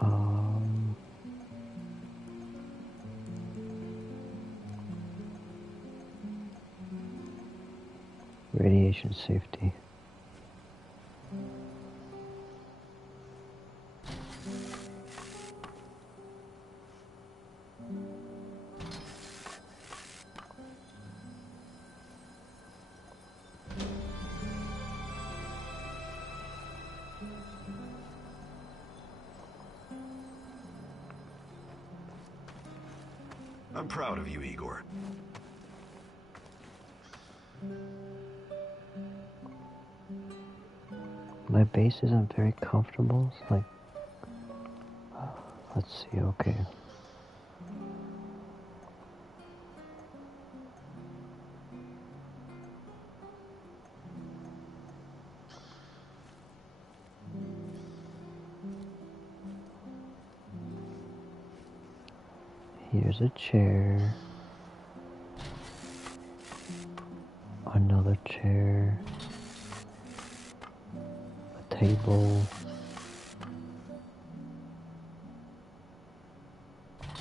Um, Radiation safety. I'm proud of you, Igor. My base isn't very comfortable. It's like, let's see, okay. Here's a chair. Another chair. A table.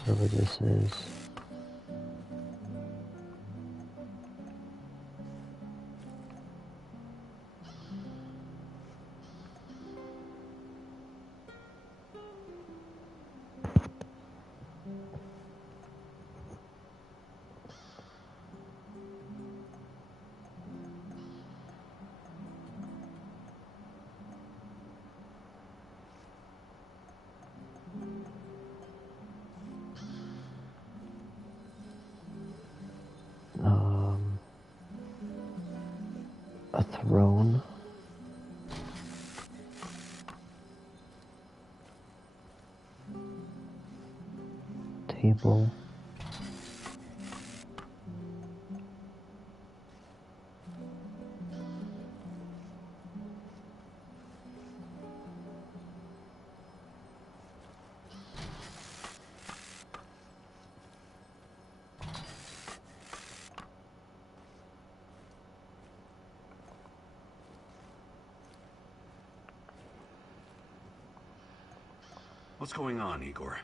Whatever this is. A throne. Table. What's going on, Igor?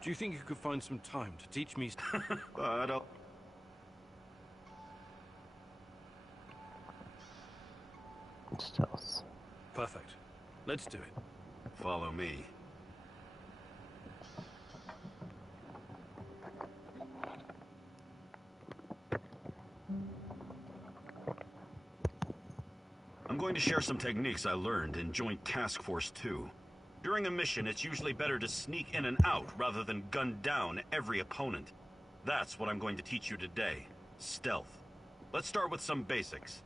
Do you think you could find some time to teach me? I don't... Stealth. Perfect. Let's do it. Follow me. I'm going to share some techniques I learned in Joint Task Force 2. During a mission, it's usually better to sneak in and out rather than gun down every opponent. That's what I'm going to teach you today. Stealth. Let's start with some basics.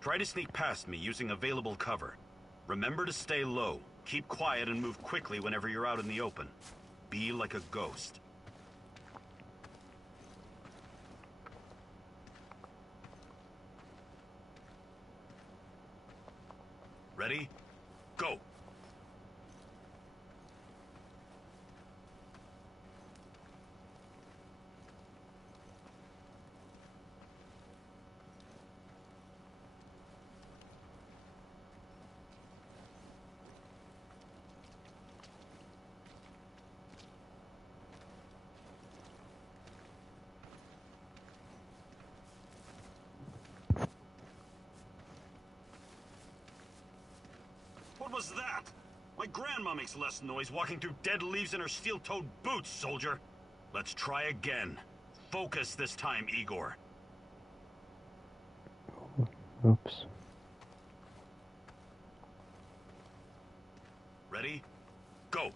Try to sneak past me using available cover. Remember to stay low. Keep quiet and move quickly whenever you're out in the open. Be like a ghost. Ready? Go! What was that? My grandma makes less noise walking through dead leaves in her steel-toed boots, soldier. Let's try again. Focus this time, Igor. Oops. Ready? Go!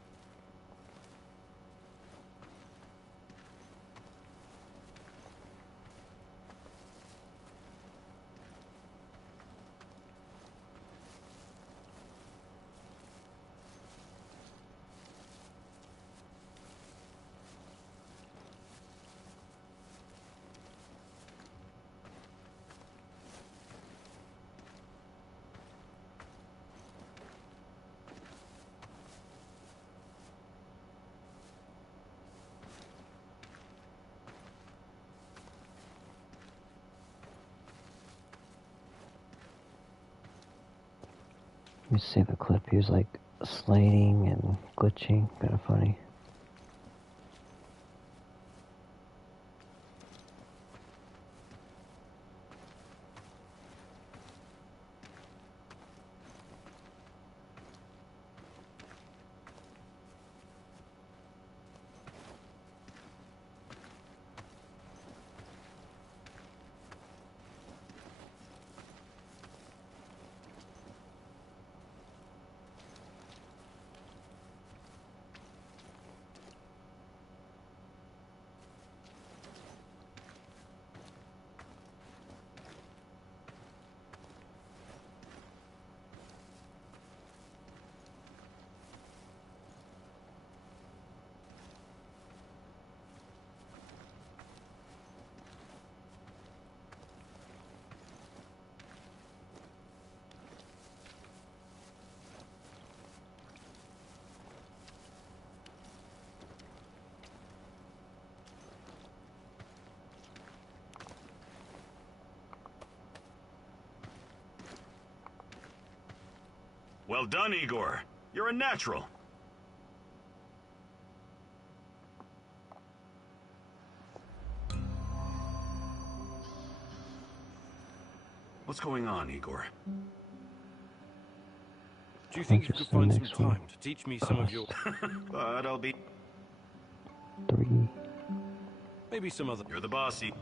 You see the clip, he was like sliding and glitching, kind of funny. Well done, Igor. You're a natural. What's going on, Igor? Do you think you could find some time to teach me some of your... But I'll be... 3. Maybe some other... You're the bossy.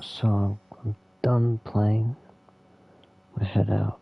So I'm done playing. I head out.